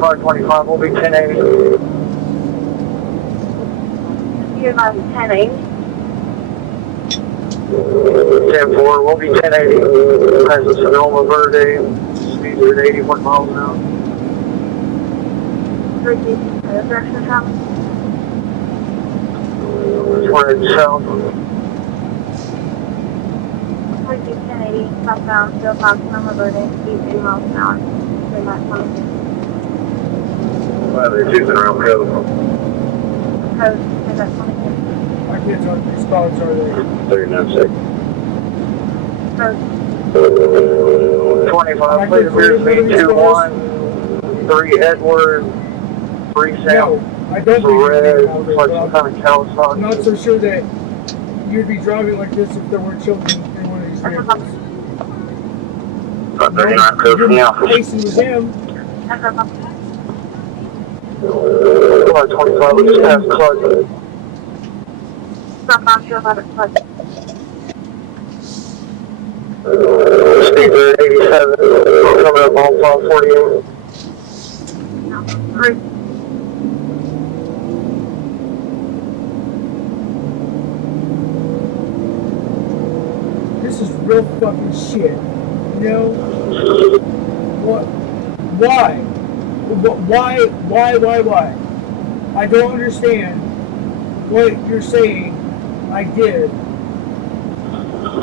Car 25 will be 1080. You're about 1080. 10-4 will be 1080. Has a Sonoma Verde. Speeds are at 81 miles an hour. Direction travel. We're in south. 1080, southbound, 205 Sonoma Verde, speed 80 miles an hour. Well, they're choosing around code. Code, is that 20? I can't tell these cars are there. 39 seconds. Code. 25, please appears to be 2-1, 3 Edward, 3 Sam. No, I don't think red, you're looks like some kind of Kawasaki. I'm not so sure that you'd be driving like this if there were children in one of these vehicles. 39 code from the office. Pacing with him. Car 25, we just passed Clutch. Southbound, 205 at Clutch. Speed at 87, coming up on 548. This is real fucking shit. You know? What? Why? Why? I don't understand what you're saying I did. I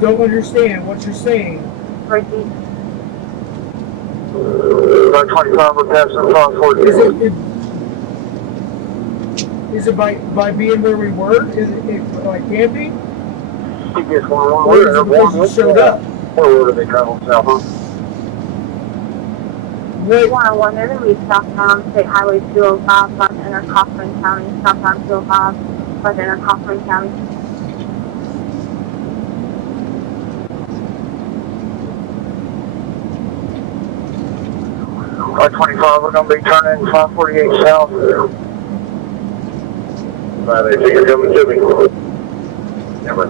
don't understand what you're saying. Car 25, we're passing 548. Is it by being where we were? Is it like camping? CBS 1-1, Or we're is it because you showed up? Where do they travel south, huh? Wait. 101, they're going to be southbound State Highway 205, south to enter Kaufman County, southbound 205, south to enter Kaufman County. Car 25, we're going to be turning 548 south. They think you're coming to me. Never.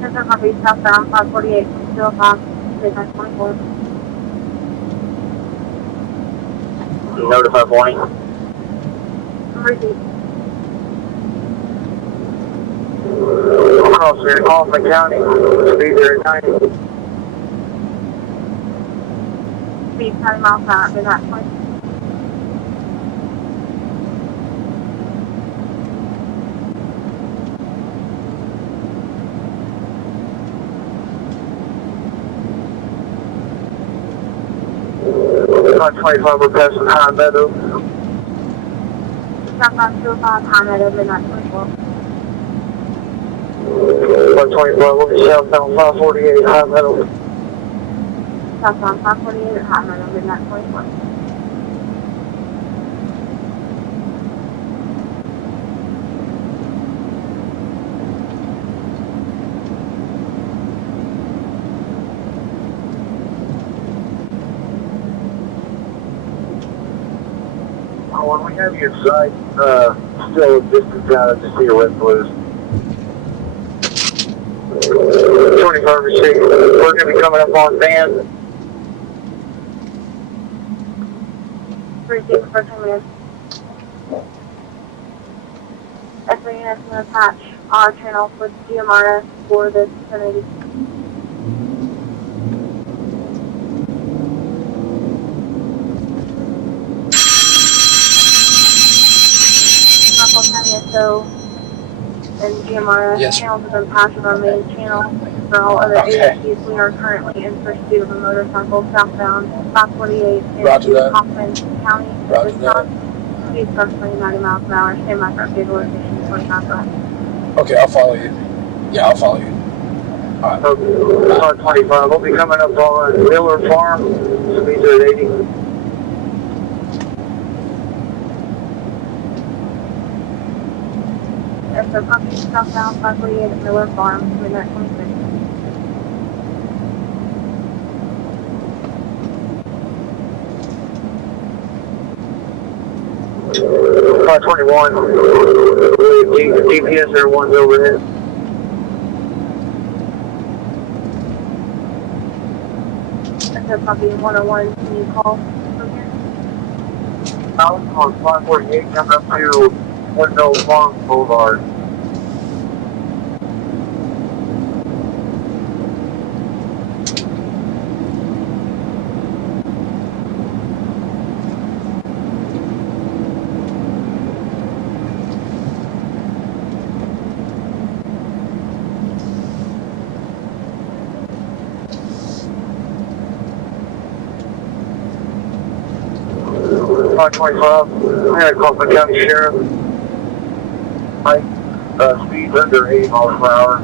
This is going to be southbound 548 205, State 24. Notify point. Repeat. Across here in Kaufman County, speed there at 90. Speed 10 miles an hour, midnight 20. Car 25, we're passing High Meadow. Southbound 205, High Meadow, midnight 24. Car 25, we'll be southbound 548 High Meadow. Southbound 548 at High Meadow, midnight 24. When we have you inside, still a distance out, just see your red blues. 25, 525 received. We're going to be coming up on van. Received for 10 minutes. SA units going to attach our channel for GMRS for this vicinity. So, and GMRS channels have been passed on our main channel. For all other agencies, we are currently in pursuit of a motorcycle southbound 548 in Hoffman County, Wisconsin. Speed approximately 90 miles per hour. Stand by for update location 25 left. Okay, I'll follow you. Yeah, I'll follow you. All right. Okay, 25. We'll be coming up on Miller Farm. Speeds at 80. So copy southbound 548 at Miller Farm, midnight 26. Car 21. GPS there, one's overhead. So copy 101, can you call from here? I was on 548 coming up to Window Farm Boulevard. Car 25, I Kaufman County Sheriff. Speeds under 80 miles per hour.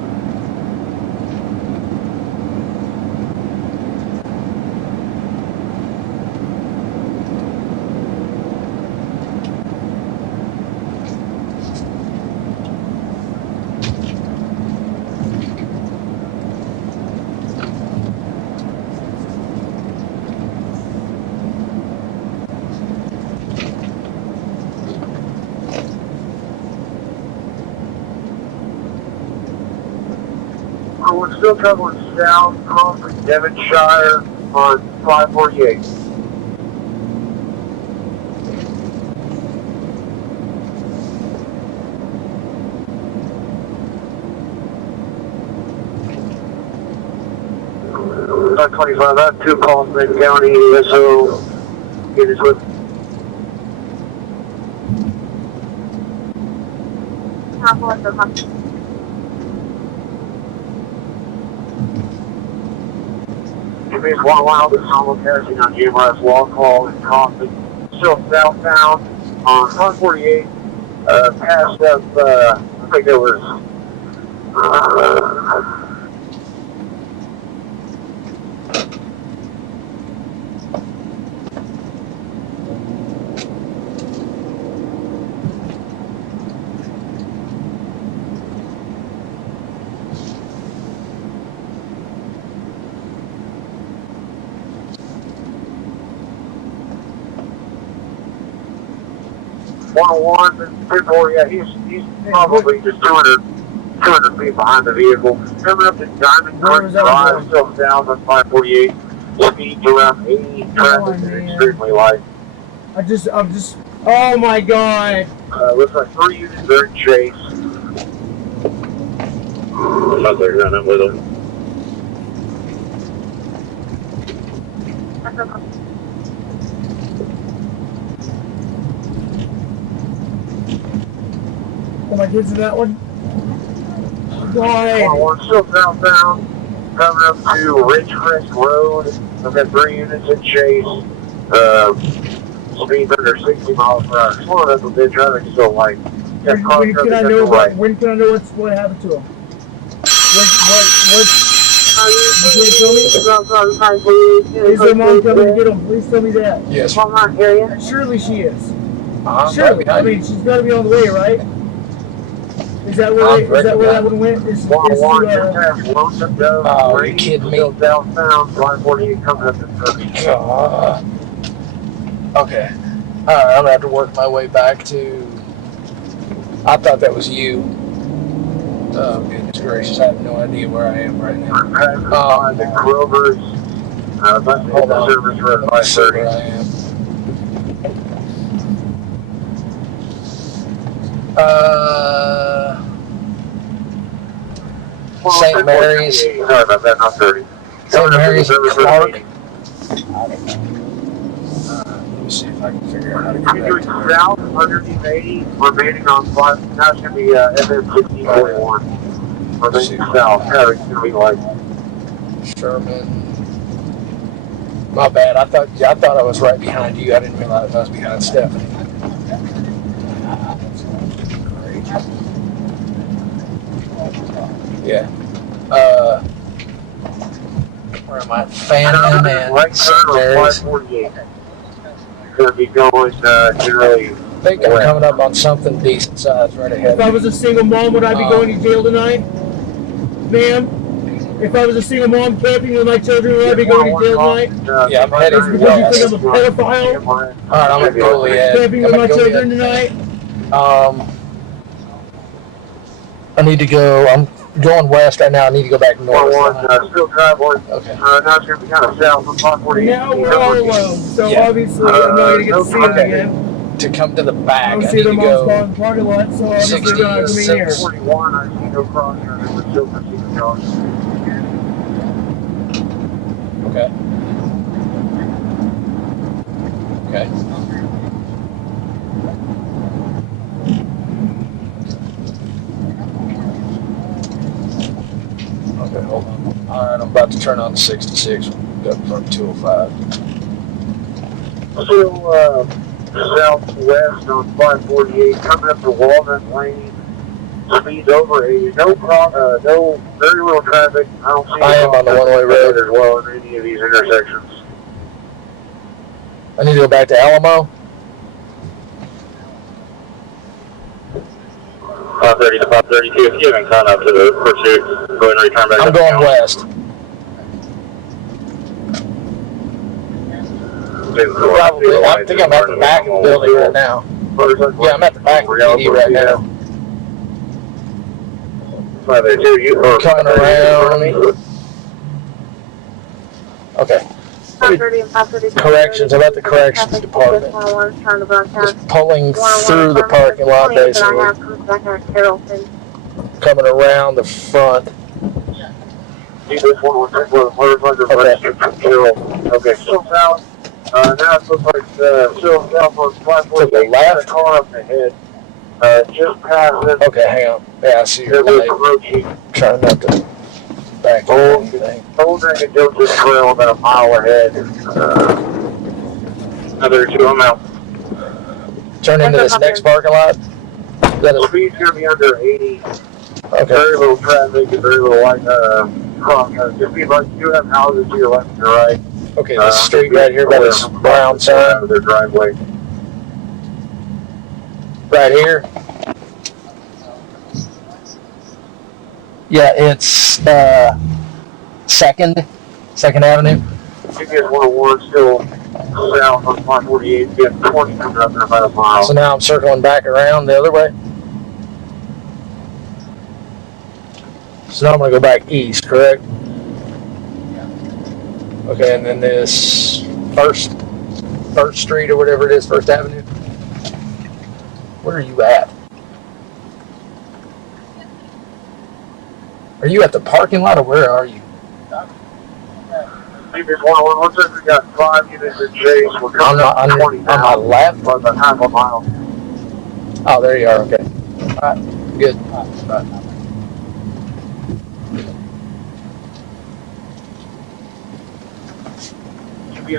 We're still traveling south, crossing Devonshire on 548. About 25, I have 2 calls in the county, so it is with It's 1 this simulcasting on GMRS Walk Hall in Kaufman. Still southbound on 148, passed up, I think it was, yeah, he's probably just 200 feet behind the vehicle. Coming up to Diamond Creek Drive, still south on 548. Speeds around 80, traffic is extremely light. I'm just, oh my god. Looks like 3 units are in chase. Looks like they're running with them. Oh, my kids in that one? God. We're still southbound, coming up to Ridgecrest Road. I've got 3 units in chase. Speeds under 60 miles per hour. Slowing up a bit, traffic still light. When can I know what happened to him? You can't tell me? Is their mom coming to get him? Please tell me that. Yes. Surely she is. Surely. I mean, she's got to be on the way, right? Is that where that one went? Oh, you kidding me? Southbound, 548 coming up to 30. Okay. Alright, I'm gonna have to work my way back to... I thought that was you. Oh, goodness gracious, I have no idea where I am right now. On the Grover's, Hold on. service for Let me see 5:30. where I am. St. Mary's. Sorry about that, not 30. St. Mary's Park. Let me see if I can figure out how to get back to there. South, 180, remaining on 5. Now it's going to be FM 1641. Remaining south. Traffic's going to be like Sherman. My bad. I thought I was right behind you. I didn't realize I was behind Stephanie. Yeah. Where am I? Phantom and St. Mary's. 548. Going to be going generally. I think I'm coming up on something decent size right ahead. If I was a single mom, would I be going to jail tonight? Ma'am? If I was a single mom camping with my children, would I be going to jail tonight? Yeah, I'm heading to Because you think I'm a pedophile? Alright, I'm at Goliad. Camping with my children tonight? I need to go. I'm going west right now. I need to go back north. Still driveway. Okay. Now it's going to be kind of south of 548. Now we're all alone, so obviously I'm not going to get to see them again. To come to the back, I I see need to their mom's go car in the parking lot, so obviously they're not coming here. 41, I see no crossers, and we're still proceeding across. Okay. Okay. Okay, hold on. Alright, I'm about to turn on 66. Got from 205. Still southwest on 548, coming up to Walnut Lane. Speeds over 80. No, very little traffic. I don't see. I am on the one-way road as well in any of these intersections. I need to go back to Alamo. 530 to 532. If you haven't caught up to the pursuit, go ahead and return back. I'm going west. Probably. I think I'm at the back of the building right now. Yeah, I'm at the back of the PD right now. 582, you are coming around. Okay. 530 and 530. Corrections. I'm at the corrections department. Just pulling through the parking lot, basically. Coming around the front. Okay, still south. Now it looks like still south on 548. To the left? Car up ahead. Just past it. Okay, hang on. Yeah, I see your light. Trying not to back into anything. Old Dragon Delta Trail about a mile ahead. Another 2 out. Turn into this next parking lot. The speed's going to be under 80. Okay. Very little traffic and very little light cross. Just be like you have houses to your left and your right. Okay, this street right here by this brown sign. Their driveway. Right here. Yeah, it's 2nd Avenue. You get 101 still south on 548. You get 20 coming up in about a mile. So now I'm circling back around the other way. So now I'm going to go back east, correct? Okay, and then this First Street or whatever it is, First Avenue. Where are you at? Are you at the parking lot or where are you? Maybe it's 101. Looks like we got 5 units in chase. We're coming up to 20 now. On my left? About half a mile. Oh, there you are. Okay. All right. Good. All right.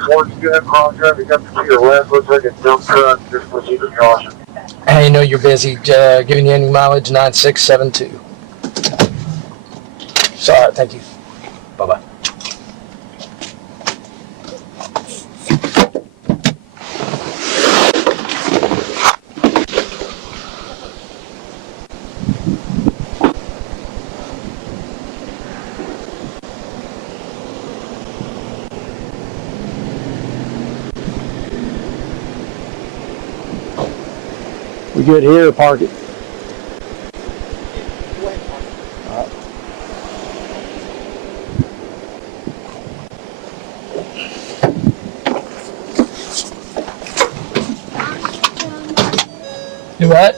Once you have cross traffic up to your left, looks like a dump truck. Just proceed with caution. Hey, I know you're busy. Giving you any mileage, 9672. Sorry, thank you. Bye-bye. We good here or park it? Do what?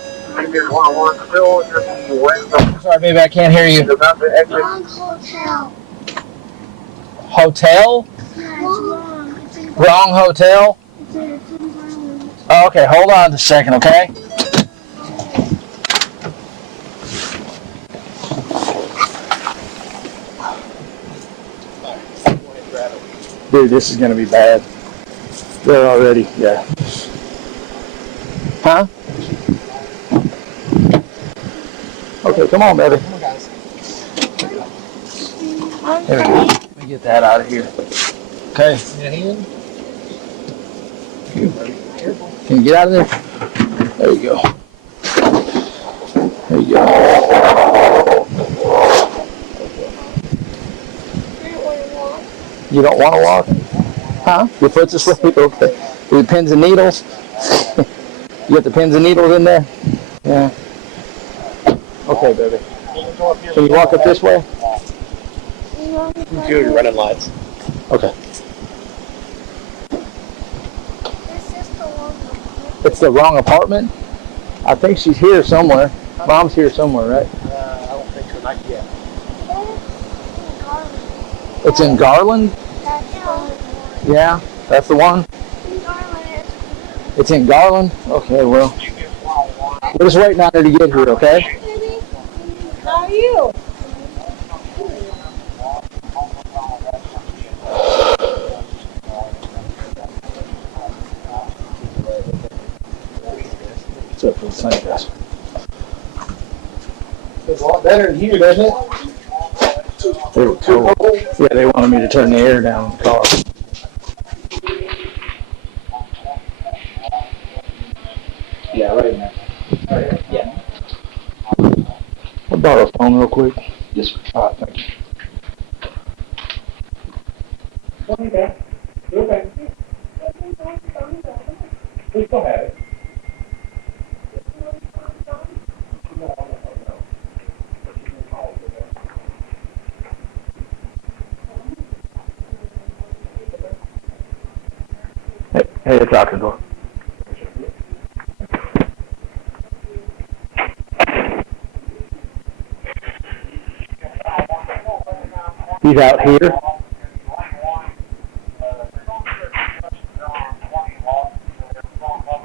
Sorry, baby, I can't hear you. Wrong hotel. Hotel? Yeah, it's wrong. It's in Wrong hotel? It's in Garland. Oh, okay, hold on a second, okay? Dude, this is gonna be bad. They're already, yeah. Huh? Okay, come on, baby. There we go. Let me get that out of here. Okay. Can you get out of there? There you go. There you go. You don't want to walk? Huh? Your foot's asleep? Okay. With pins and needles? You got the pins and needles in there? Yeah. Okay, baby. Can you walk up this way? You're running lights. Okay. It's the wrong apartment? I think she's here somewhere. Mom's here somewhere, right? I don't think so, not yet. It's in Garland? Yeah, that's the one? It's in Garland? Okay, well. We're just waiting on her to get here, okay? How are you? What's up for the sunglasses? It's a lot better in here, doesn't it? They were cold. Yeah, they wanted me to turn the air down in the car. Yeah, right in there. Yeah. I'll borrow a phone real quick. Yes, sir. All right, thank you. Okay. Okay. We still have it. Hey, it's out the door. He's out here.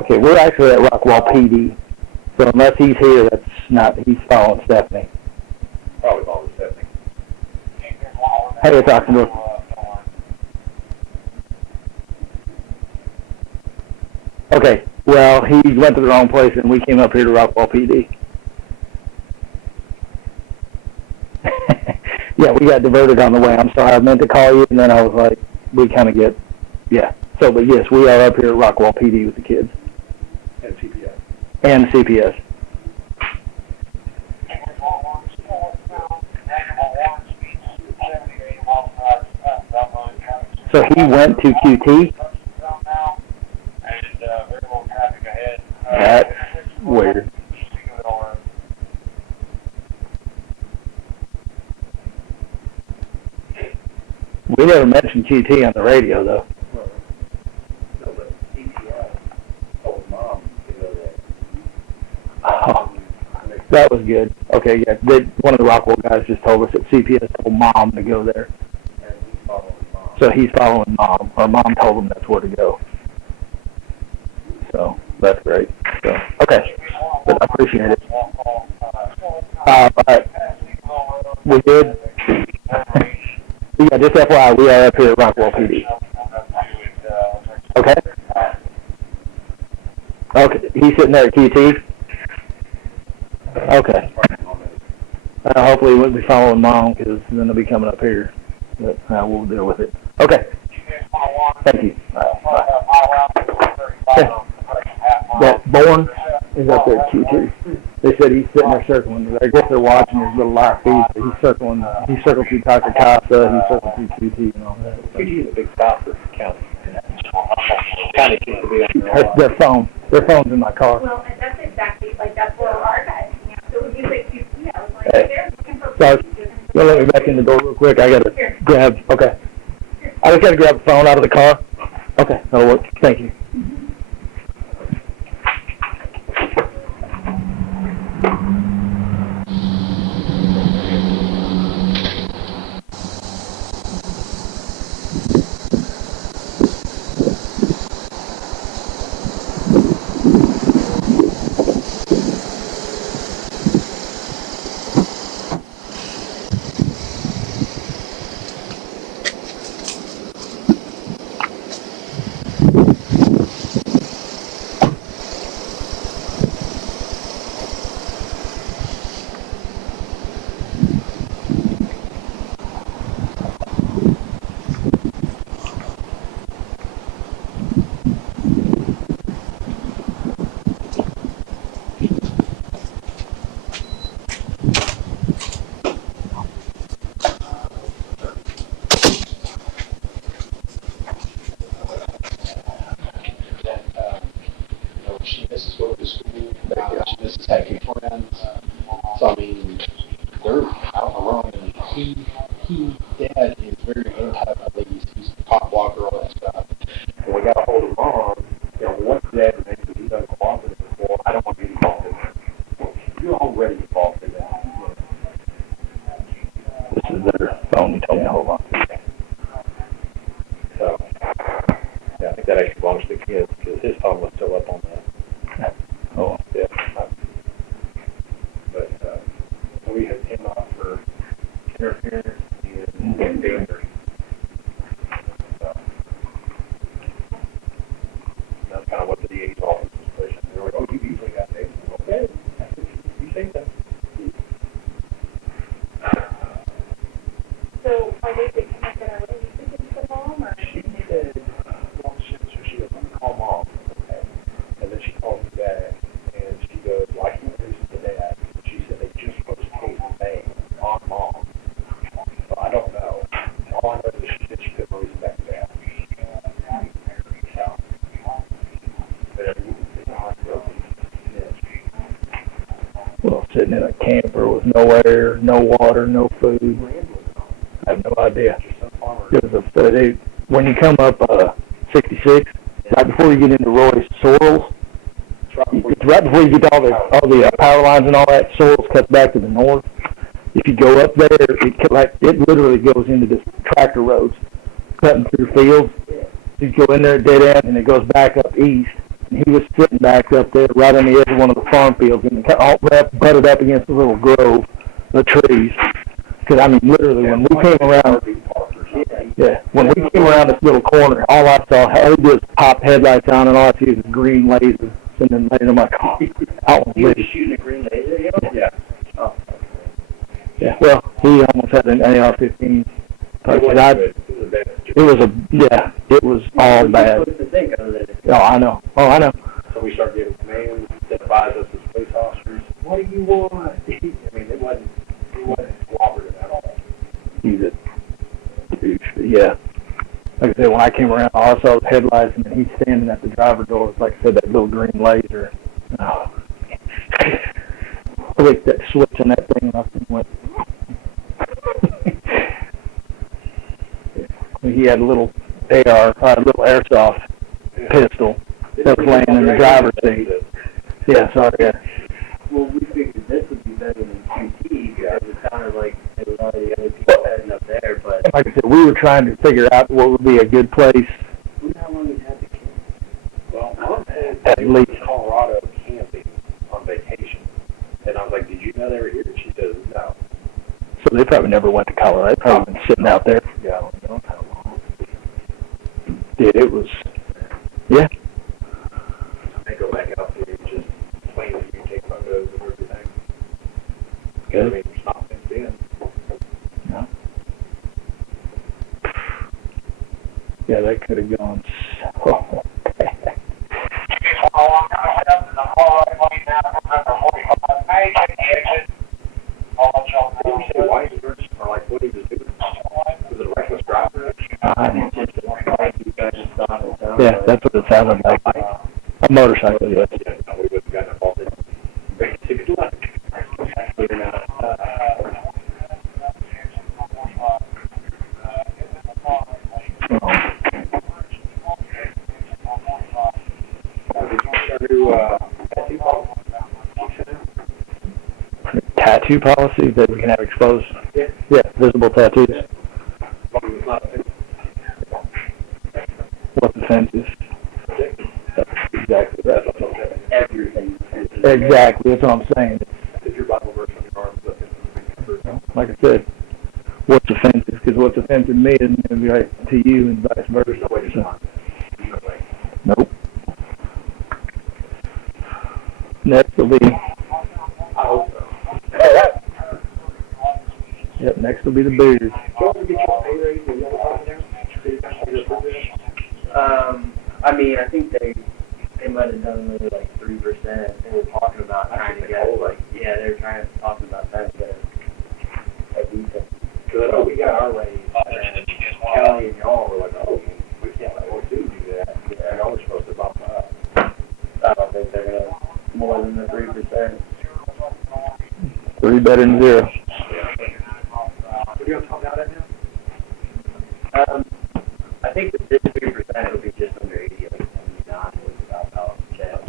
Okay, we're actually at Rockwall PD. So unless he's here, that's not, he's following Stephanie. Probably following Stephanie. Hey, it's out the door. Okay, well, he went to the wrong place and we came up here to Rockwall PD. Yeah, we got diverted on the way. I'm sorry, I meant to call you, and then I was like, we kind of get, yeah. So, but yes, we are up here at Rockwall PD with the kids. And CPS. And CPS. So he went to QT? That's weird. We never mentioned QT on the radio, though. Oh, that was good. Okay, yeah. One of the Rockwell guys just told us that CPS told Mom to go there. So he's following Mom, or Mom told him that's where to go. So that's great. So okay, but I appreciate it. We good? Yeah, just FYI, we are up here at Rockwall PD. Okay. Okay, he's sitting there at QT. Okay. Hopefully he won't be following Mom, because then they'll be coming up here. But we'll deal with it. Okay. Thank you. That Bourne is up there at Q2. They said he's sitting there circling. I guess they're watching his little live feed. He's circling. He circled through Dr. Casa. He circled through QT and all that. QT is a big stop for county. County seems to be on Their phone. Their phone's in my car. Well, and that's exactly, like, that's where our guys, you know, so when you say QT, I was like, Hey. they're looking for... Sorry. You'll let me back in the door real quick. I got to grab. Okay. I just got to grab the phone out of the car. Okay. That'll work. Thank you. This is happy friends. So I mean, they're out on the run, and Dad is very anti-police. He's a cop blocker, all that stuff. And we got a hold of Mom. Once Dad remains that he's uncooperative, well, I don't want to be involved in that. You're already involved in that. This is their phone. You told me to hold on to. So, yeah, I think that actually belongs to the kids because his phone was still up on that. Oh. Yeah. But we hit him up for interference and danger. So, that's kind of what the DA's office was pushing. They were like, oh, you usually got danger. Okay. You say that. So, are they thinking that they're really thinking to Mom, or? She said, well, she was going to call Mom, okay? And then she called me back, and she goes, well, I can't listen to Dad. She said they just supposed to case the name on Mom. So I don't know. All I know is she said she couldn't release him back to Dad. So, but you can see how it's broken. Well, sitting in a camper with no air, no water, no food. I have no idea. When you come up 66, right before you get into Royce, Sorrels, it's right before you get to all the power lines and all that. Sorrels cuts back to the north. If you go up there, it literally goes into this tractor roads, cutting through fields. You go in there dead end, and it goes back up east. And he was sitting back up there, right on the edge of one of the farm fields, and all butted up against a little grove of trees. Because, I mean, literally, when we came around, when we came around this little corner, all I saw, all he did was pop headlights on, and all I see is a green laser sitting in my car. He was shooting a green laser, Yeah. Oh. Yeah, well, he almost had an AR-15. It was all bad. Oh, I know. So we started getting commands that advised us as police officers, what do you want? I mean, it wasn't cooperative at all. He's a douche, but yeah. Like I said, when I came around, all I saw was headlights, and then he's standing at the driver door. Like I said, that little green laser. Oh. Clicked that switch on that thing, and I went. He had a little little airsoft pistol that was laying in the driver's seat. Yeah, sorry. Yeah. Well, we figured this would be better than QT because it sounded like there was already other people heading up there. But like I said, we were trying to figure out what would be a good place. Wonder how long he's had the camp. Well, Mom said at they least were in Colorado camping on vacation, and I was like, "Did you know they were here?" She says, "No." So they probably never went to Colorado. They've probably been sitting out there. Yeah, I don't know how long. Dude, it was. Yeah. They go back out there and just plain as you take photos of everything. Good. I mean, it's not been in. No. Yeah, that could have gone so bad. Did you say White or like what he was doing? Was it a reckless driver? Yeah, that's what it sounded like. A motorcycle, yes. Yeah, no, we would have gotten involved in basic luck. Tattoo policy that we can have exposed. Yeah, visible tattoos. What's offensive? Exactly that. Everything. Exactly, that's what I'm saying. If your Bible verse on your arm is up, like I said, what's offensive? Because what's offensive to me isn't going to be right to you and vice versa. So, nope. Next will be. I hope so. Yep, next will be the beers. I mean, I think they might have done maybe like 3%. They were talking about trying to get they were talking about trying to get a decent. Because I know we got our raise, and Kelly and y'all were like, oh, we can't let do that. And I was supposed to bump up. I don't think they're gonna more than the 3%. 3 better than 0. What are you talking about right now? I think the 53% would be just under 80, like 79 was about how check.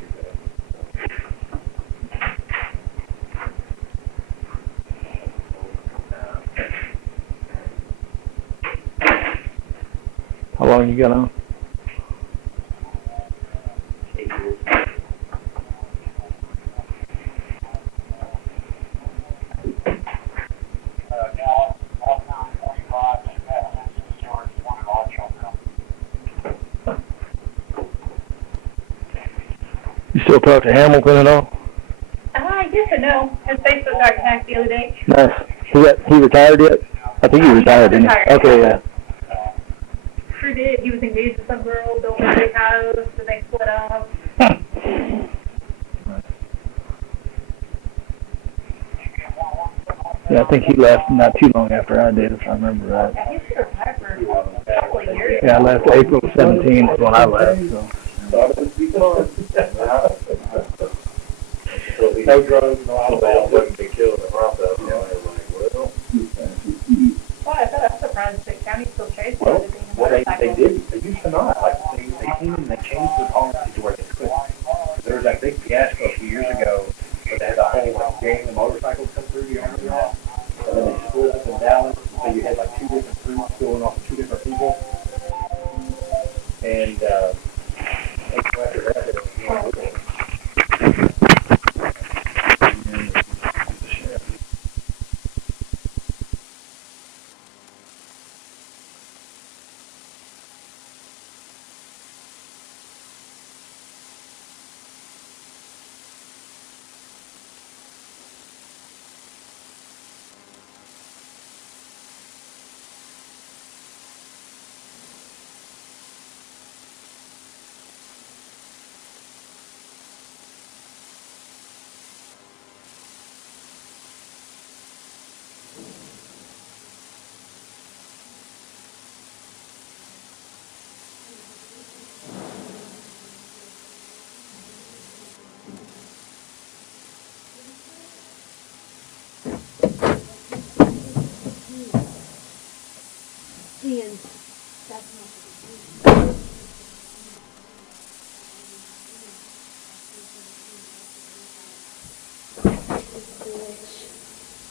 How long you got on? 8 years. You still talk to Hamilton at all? Yes and no. His Facebook got hacked the other day. Nice. He retired yet? I think he retired, didn't he? Retired. Okay, yeah. Sure did. He was engaged to some girl, built a big house, and they split up. Yeah, I think he left not too long after I did, if I remember right. Yeah, he should have retired for a couple of years. Yeah, I left April 17th is when I left, so. No drugs, no alcohol, wouldn't be killed in the process. Well, I thought I'm surprised the county still chased Well, it. they did. They used to not. Like they came and they changed the policy to where they couldn't. There was that big fiasco a few years ago where they had the whole like gang of motorcycles come through. You remember that? And then they split up in Dallas, so you had like 2 different groups going off of 2 different people. And after that, it was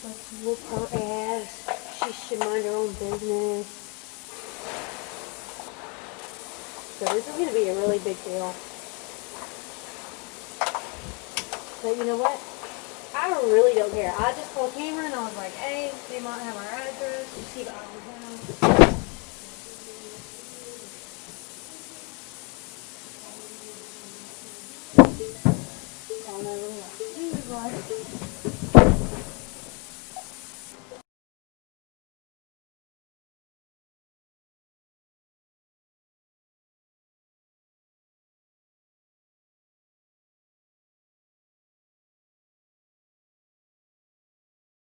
Let's whoop her ass. She should mind her own business. So this is going to be a really big deal. But you know what? I really don't care. I just called Cameron and I was like, hey, they might have our address. You see the house. I don't know what to do, like.